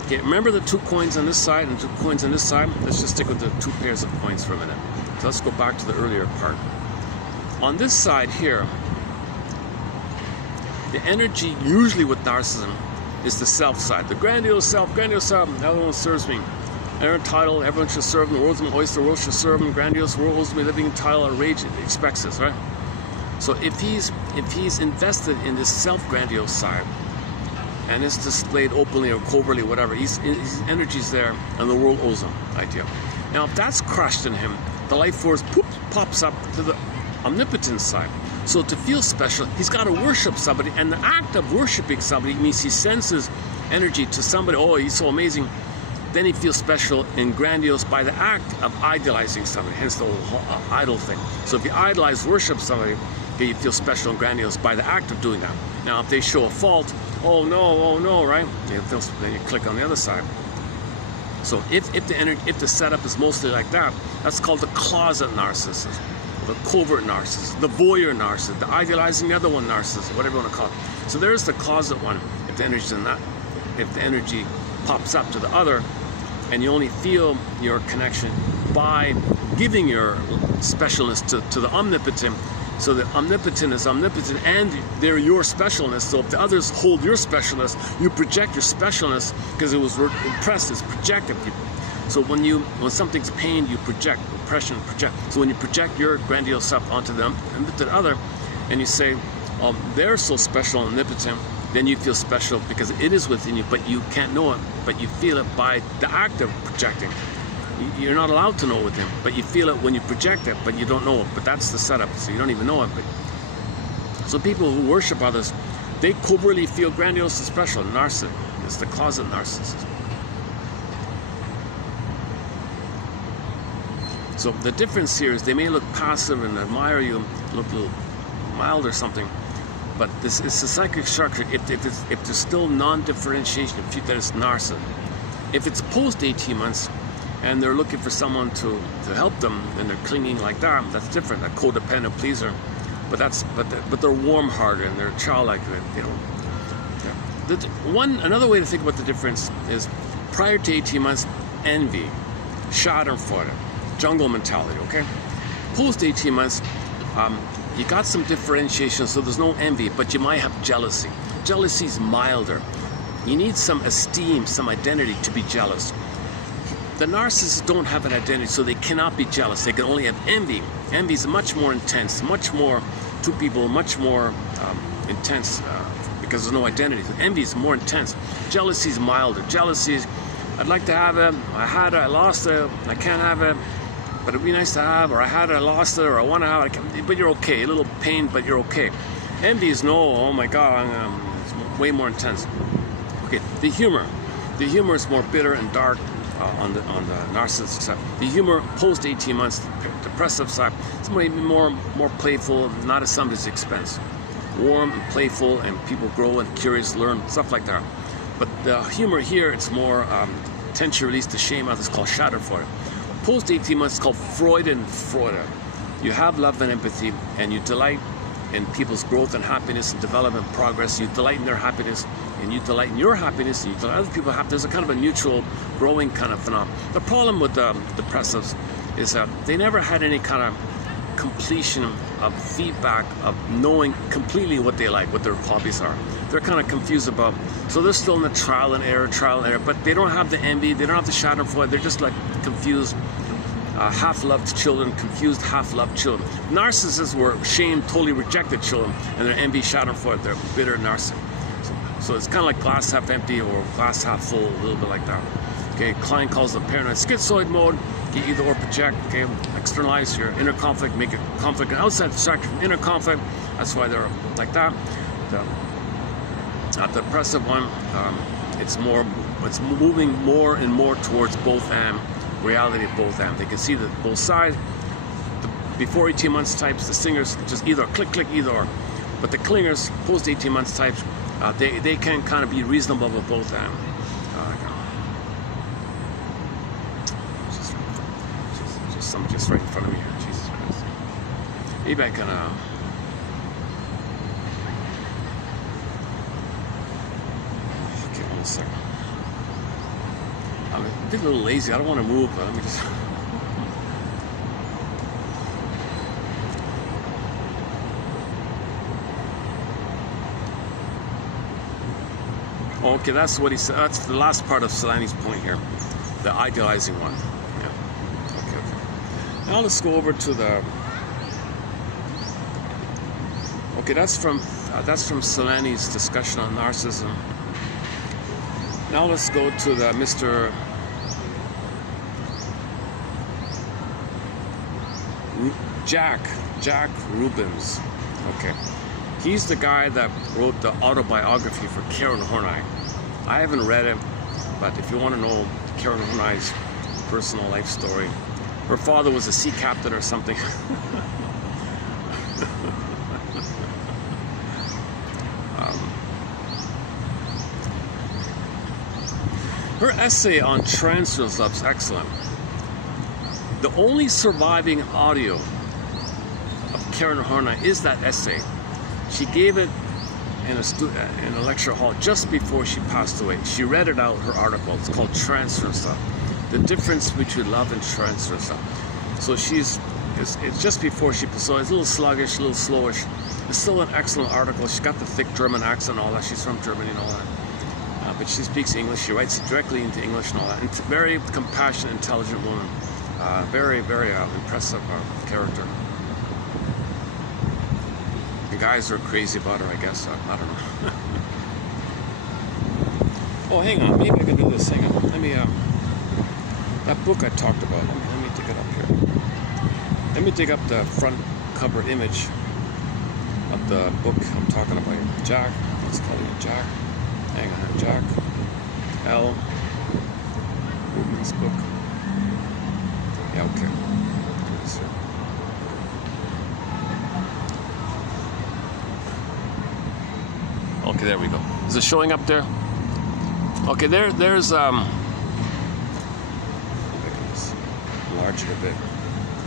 Okay, remember the 2 coins on this side and 2 coins on this side? Let's just stick with the 2 pairs of coins for a minute. So let's go back to the earlier part. On this side here, the energy usually with narcissism is the self side. The grandiose self, everyone serves me. They're entitled, everyone should serve them, the world's an oyster, the world should serve them, grandiose world owes me living entitled, a rage expects this, right? So if he's invested in this self-grandiose side, and it's displayed openly or covertly, whatever, his energy's there, and the world owes him, idea. Now if that's crushed in him, the life force pops up to the omnipotent side. So to feel special, he's got to worship somebody, and the act of worshiping somebody means he sends his energy to somebody. Oh, he's so amazing. Then he feels special and grandiose by the act of idolizing somebody, hence the whole idol thing. So if you idolize, worship somebody, okay, you feel special and grandiose by the act of doing that. Now, if they show a fault, oh no, right? Then you click on the other side. So if the setup is mostly like that, that's called the closet narcissist, the covert narcissist, the voyeur narcissist, the idealizing the other one narcissist, whatever you want to call it. So there's the closet one. If the energy's in that, if the energy pops up to the other, and you only feel your connection by giving your specialness to the omnipotent. So the omnipotent is omnipotent and they're your specialness. So if the others hold your specialness, you project your specialness because it was impressed as projecting people. So when something's pained, you project, oppression, project. So when you project your grandiose self onto the omnipotent other, and you say, oh, they're so special and omnipotent, then you feel special because it is within you, but you can't know it, but you feel it by the act of projecting. You're not allowed to know it with him, but you feel it when you project it, but you don't know it. But that's the setup, so you don't even know it. But so people who worship others, they covertly feel grandiose and special. Narcissist is the closet narcissist. So the difference here is they may look passive and admire you, look a little mild or something, but this is a psychic structure. If there's still non-differentiation, that it's narcissism. If it's post 18 months and they're looking for someone to help them and they're clinging like that, that's different. A codependent pleaser, but they're warm-hearted and they're childlike. They don't. Another way to think about the difference is prior to 18 months, envy, schadenfreude, jungle mentality. Okay, post 18 months. You got some differentiation, so there's no envy, but you might have jealousy. Jealousy is milder. You need some esteem, some identity to be jealous. The narcissists don't have an identity, so they cannot be jealous. They can only have envy. Envy is much more intense, much more, two people, much more intense because there's no identity. Envy is more intense. Jealousy is milder. Jealousy is, I'd like to have it, I had it, I lost it, I can't have it, but it'd be nice to have, or I had it, I lost it, or I want to have it, but you're okay. A little pain, but you're okay. Envy is no, oh my God, it's way more intense. Okay, the humor is more bitter and dark on the narcissistic side. The humor post 18 months, the depressive side, it's maybe more playful, not at somebody's expense. Warm and playful, and people grow and curious, learn, stuff like that. But the humor here, it's more tension release, the shame out, it's called schadenfreude. Post 18 months, it's called Freude. You have love and empathy, and you delight in people's growth and happiness and development, progress. You delight in their happiness, and you delight in your happiness, and you delight in other people's happiness. There's a kind of a mutual growing kind of phenomenon. The problem with the depressives is that they never had any kind of completion of feedback, of knowing completely what they like, what their hobbies are. They're kind of confused about, so they're still in the trial and error, but they don't have the envy, they don't have the schadenfreude, they're just like confused, half-loved children, confused, half-loved children. Narcissists were shamed, totally rejected children, and they're envy, schadenfreude, they're bitter narcissists. So it's kind of like glass half empty or glass half full, a little bit like that. Okay, Klein calls it paranoid schizoid mode. You either or project, okay, externalize your inner conflict, make it conflict and outside distraction from inner conflict. That's why they're like that. The depressive one, it's moving more and more towards both and, reality of both and. They can see that both sides. Before 18 months types, the singers just either click, either or. But the clingers, post 18 months types, they can kind of be reasonable with both and. Just right in front of me here, Jesus Christ. Maybe I can, okay, 1 second. I'm a bit a little lazy, I don't want to move, but let me just... Okay, that's what he said, that's the last part of Solani's point here. The idealizing one. Now let's go over to the. Okay, that's from Solani's discussion on narcissism. Now let's go to the Mr. Jack Rubens. Okay, he's the guy that wrote the autobiography for Karen Horney. I haven't read it, but if you want to know Karen Horney's personal life story. Her father was a sea captain or something. Her essay on transference is excellent. The only surviving audio of Karen Horney is that essay. She gave it in a lecture hall just before she passed away. She read it out, her article. It's called Transference. The difference between love and transference. So it's just before she, so it's a little sluggish, a little slowish. It's still an excellent article. She's got the thick German accent and all that. She's from Germany and all that. But she speaks English. She writes directly into English and all that. And very compassionate, intelligent woman. Very, very impressive character. The guys are crazy about her, I guess. I don't know. Oh, hang on. Maybe I can do this. Hang on. Let me... that book I talked about, let me dig it up here. Let me dig up the front cover image of the book I'm talking about. Jack, let's call it Jack. Hang on, Jack L. Rubens book. Yeah, okay. Do this here. Okay, there we go. Is it showing up there? Okay, there's large it a bit.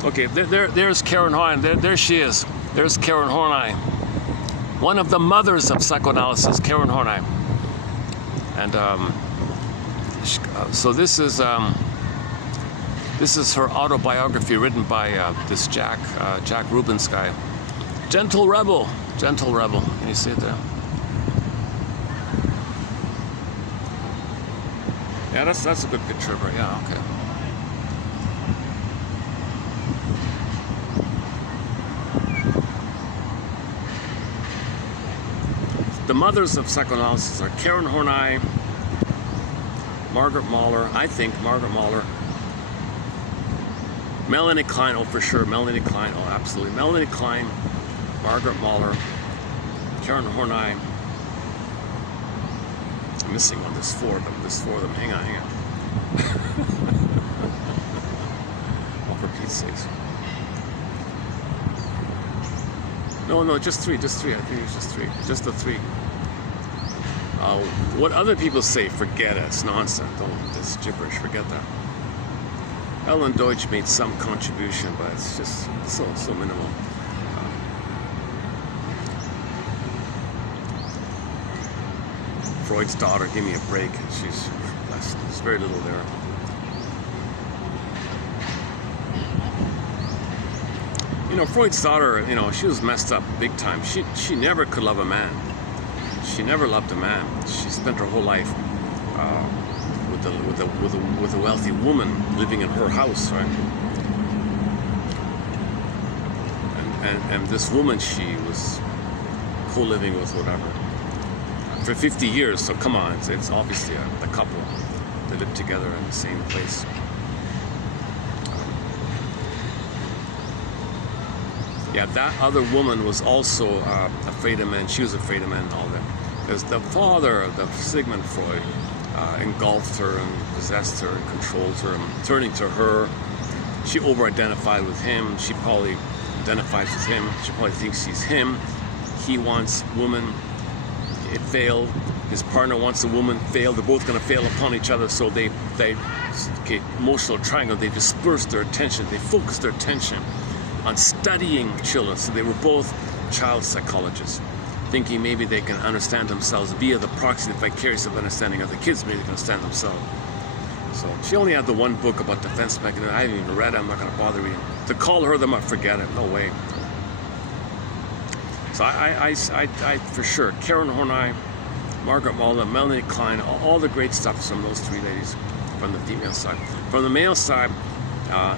Okay, there's Karen Horney. There she is. There's Karen Horney, one of the mothers of psychoanalysis, Karen Horney. And so this is her autobiography written by this Jack Rubens guy. Gentle rebel. Can you see it there? Yeah, that's a good picture of her. Yeah, okay. The mothers of psychoanalysis are Karen Horney, Margaret Mahler, I think Margaret Mahler, Melanie Klein, oh for sure, Melanie Klein, oh absolutely, Melanie Klein, Margaret Mahler, Karen Horney. I'm missing one, there's four of them, hang on. Oh, for Pete's sakes. No, just three. I think it's just three. Just the three. What other people say, forget it. It's nonsense. It's gibberish. Forget that. Ellen Deutsch made some contribution, but it's just so minimal. Freud's daughter, give me a break. There's very little there. Freud's daughter, she was messed up big time. She never could love a man. She never loved a man. She spent her whole life with a wealthy woman living in her house, right? And this woman, she was co-living with whatever for 50 years. So come on, it's obviously a couple. They live together in the same place. Yeah, that other woman was also afraid of men. She was afraid of men and all that. Because the father of Sigmund Freud engulfed her and possessed her and controlled her. And turning to her, she over-identified with him. She probably identifies with him. She probably thinks she's him. He wants woman. It failed. His partner wants a woman. Failed. They're both going to fail upon each other. So they emotional triangle. They dispersed their attention. They focused their attention on studying children. So they were both child psychologists, thinking maybe they can understand themselves via the proxy and vicarious of understanding of the kids. Maybe they can understand themselves. So she only had the one book about defense mechanism. I haven't even read it. I'm not going to bother reading. To call her them up, forget it. No way. So I for sure, Karen Horney, Margaret Muller, Melanie Klein, all the great stuff from those three ladies from the female side. From the male side,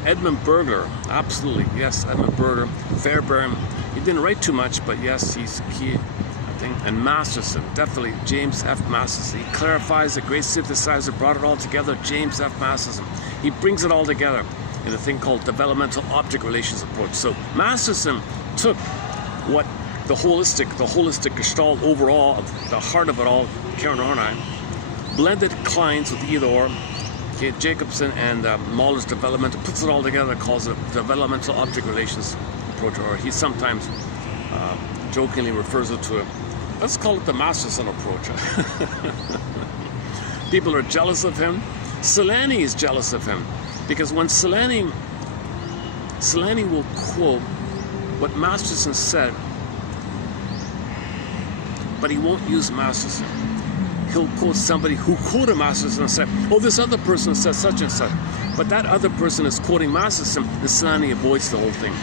Edmund Berger, absolutely, yes, Edmund Berger. Fairbairn, he didn't write too much, but yes, he's key, I think. And Masterson, definitely, James F. Masterson. He clarifies the great synthesizer, brought it all together, James F. Masterson. He brings it all together in a thing called developmental object relations approach. So Masterson took what the holistic gestalt overall, the heart of it all, Karen Horney, blended Klein's with either or, Jacobson and Mahler's developmental, puts it all together, calls it developmental object relations approach, or he sometimes jokingly refers it to let's call it the Masterson approach. People are jealous of him. Celani is jealous of him, because when Celani will quote what Masterson said, but he won't use Masterson. He'll quote somebody who quoted Masterson and say, oh, this other person said such and such. But that other person is quoting Masterson, and Celani avoids the whole thing.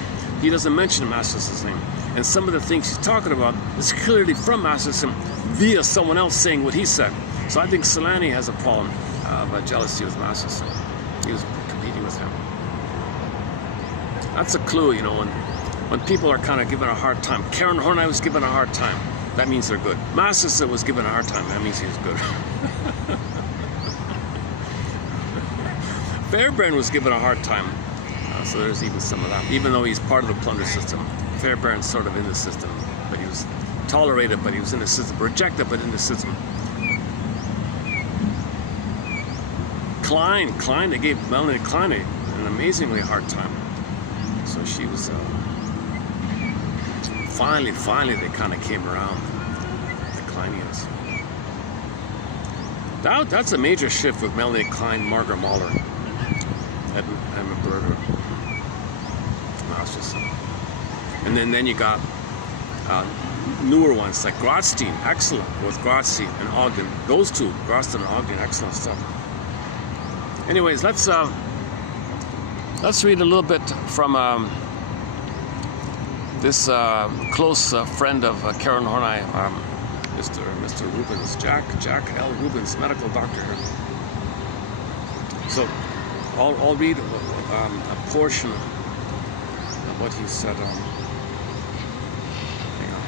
He doesn't mention Masterson's name. And some of the things he's talking about is clearly from Masterson via someone else saying what he said. So I think Celani has a problem of jealousy with Masterson. He was competing with him. That's a clue, when people are kind of given a hard time. Karen Horney was given a hard time. That means they're good. Masterson was given a hard time. That means he was good. Fairbairn was given a hard time. So there's even some of that. Even though he's part of the plunder system, Fairbairn's sort of in the system. But he was tolerated, but he was in the system. Rejected, but in the system. Klein, they gave Melanie Klein an amazingly hard time. So she was... Finally, they kind of came around, the Kleinians. That's a major shift with Melanie Klein, Margaret Muller, Edmund Berger, Masterson. And then you got newer ones like Grotstein, excellent, with Grotstein and Ogden. Those two, Grotstein and Ogden, excellent stuff. Anyways, let's read a little bit from this close friend of Karen Horney, Mr. Rubens, Jack L. Rubens, medical doctor here. So I'll read a portion of what he said. Hang on.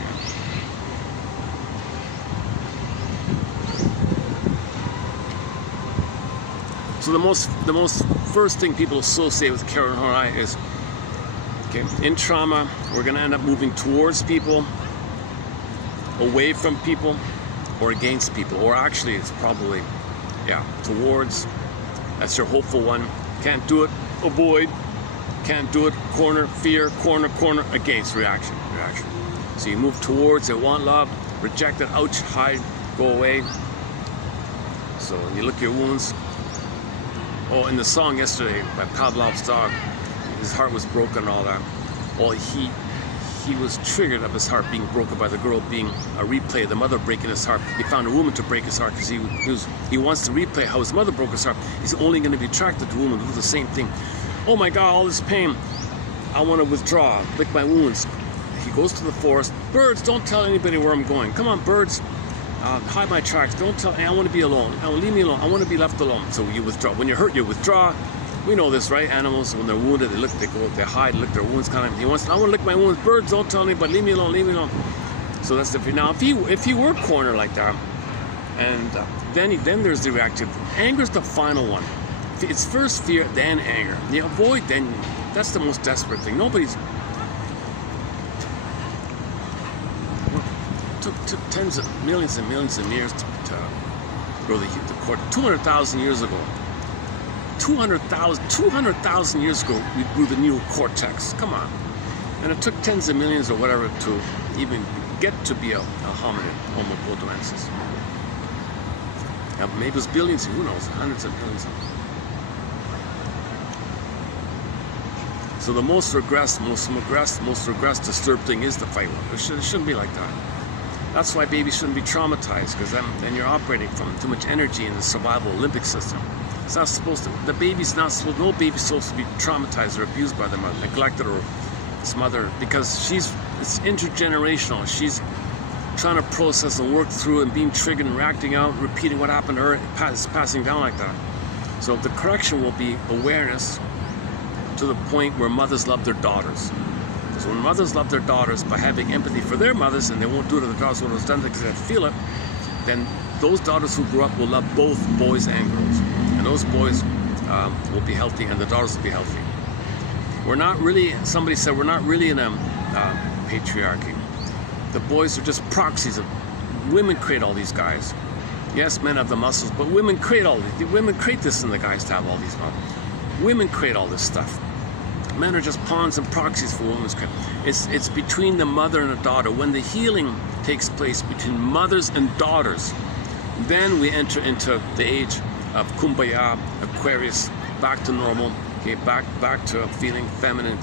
So the most first thing people associate with Karen Horney is, okay, in trauma, we're going to end up moving towards people, away from people, or against people. Or actually, it's probably, towards. That's your hopeful one. Can't do it, avoid. Can't do it, corner, fear, corner, against, reaction. So you move towards, they want love, reject it, ouch, hide, go away. So you look at your wounds. Oh, in the song yesterday by Pavlov's dog, his heart was broken and all that. Well, he was triggered of his heart being broken by the girl being a replay of the mother breaking his heart. He found a woman to break his heart because he wants to replay how his mother broke his heart. He's only going to be attracted to a woman who do the same thing. Oh my God, all this pain. I want to withdraw, lick my wounds. He goes to the forest. Birds, don't tell anybody where I'm going. Come on, birds, hide my tracks. Don't tell. I want to be alone. Leave me alone. I want to be left alone. So you withdraw. When you're hurt, you withdraw. We know this, right? Animals, when they're wounded, they hide, lick their wounds. Kind of. I want to lick my wounds. Birds, don't tell anybody. Leave me alone. Leave me alone. So that's the. Now, if you were cornered like that, and then there's the reactive. Anger's the final one. It's first fear, then anger. You avoid, then that's the most desperate thing. Nobody's. Took tens of millions and millions of years to grow the cord. 200,000 years ago. 200,000 years ago, we grew the new cortex. Come on. And it took tens of millions or whatever to even get to be a hominid, Homo bodoensis. Maybe it was billions, who knows, hundreds of billions. So the most regressed, disturbed thing is the fight. It shouldn't be like that. That's why babies shouldn't be traumatized, because then you're operating from too much energy in the survival limbic system. It's not supposed to. No baby's supposed to be traumatized or abused by their mother, neglected or its mother, because it's intergenerational. She's trying to process and work through and being triggered and reacting out, repeating what happened to her, passing down like that. So the correction will be awareness to the point where mothers love their daughters. So when mothers love their daughters by having empathy for their mothers, and they won't do it to their daughters when it's done because they feel it, then those daughters who grow up will love both boys and girls. And those boys will be healthy, and the daughters will be healthy. We're not really, somebody said, we're not really in a patriarchy. The boys are just proxies of, women create all these guys. Yes, men have the muscles, but women create all these. Women create this in the guys to have all these muscles. Women create all this stuff. Men are just pawns and proxies for women's credit. It's between the mother and the daughter. When the healing takes place between mothers and daughters, then we enter into the age of Kumbaya, Aquarius, back to normal, okay, back to feeling feminine.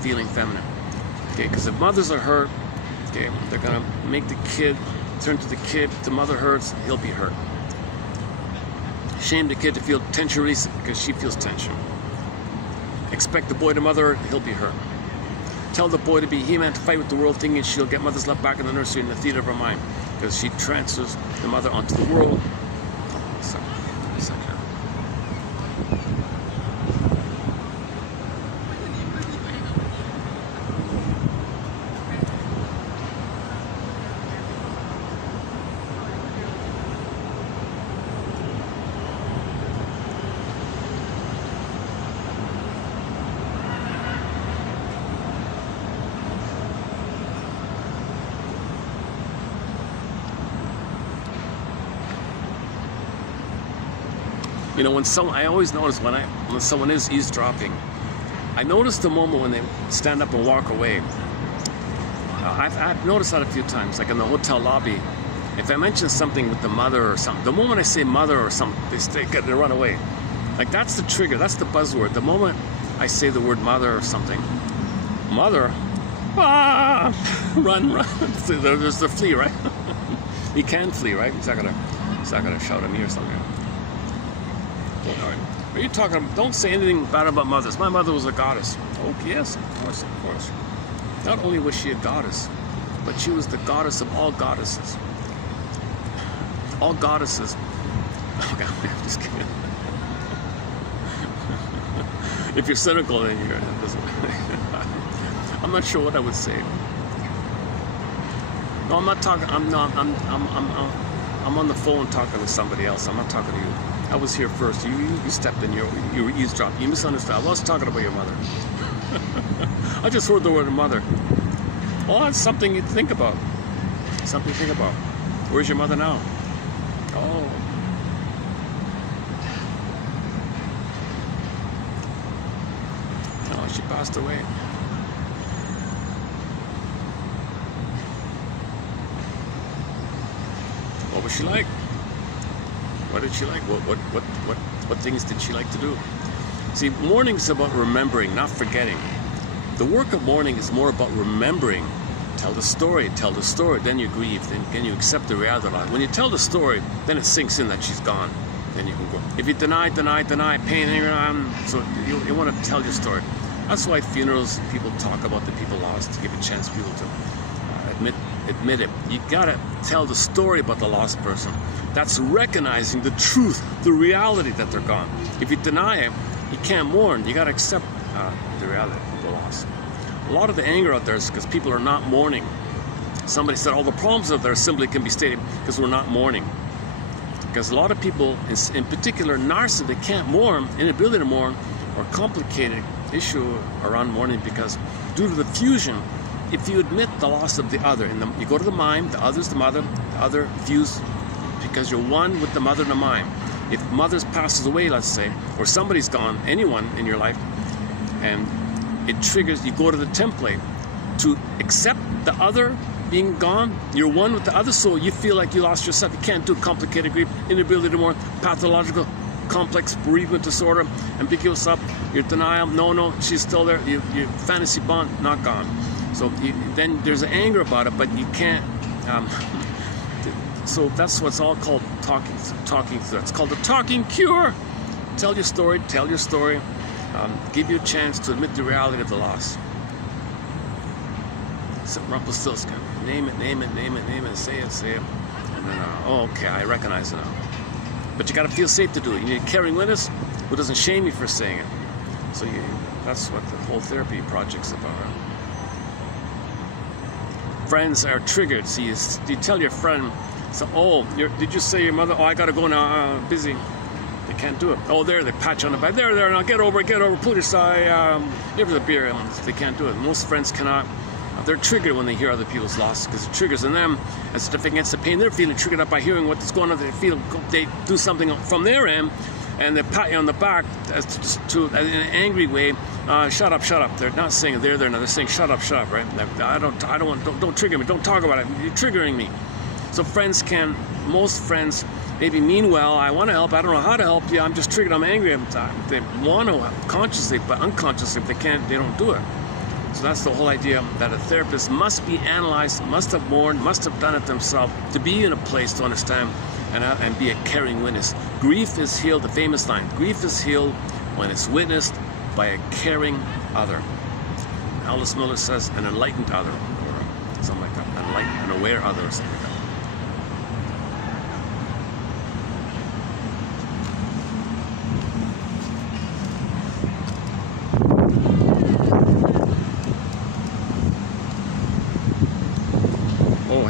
Okay, because if mothers are hurt, okay, they're gonna make the kid turn to the kid. If the mother hurts, he'll be hurt. Shame the kid to feel tension release because she feels tension. Expect the boy to mother, he'll be hurt. Tell the boy to be He-Man to fight with the world, thinking she'll get mother's love back in the nursery in the theater of her mind, because she transfers the mother onto the world. You know, I always notice when someone is eavesdropping, I notice the moment when they stand up and walk away. I've noticed that a few times, like in the hotel lobby. If I mention something with the mother or something, the moment I say mother or something, they run away. Like that's the trigger, that's the buzzword. The moment I say the word mother or something, mother, run. There's the flee, right? He can flee, right? He's not gonna shout at me or something. All right. Are you talking about, don't say anything bad about mothers. My mother was a goddess. Oh, yes, of course. Not only was she a goddess, but she was the goddess of all goddesses. All goddesses. Oh, God, I'm just kidding. If you're cynical, then you're, it doesn't, I'm not sure what I would say. No, I'm not talking, I'm on the phone talking to somebody else. I'm not talking to you. I was here first. You stepped in. You were eavesdropping. You misunderstood. I was talking about your mother. I just heard the word mother. Well, that's something you think about. Something to think about. Where's your mother now? Oh. Oh, she passed away. What was she like? What did she like? What things did she like to do? See, mourning's about remembering, not forgetting. The work of mourning is more about remembering. Tell the story, then you grieve, then you accept the reality of it. When you tell the story, then it sinks in that she's gone. Then you can go. If you deny, pain, anger, so you want to tell your story. That's why funerals, people talk about the people lost, to give a chance for people to admit it. You gotta tell the story about the lost person. That's recognizing the truth, the reality that they're gone. If you deny it, you can't mourn. You gotta accept the reality that people lost. A lot of the anger out there is because people are not mourning. Somebody said all the problems out there simply can be stated because we're not mourning. Because a lot of people, in particular narcissists, they can't mourn, inability to mourn, or complicated issue around mourning, because due to the fusion, if you admit the loss of the other, and you go to the mind, the other's the mother, the other fuse, because you're one with the mother and the mind. If mother passes away, let's say, or somebody's gone, anyone in your life, and it triggers, you go to the template to accept the other being gone. You're one with the other soul. You feel like you lost yourself. You can't do complicated grief, inability to mourn, pathological, complex bereavement disorder, ambiguous stuff, your denial, no, she's still there, your fantasy bond, not gone. So then there's anger about it, but you can't, so that's what's all called talking through. It's called the talking cure. Tell your story, give you a chance to admit the reality of the loss. So Rumpelstiltskin, name it, say it, and then, oh, okay, I recognize it now. But you got to feel safe to do it. You need a caring witness who doesn't shame you for saying it. So that's what the whole therapy project's about. Friends are triggered. See, you tell your friend, so, oh, did you say your mother? Oh, I got to go now, busy. They can't do it. Oh, there, they pat you on the back. There, now get over, pull your side, give her the beer. They can't do it. Most friends cannot. They're triggered when they hear other people's loss, because it triggers in them as if against the pain they're feeling, triggered up by hearing what's going on. They do something from their end, and they pat you on the back in an angry way. Shut up. They're not saying there. Now they're saying shut up, right? Don't trigger me. Don't talk about it. You're triggering me. So most friends maybe mean well. I want to help. I don't know how to help you. I'm just triggered. I'm angry. They want to consciously, but unconsciously, if they can't, they don't do it. So that's the whole idea, that a therapist must be analyzed, must have mourned, must have done it themselves to be in a place to understand and be a caring witness. Grief is healed, the famous line, grief is healed when it's witnessed by a caring other. Alice Miller says an enlightened other, or something like that, an aware other, or something like that.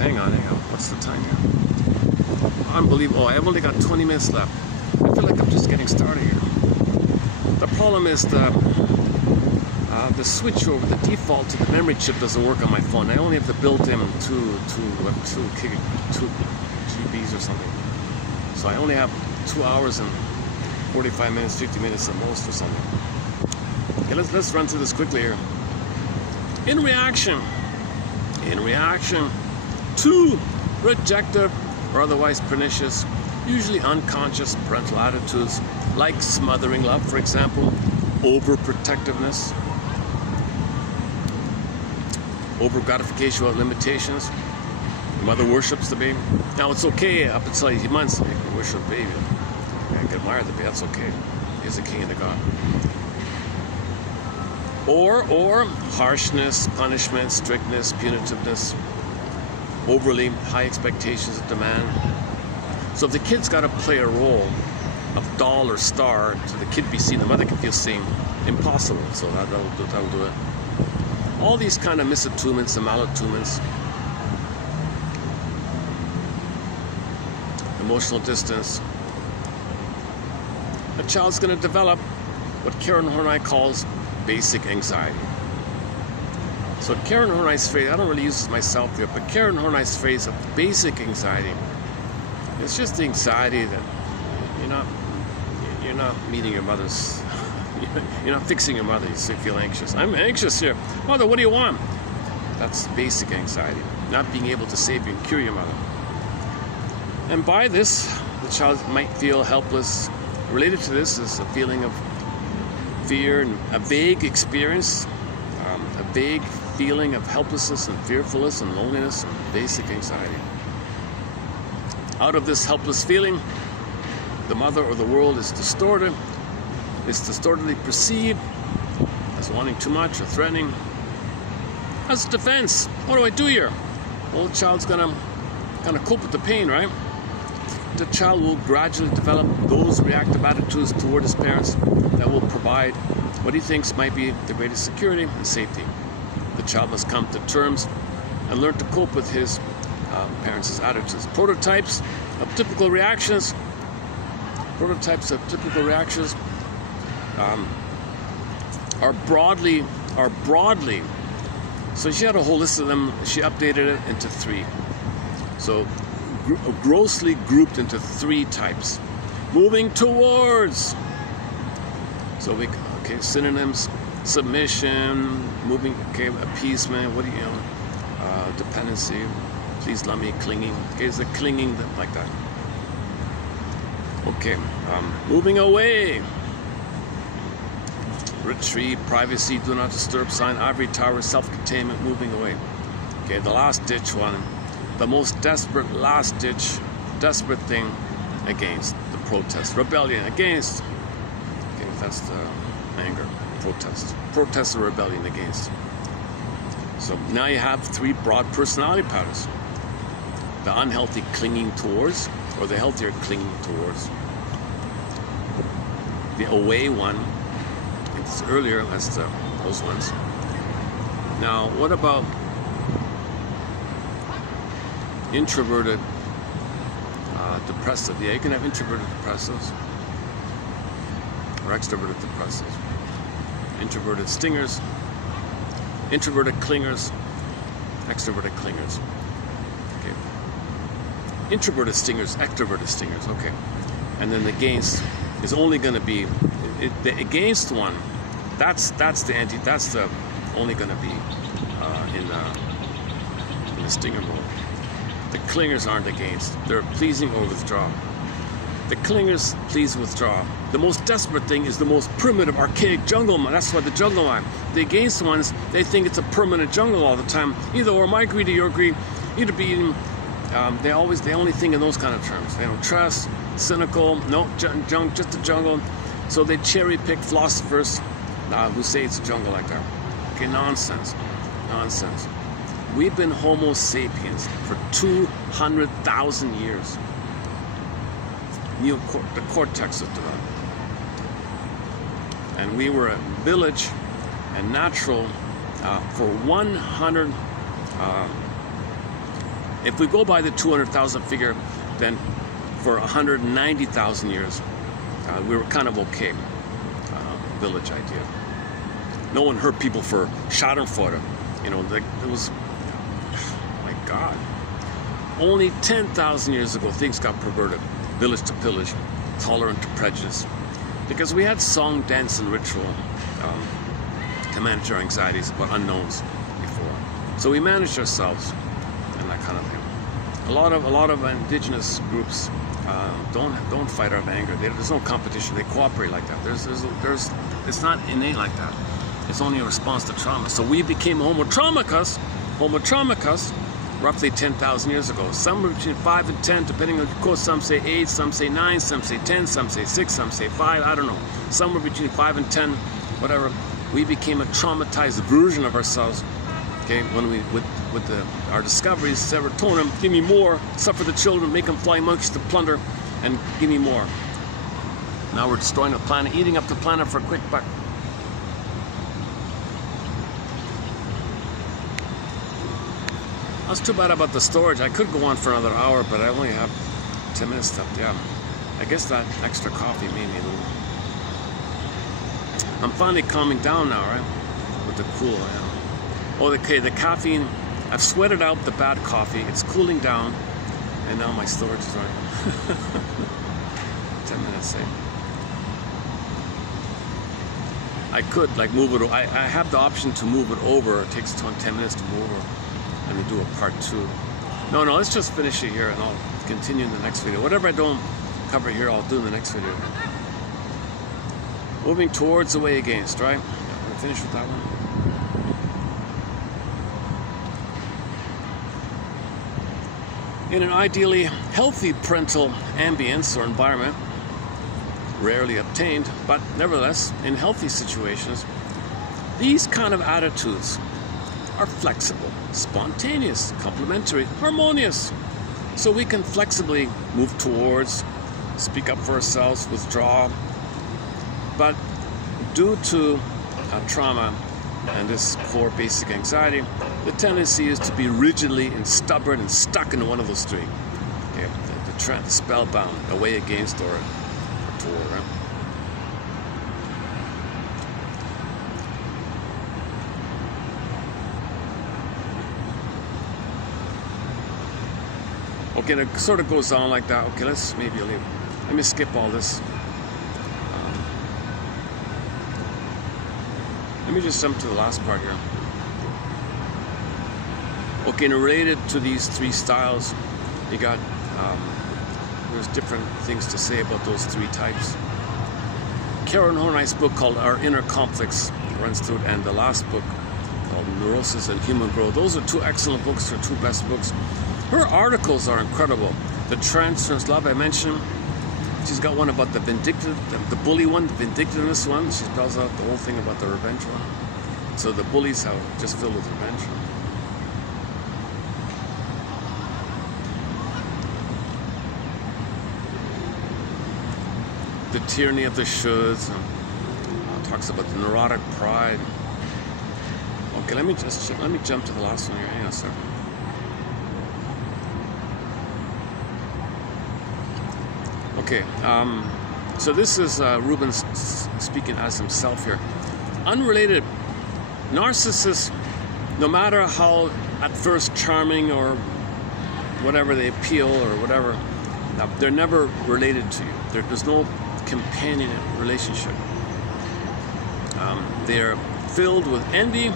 Hang on. What's the time here? Unbelievable. I've only got 20 minutes left. I feel like I'm just getting started here. The problem is the switch over, the default to the memory chip doesn't work on my phone. I only have the built-in 2 GBs or something. So I only have 2 hours and 45 minutes, 50 minutes at most or something. Okay, let's run through this quickly here. In reaction to rejective or otherwise pernicious, usually unconscious parental attitudes, like smothering love, for example, overprotectiveness, over-gratification without limitations. The mother worships the baby. Now it's okay up until 18 months, you can worship the baby. You can admire the baby, that's okay. He's the king of the God. Or harshness, punishment, strictness, punitiveness, overly high expectations of demand. So if the kid's got to play a role of doll or star, so the kid be seen, the mother can feel seen, impossible. So that'll do it. All these kind of misattunements and malattunements, emotional distance. A child's going to develop what Karen Horney calls basic anxiety. So Karen Horney's phrase, I don't really use this myself here, but Karen Horney's phrase of basic anxiety, it's just the anxiety that you're not meeting your mother's, you're not fixing your mother, you feel anxious. I'm anxious here. Mother, what do you want? That's basic anxiety, not being able to save you and cure your mother. And by this, the child might feel helpless. Related to this is a feeling of fear and a vague experience, a vague feeling of helplessness and fearfulness and loneliness and basic anxiety. Out of this helpless feeling, the mother or the world is distorted. It's distortedly perceived. A as wanting too much or threatening. As defense, what do I do here? Well, the child's gonna kind of cope with the pain, right? The child will gradually develop those reactive attitudes toward his parents that will provide what he thinks might be the greatest security and safety. The child must come to terms and learn to cope with his parents' attitudes. Prototypes of typical reactions. Are broadly. So she had a whole list of them. She updated it into 3. So grossly grouped into 3 types. Moving towards. So synonyms: submission, moving, appeasement. What do you know? Dependency. Please love me. Clinging. Okay, is the clinging like that? Okay. Moving away. Retreat, privacy, do not disturb sign, ivory tower, self-containment, moving away. Okay, the last ditch one, the most desperate, desperate thing against the protest, rebellion against. Okay, that's the anger, protest or rebellion against. So now you have 3 broad personality patterns: the unhealthy clinging towards, or the healthier clinging towards. The away one. It's earlier, that's those ones. Now, what about introverted depressive? Yeah, you can have introverted depressives or extroverted depressives. Introverted stingers, introverted clingers, extroverted clingers. Okay. Introverted stingers, extroverted stingers. Okay. And then the against is only going to be the against one. That's the only going to be in the stinger mode. The clingers aren't against. They're pleasing or withdraw. The clingers please withdraw. The most desperate thing is the most primitive, archaic jungle mind. That's why the jungle mind. The against ones, they think it's a permanent jungle all the time. Either or, my greed or your greed. Either being, they only think in those kind of terms. They don't trust, cynical, no, just a jungle. So they cherry pick philosophers who say it's a jungle like that. Okay, nonsense. We've been Homo sapiens for 200,000 years. The cortex was developed. And we were a village and natural for 100. If we go by the 200,000 figure, then for 190,000 years, we were kind of okay. Village idea. No one hurt people for Schadenfreude. You know, it was, my God. Only 10,000 years ago, things got perverted. Village to pillage, tolerant to prejudice. Because we had song, dance, and ritual to manage our anxieties about unknowns before. So we managed ourselves and that kind of thing. A lot of indigenous groups don't fight out of anger. There's no competition. They cooperate like that. It's not innate like that. It's only a response to trauma. So we became Homo traumicus, roughly 10,000 years ago. Somewhere between 5 and 10, depending on the course. Some say 8, some say 9, some say 10, some say 6, some say 5. I don't know. Somewhere between 5 and 10, whatever. We became a traumatized version of ourselves. Okay, when we with our discoveries, serotonin, give me more. Suffer the children, make them flying monkeys to plunder, and give me more. Now we're destroying the planet, eating up the planet for a quick buck. That's too bad about the storage. I could go on for another hour, but I only have 10 minutes left. Yeah, I guess that extra coffee made me a little. I'm finally calming down now, right? With the cool. Yeah. Oh, okay, the caffeine. I've sweated out the bad coffee. It's cooling down, and now my storage is right. 10 minutes, say. I could like move it. I have the option to move it over. It takes 10 minutes to move over. And then do a part 2. No, let's just finish it here and I'll continue in the next video. Whatever I don't cover here, I'll do in the next video. Moving towards the way against, right? Yeah, we're finished with that one. In an ideally healthy parental ambience or environment, rarely obtained, but nevertheless, in healthy situations, These kind of attitudes are flexible, spontaneous, complementary, harmonious. So we can flexibly move towards, speak up for ourselves, withdraw. But due to trauma and this core basic anxiety, the tendency is to be rigidly and stubborn and stuck in one of those three. Okay, the spellbound, away against or toward. Right? Okay, it sort of goes on like that. Okay, let me skip all this. Let me just jump to the last part here. Okay, and related to these three styles, you got, there's different things to say about those three types. Karen Horney's book called Our Inner Conflicts runs through it, and the last book called Neurosis and Human Growth. Those are two excellent books, her two best books. Her articles are incredible. The transference love I mentioned. She's got one about the vindictive, the bully one, the vindictiveness one. She spells out the whole thing about the revenge one. So the bullies are just filled with revenge. The tyranny of the shoulds. Talks about the neurotic pride. Okay, let me jump to the last one here. Hang on a second. Okay, so this is Rubens speaking as himself here. Unrelated, narcissists, no matter how at first charming or whatever they appeal or whatever, they're never related to you. There's no companion relationship. They're filled with envy,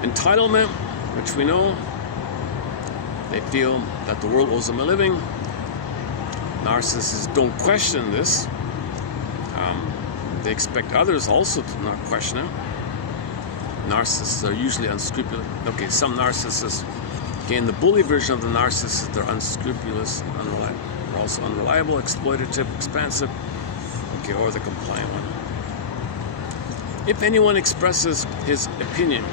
entitlement, which we know. They feel that the world owes them a living. Narcissists don't question this. They expect others also to not question it. Narcissists are usually unscrupulous. Okay, some narcissists, okay, in the bully version of the narcissist, they're unscrupulous, unreliable. They're also unreliable, exploitative, expansive, okay, or the compliant one. If anyone expresses his opinion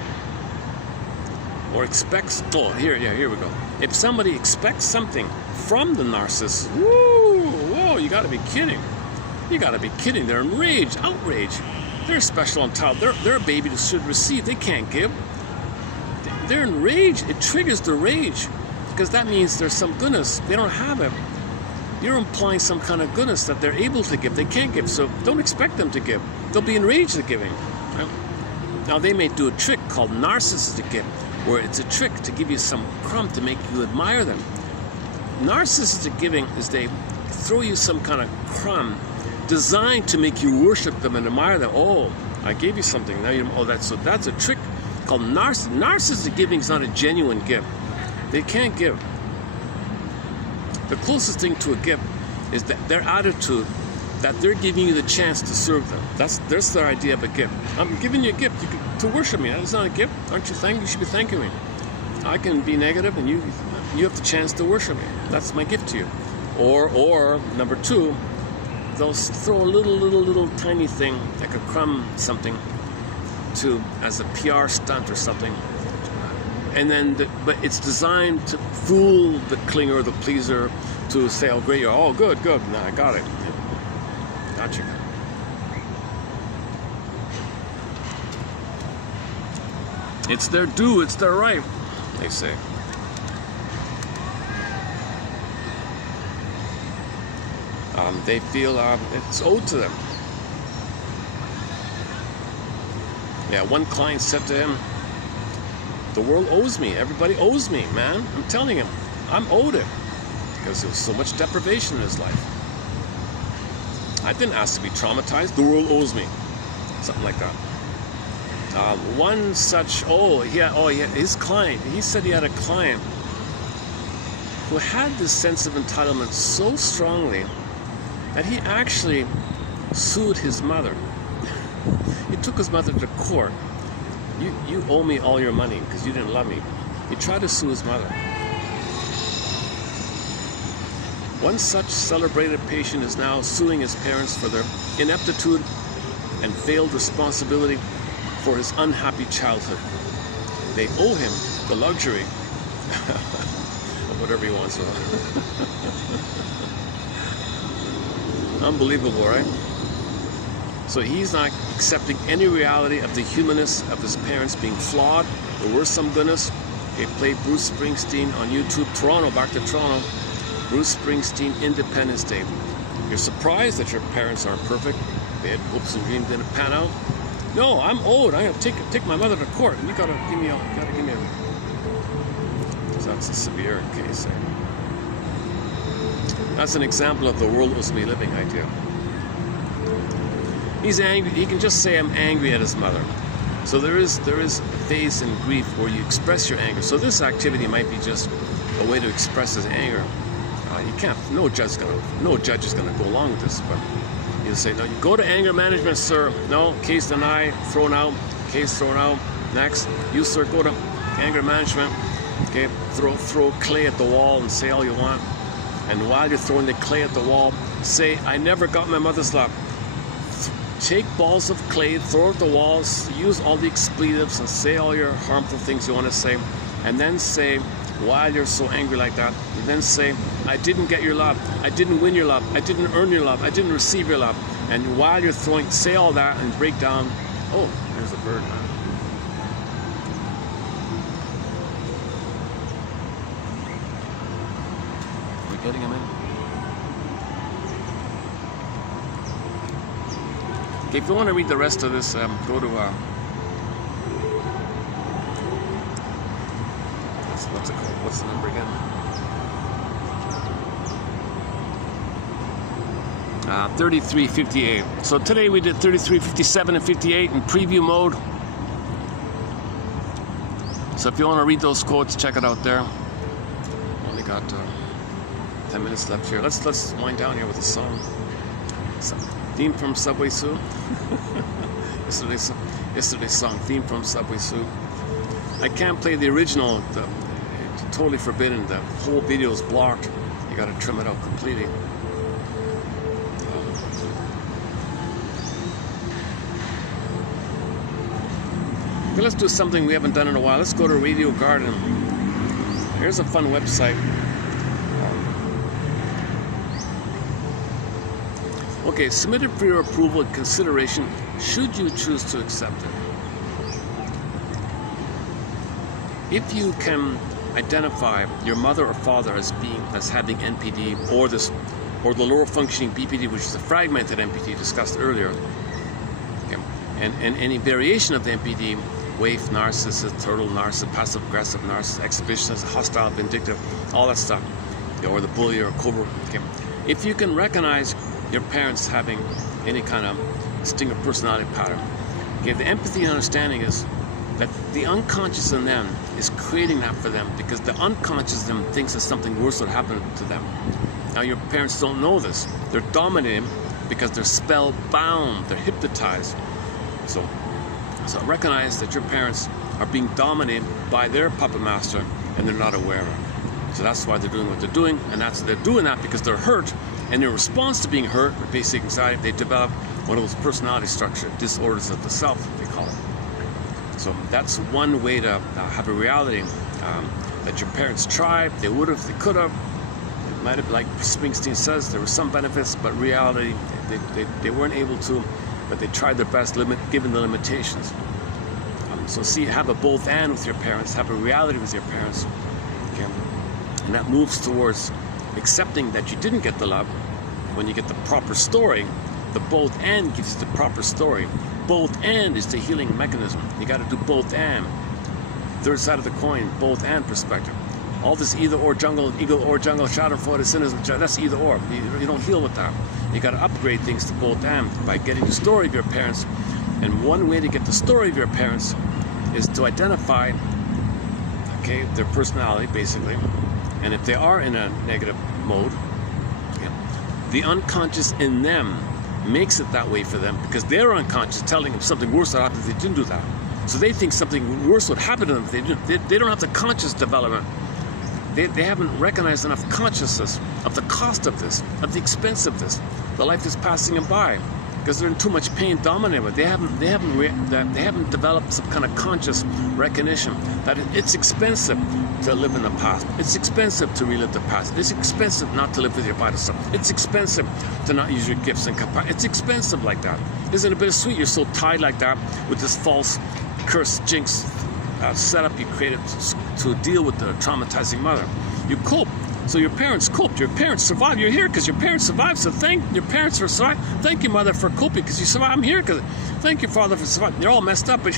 or expects, here we go. If somebody expects something from the narcissist, whoa, you gotta be kidding. You gotta be kidding. They're enraged, outrage. They're special on top. They're a baby that should receive. They can't give. They're enraged. It triggers the rage because that means there's some goodness. They don't have it. You're implying some kind of goodness that they're able to give. They can't give, so don't expect them to give. They'll be enraged at giving. Right? Now they may do a trick called narcissistic gift, where it's a trick to give you some crumb to make you admire them. Narcissistic giving is they throw you some kind of crumb designed to make you worship them and admire them. Oh, I gave you something. Now so that's a trick called narcissistic giving. Is not a genuine gift. They can't give. The closest thing to a gift is that their attitude that they're giving you the chance to serve them. That's their idea of a gift. I'm giving you a gift to worship me. That's not a gift. Aren't you thanking? You should be thanking me. I can be negative, and you have the chance to worship me. That's my gift to you. Or number two, they'll throw a little tiny thing like a crumb something as a PR stunt or something, and then but it's designed to fool the clinger, the pleaser, to say, "Oh, great! Oh, good. Now I got it. Gotcha." It's their due, it's their right, they say. They feel it's owed to them. Yeah, one client said to him, "The world owes me. Everybody owes me, man." I'm telling him, I'm owed it because there was so much deprivation in his life. I didn't ask to be traumatized. The world owes me. Something like that. One such, his client, he said he had a client who had this sense of entitlement so strongly that he actually sued his mother. He took his mother to court. You owe me all your money because you didn't love me. He tried to sue his mother. One such celebrated patient is now suing his parents for their ineptitude and failed responsibility for his unhappy childhood. They owe him the luxury of whatever he wants. Unbelievable, right? So he's not accepting any reality of the humanness of his parents being flawed. There were some goodness. They played Bruce Springsteen on YouTube. Toronto, back to Toronto. Bruce Springsteen, Independence Day. You're surprised that your parents aren't perfect. They had hopes and dreams, didn't pan out. No, I'm old. I have to take my mother to court. You gotta give me a. Because that's a severe case. That's an example of the world was me living idea. He's angry. He can just say, "I'm angry at his mother." So there is a phase in grief where you express your anger. So this activity might be just a way to express his anger. You can't. No judge is gonna go along with this, but you'll say, "No, you go to anger management, sir." No, case denied, thrown out. Case thrown out. Next, you sir go to anger management. Okay, throw clay at the wall and say all you want. And while you're throwing the clay at the wall, say, "I never got my mother's love." Take balls of clay, throw it at the walls, use all the expletives and say all your harmful things you want to say, and then say, while you're so angry like that, and then say, "I didn't get your love, I didn't win your love, I didn't earn your love, I didn't receive your love." And while you're throwing, say all that and break down. Oh, there's a bird, man. Are we getting him in? Okay, if you want to read the rest of this, go to what's it called? What's the number again? 3358. So today we did 33, 57, and 58 in preview mode. So if you want to read those quotes, check it out there. Only got 10 minutes left here. Let's wind down here with a song. Theme from Subway Sue. Yesterday's song, theme from Subway Sue. I can't play the original. It's totally forbidden. The whole video is blocked. You got to trim it out completely. Okay, let's do something we haven't done in a while. Let's go to Radio Garden. Here's a fun website. Okay, submitted for your approval and consideration should you choose to accept it. If you can identify your mother or father as having NPD or the lower functioning BPD, which is a fragmented NPD discussed earlier, okay, and any variation of the NPD, waif, narcissist, turtle, narcissist, passive aggressive, narcissist, exhibitionist, hostile, vindictive, all that stuff, or the bully or cobra. Okay. If you can recognize your parents having any kind of distinct personality pattern. Okay, the empathy and understanding is that the unconscious in them is creating that for them because the unconscious in them thinks that something worse would happen to them. Now your parents don't know this. They're dominating because they're spellbound, they're hypnotized. So recognize that your parents are being dominated by their puppet master and they're not aware of it. So that's why they're doing what they're doing, and they're doing that because they're hurt. And in response to being hurt, or basic anxiety, they develop one of those personality structure disorders of the self, they call it. So that's one way to have a reality that your parents tried, they would have, they could have. It might have, like Springsteen says, there were some benefits, but reality, they weren't able to, but they tried their best, given the limitations. So have a both and with your parents, have a reality with your parents. Okay? And that moves towards accepting that you didn't get the love. When you get the proper story, the both and gives you the proper story. Both and is the healing mechanism. You got to do both and. Third side of the coin, both and perspective. All this either or jungle, schadenfreude, cynicism, that's either or. You don't heal with that. You got to upgrade things to both and by getting the story of your parents. And one way to get the story of your parents is to identify, okay, their personality basically. And if they are in a negative mode, the unconscious in them makes it that way for them because they're unconscious telling them something worse would happen if they didn't do that. So they think something worse would happen to them if they didn't. They don't have the conscious development. they haven't recognized enough consciousness of the cost of this, of the expense of this. The life is passing them by because they're in too much pain dominated with. They haven't developed some kind of conscious recognition that it's expensive to live in the past. It's expensive to relive the past. It's expensive not to live with your vital self. It's expensive to not use your gifts and capacity. It's expensive like that. Isn't it bittersweet? You're so tied like that with this false curse, jinx setup you created to deal with the traumatizing mother. You cope. So your parents coped. Your parents survived. You're here because your parents survived. So thank your parents for surviving. Thank your mother for coping because you survived. I'm here because thank your father for surviving. You're all messed up, but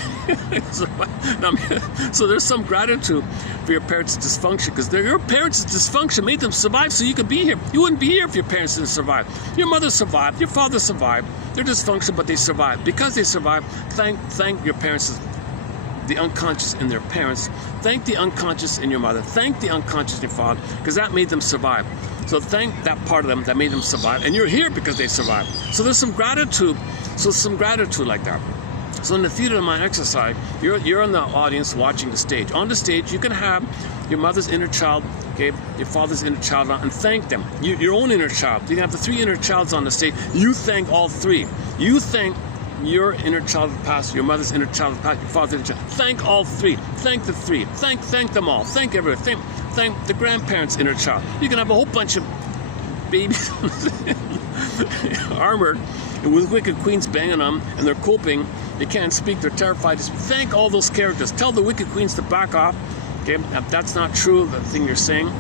so there's some gratitude for your parents' dysfunction because your parents' dysfunction made them survive so you could be here. You wouldn't be here if your parents didn't survive. Your mother survived. Your father survived. They're dysfunctional, but they survived. Because they survived, thank your parents, the unconscious in their parents. Thank the unconscious in your mother. Thank the unconscious in your father, because that made them survive. So thank that part of them that made them survive. And you're here because they survived. So there's some gratitude. So some gratitude like that. So in the theater of mind exercise, you're in the audience watching the stage. On the stage, you can have your mother's inner child, okay, your father's inner child, and thank them. Your own inner child. You can have the three inner childs on the stage. You thank all three. You thank your inner child of the past, your mother's inner child of the past, your father's inner child. Thank all three. Thank the three. Thank them all. Thank everyone. Thank the grandparents' inner child. You can have a whole bunch of babies armored with wicked queens banging them, and they're coping. They can't speak. They're terrified. Just thank all those characters. Tell the wicked queens to back off. Okay, if that's not true, the thing you're saying.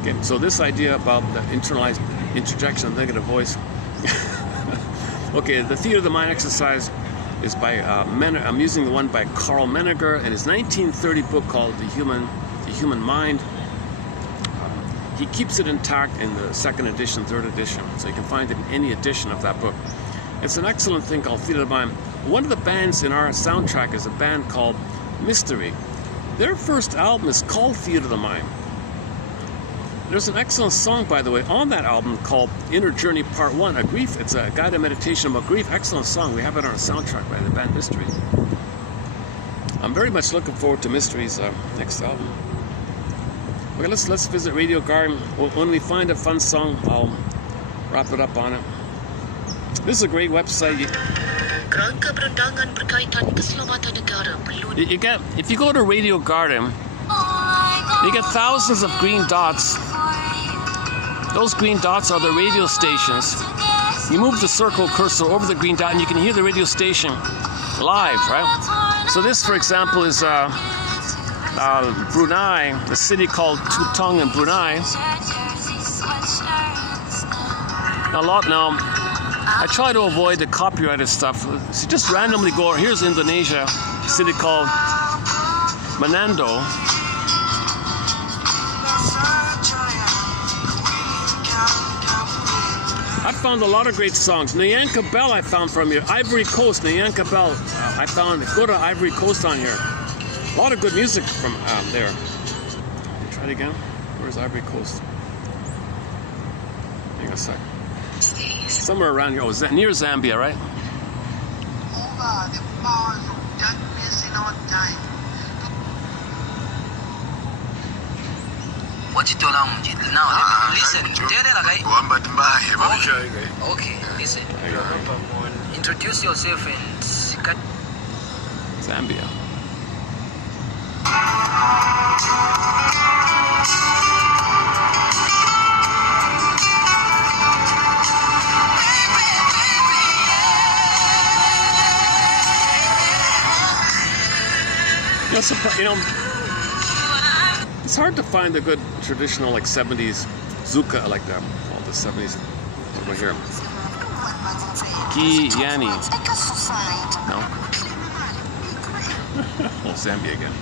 Okay, so this idea about the internalized interjection of negative voice. Okay, the theater of the mind exercise is by I'm using the one by Carl Menninger in his 1930 book called The Human Mind. He keeps it intact in the second edition, third edition, so you can find it in any edition of that book. It's an excellent thing called Theater of the Mind. One of the bands in our soundtrack is a band called Mystery. Their first album is called Theater of the Mind. There's an excellent song, by the way, on that album called Inner Journey Part 1, a grief. It's a guided meditation about grief. Excellent song. We have it on a soundtrack by the band Mystery. I'm very much looking forward to Mystery's next album. Okay, let's visit Radio Garden. When we find a fun song, I'll wrap it up on it. This is a great website. You get, if you go to Radio Garden, you get thousands of green dots. Those green dots are the radio stations. You move the circle cursor over the green dot and you can hear the radio station live, right? So this, for example, is Brunei, a city called Tutong in Brunei. Now, I try to avoid the copyrighted stuff. So just randomly go, here's Indonesia, a city called Manado. I found a lot of great songs. Nyanka Bell I found from here. Ivory Coast, Nyanka Bell. I found, go to Ivory Coast on here. A lot of good music from there. Try it again. Where's Ivory Coast? Hang on a sec. Somewhere around here. Oh, near Zambia, right? Listen. Okay, listen. Introduce yourself in Zambia. You know, it's hard to find a good traditional like 70s zuka like that. All the 70s over here. Giyani. No. Oh, Zambia again.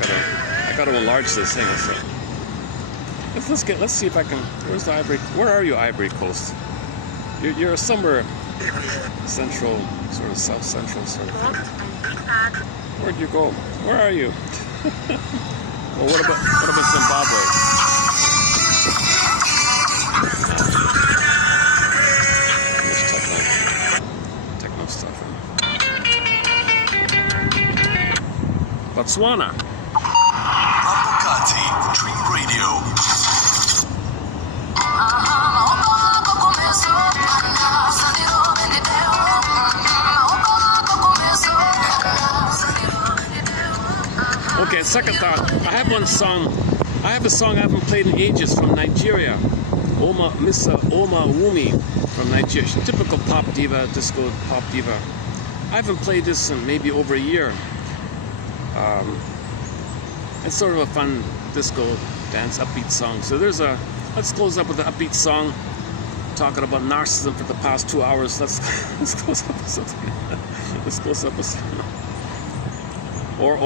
I gotta enlarge this thing. Let's see if I can. Where's the Ivory? Where are you, Ivory Coast? You're somewhere central, sort of south central sort of thing. Where'd you go? Where are you? Well, what about Zimbabwe? There's techno stuff. Botswana. Dream Radio. second thought, I have one song. I have a song I haven't played in ages from Nigeria. Miss Oma Wumi from Nigeria. She's a typical pop diva, disco pop diva. I haven't played this in maybe over a year. It's sort of a fun disco dance upbeat song. So let's close up with an upbeat song talking about narcissism for the past 2 hours. Let's close up with something. Let's close up with something. Or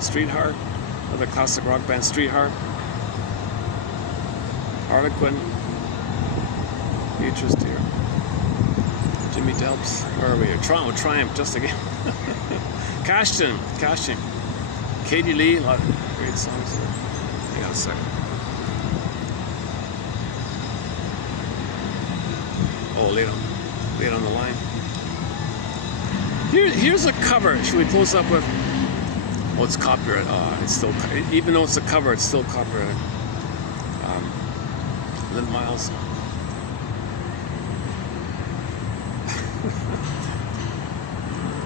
Street Heart, or the classic rock band Street Heart. Harlequin, Beatrice Deer, Jimmy Delps, where are we? Toronto Triumph, just again. Cashton, Katie Lee, a lot of great songs there. Hang on a second. Oh, late on the line. Here's a cover. Should we close up with? Oh, it's copyright. Oh, it's still, even though it's a cover, it's still copyright. Lynn Miles.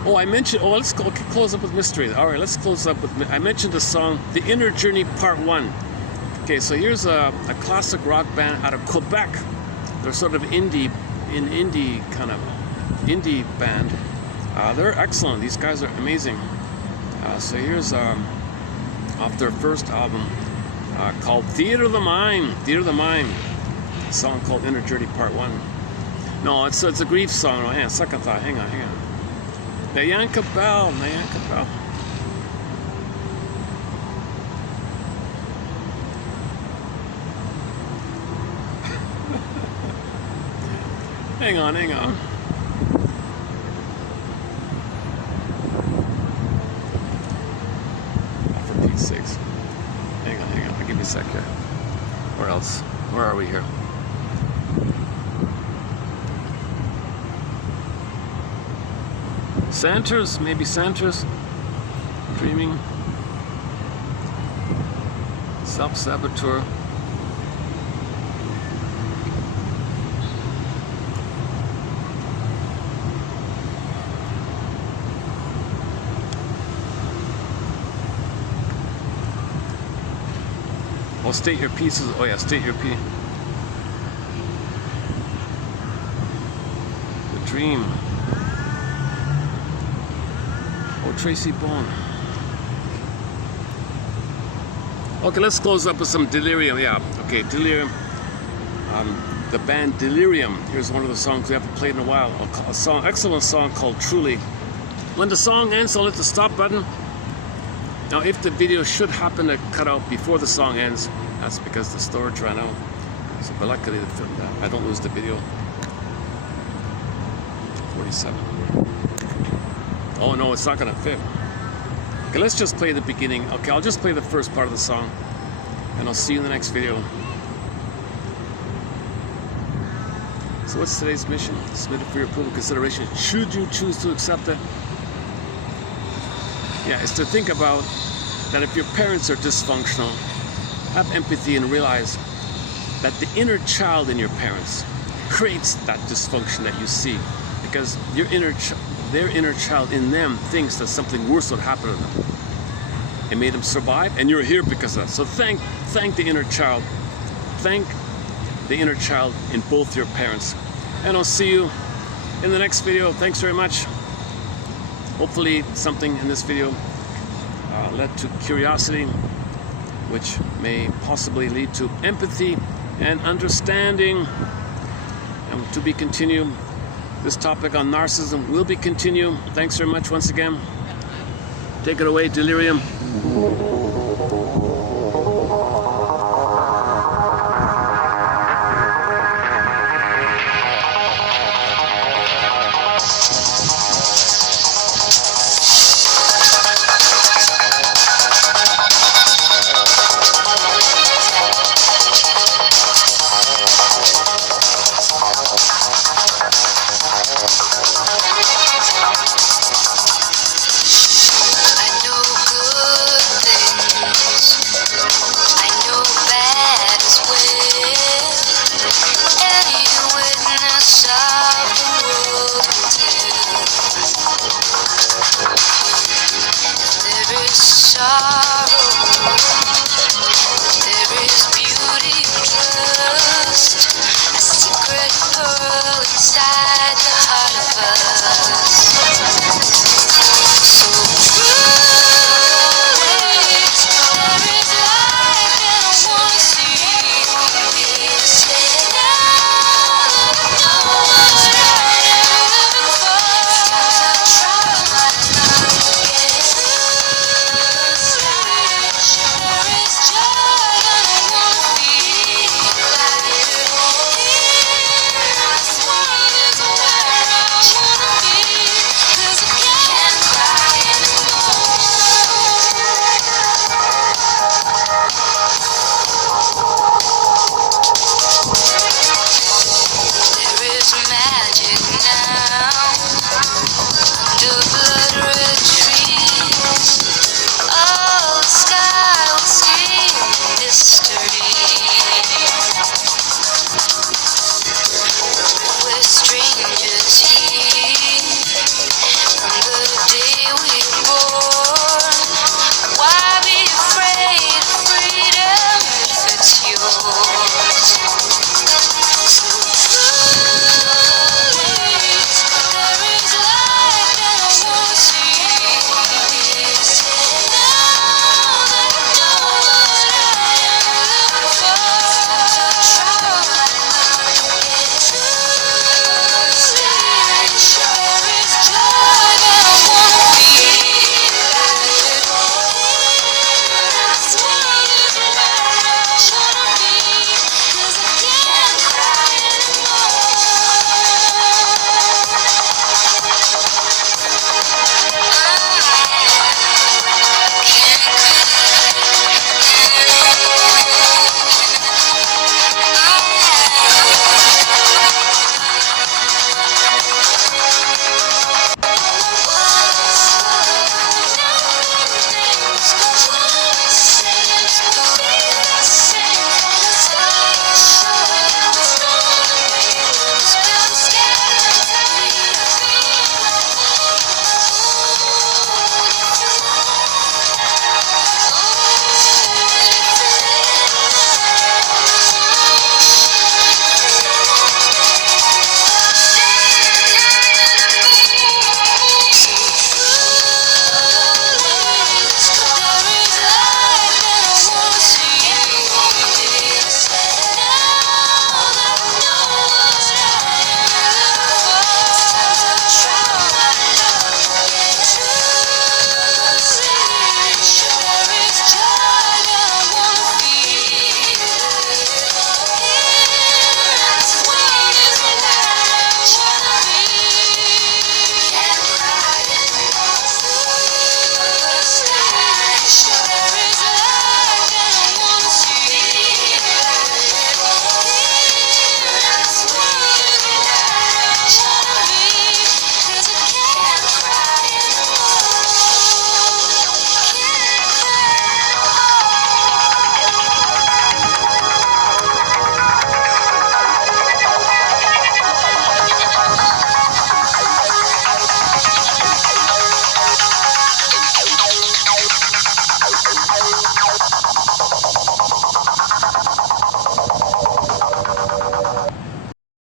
Let's close up with mystery. All right, let's close up with, I mentioned the song, The Inner Journey Part 1. Okay, so here's a classic rock band out of Quebec. They're sort of indie band. They're excellent. These guys are amazing. So here's off their first album called Theater of the Mind. A song called Inner Journey Part 1. No, it's a grief song. Oh, hang on, second thought. Hang on. Nayanka Bell. Hang on. For Pete's sakes. Hang on. I'll give you a sec here. Where else? Where are we here? Santos, maybe Santos. Dreaming. Self-saboteur. Oh, state your pieces. Oh yeah, state your piece. The Dream. Oh, Tracy Bone. Okay, let's close up with some Delirium. Yeah, okay, Delirium. The band Delirium. Here's one of the songs we haven't played in a while. Excellent song called Truly. When the song ends, I'll hit the stop button. Now, if the video should happen to cut out before the song ends, that's because the storage ran out. So, but luckily, the film, I don't lose the video. 47. Oh no, it's not gonna fit. Okay, let's just play the beginning. Okay, I'll just play the first part of the song, and I'll see you in the next video. So, what's today's mission? Submit it for your approval consideration. Should you choose to accept it? Yeah, it's to think about that if your parents are dysfunctional, have empathy and realize that the inner child in your parents creates that dysfunction that you see, because their inner child in them thinks that something worse would happen to them. It made them survive, and you're here because of that. So thank the inner child. Thank the inner child in both your parents. And I'll see you in the next video. Thanks very much. Hopefully something in this video led to curiosity, which may possibly lead to empathy and understanding. And to be continued, this topic on narcissism will be continued. Thanks very much once again. Take it away, Delirium. I know good things. inside the heart of us.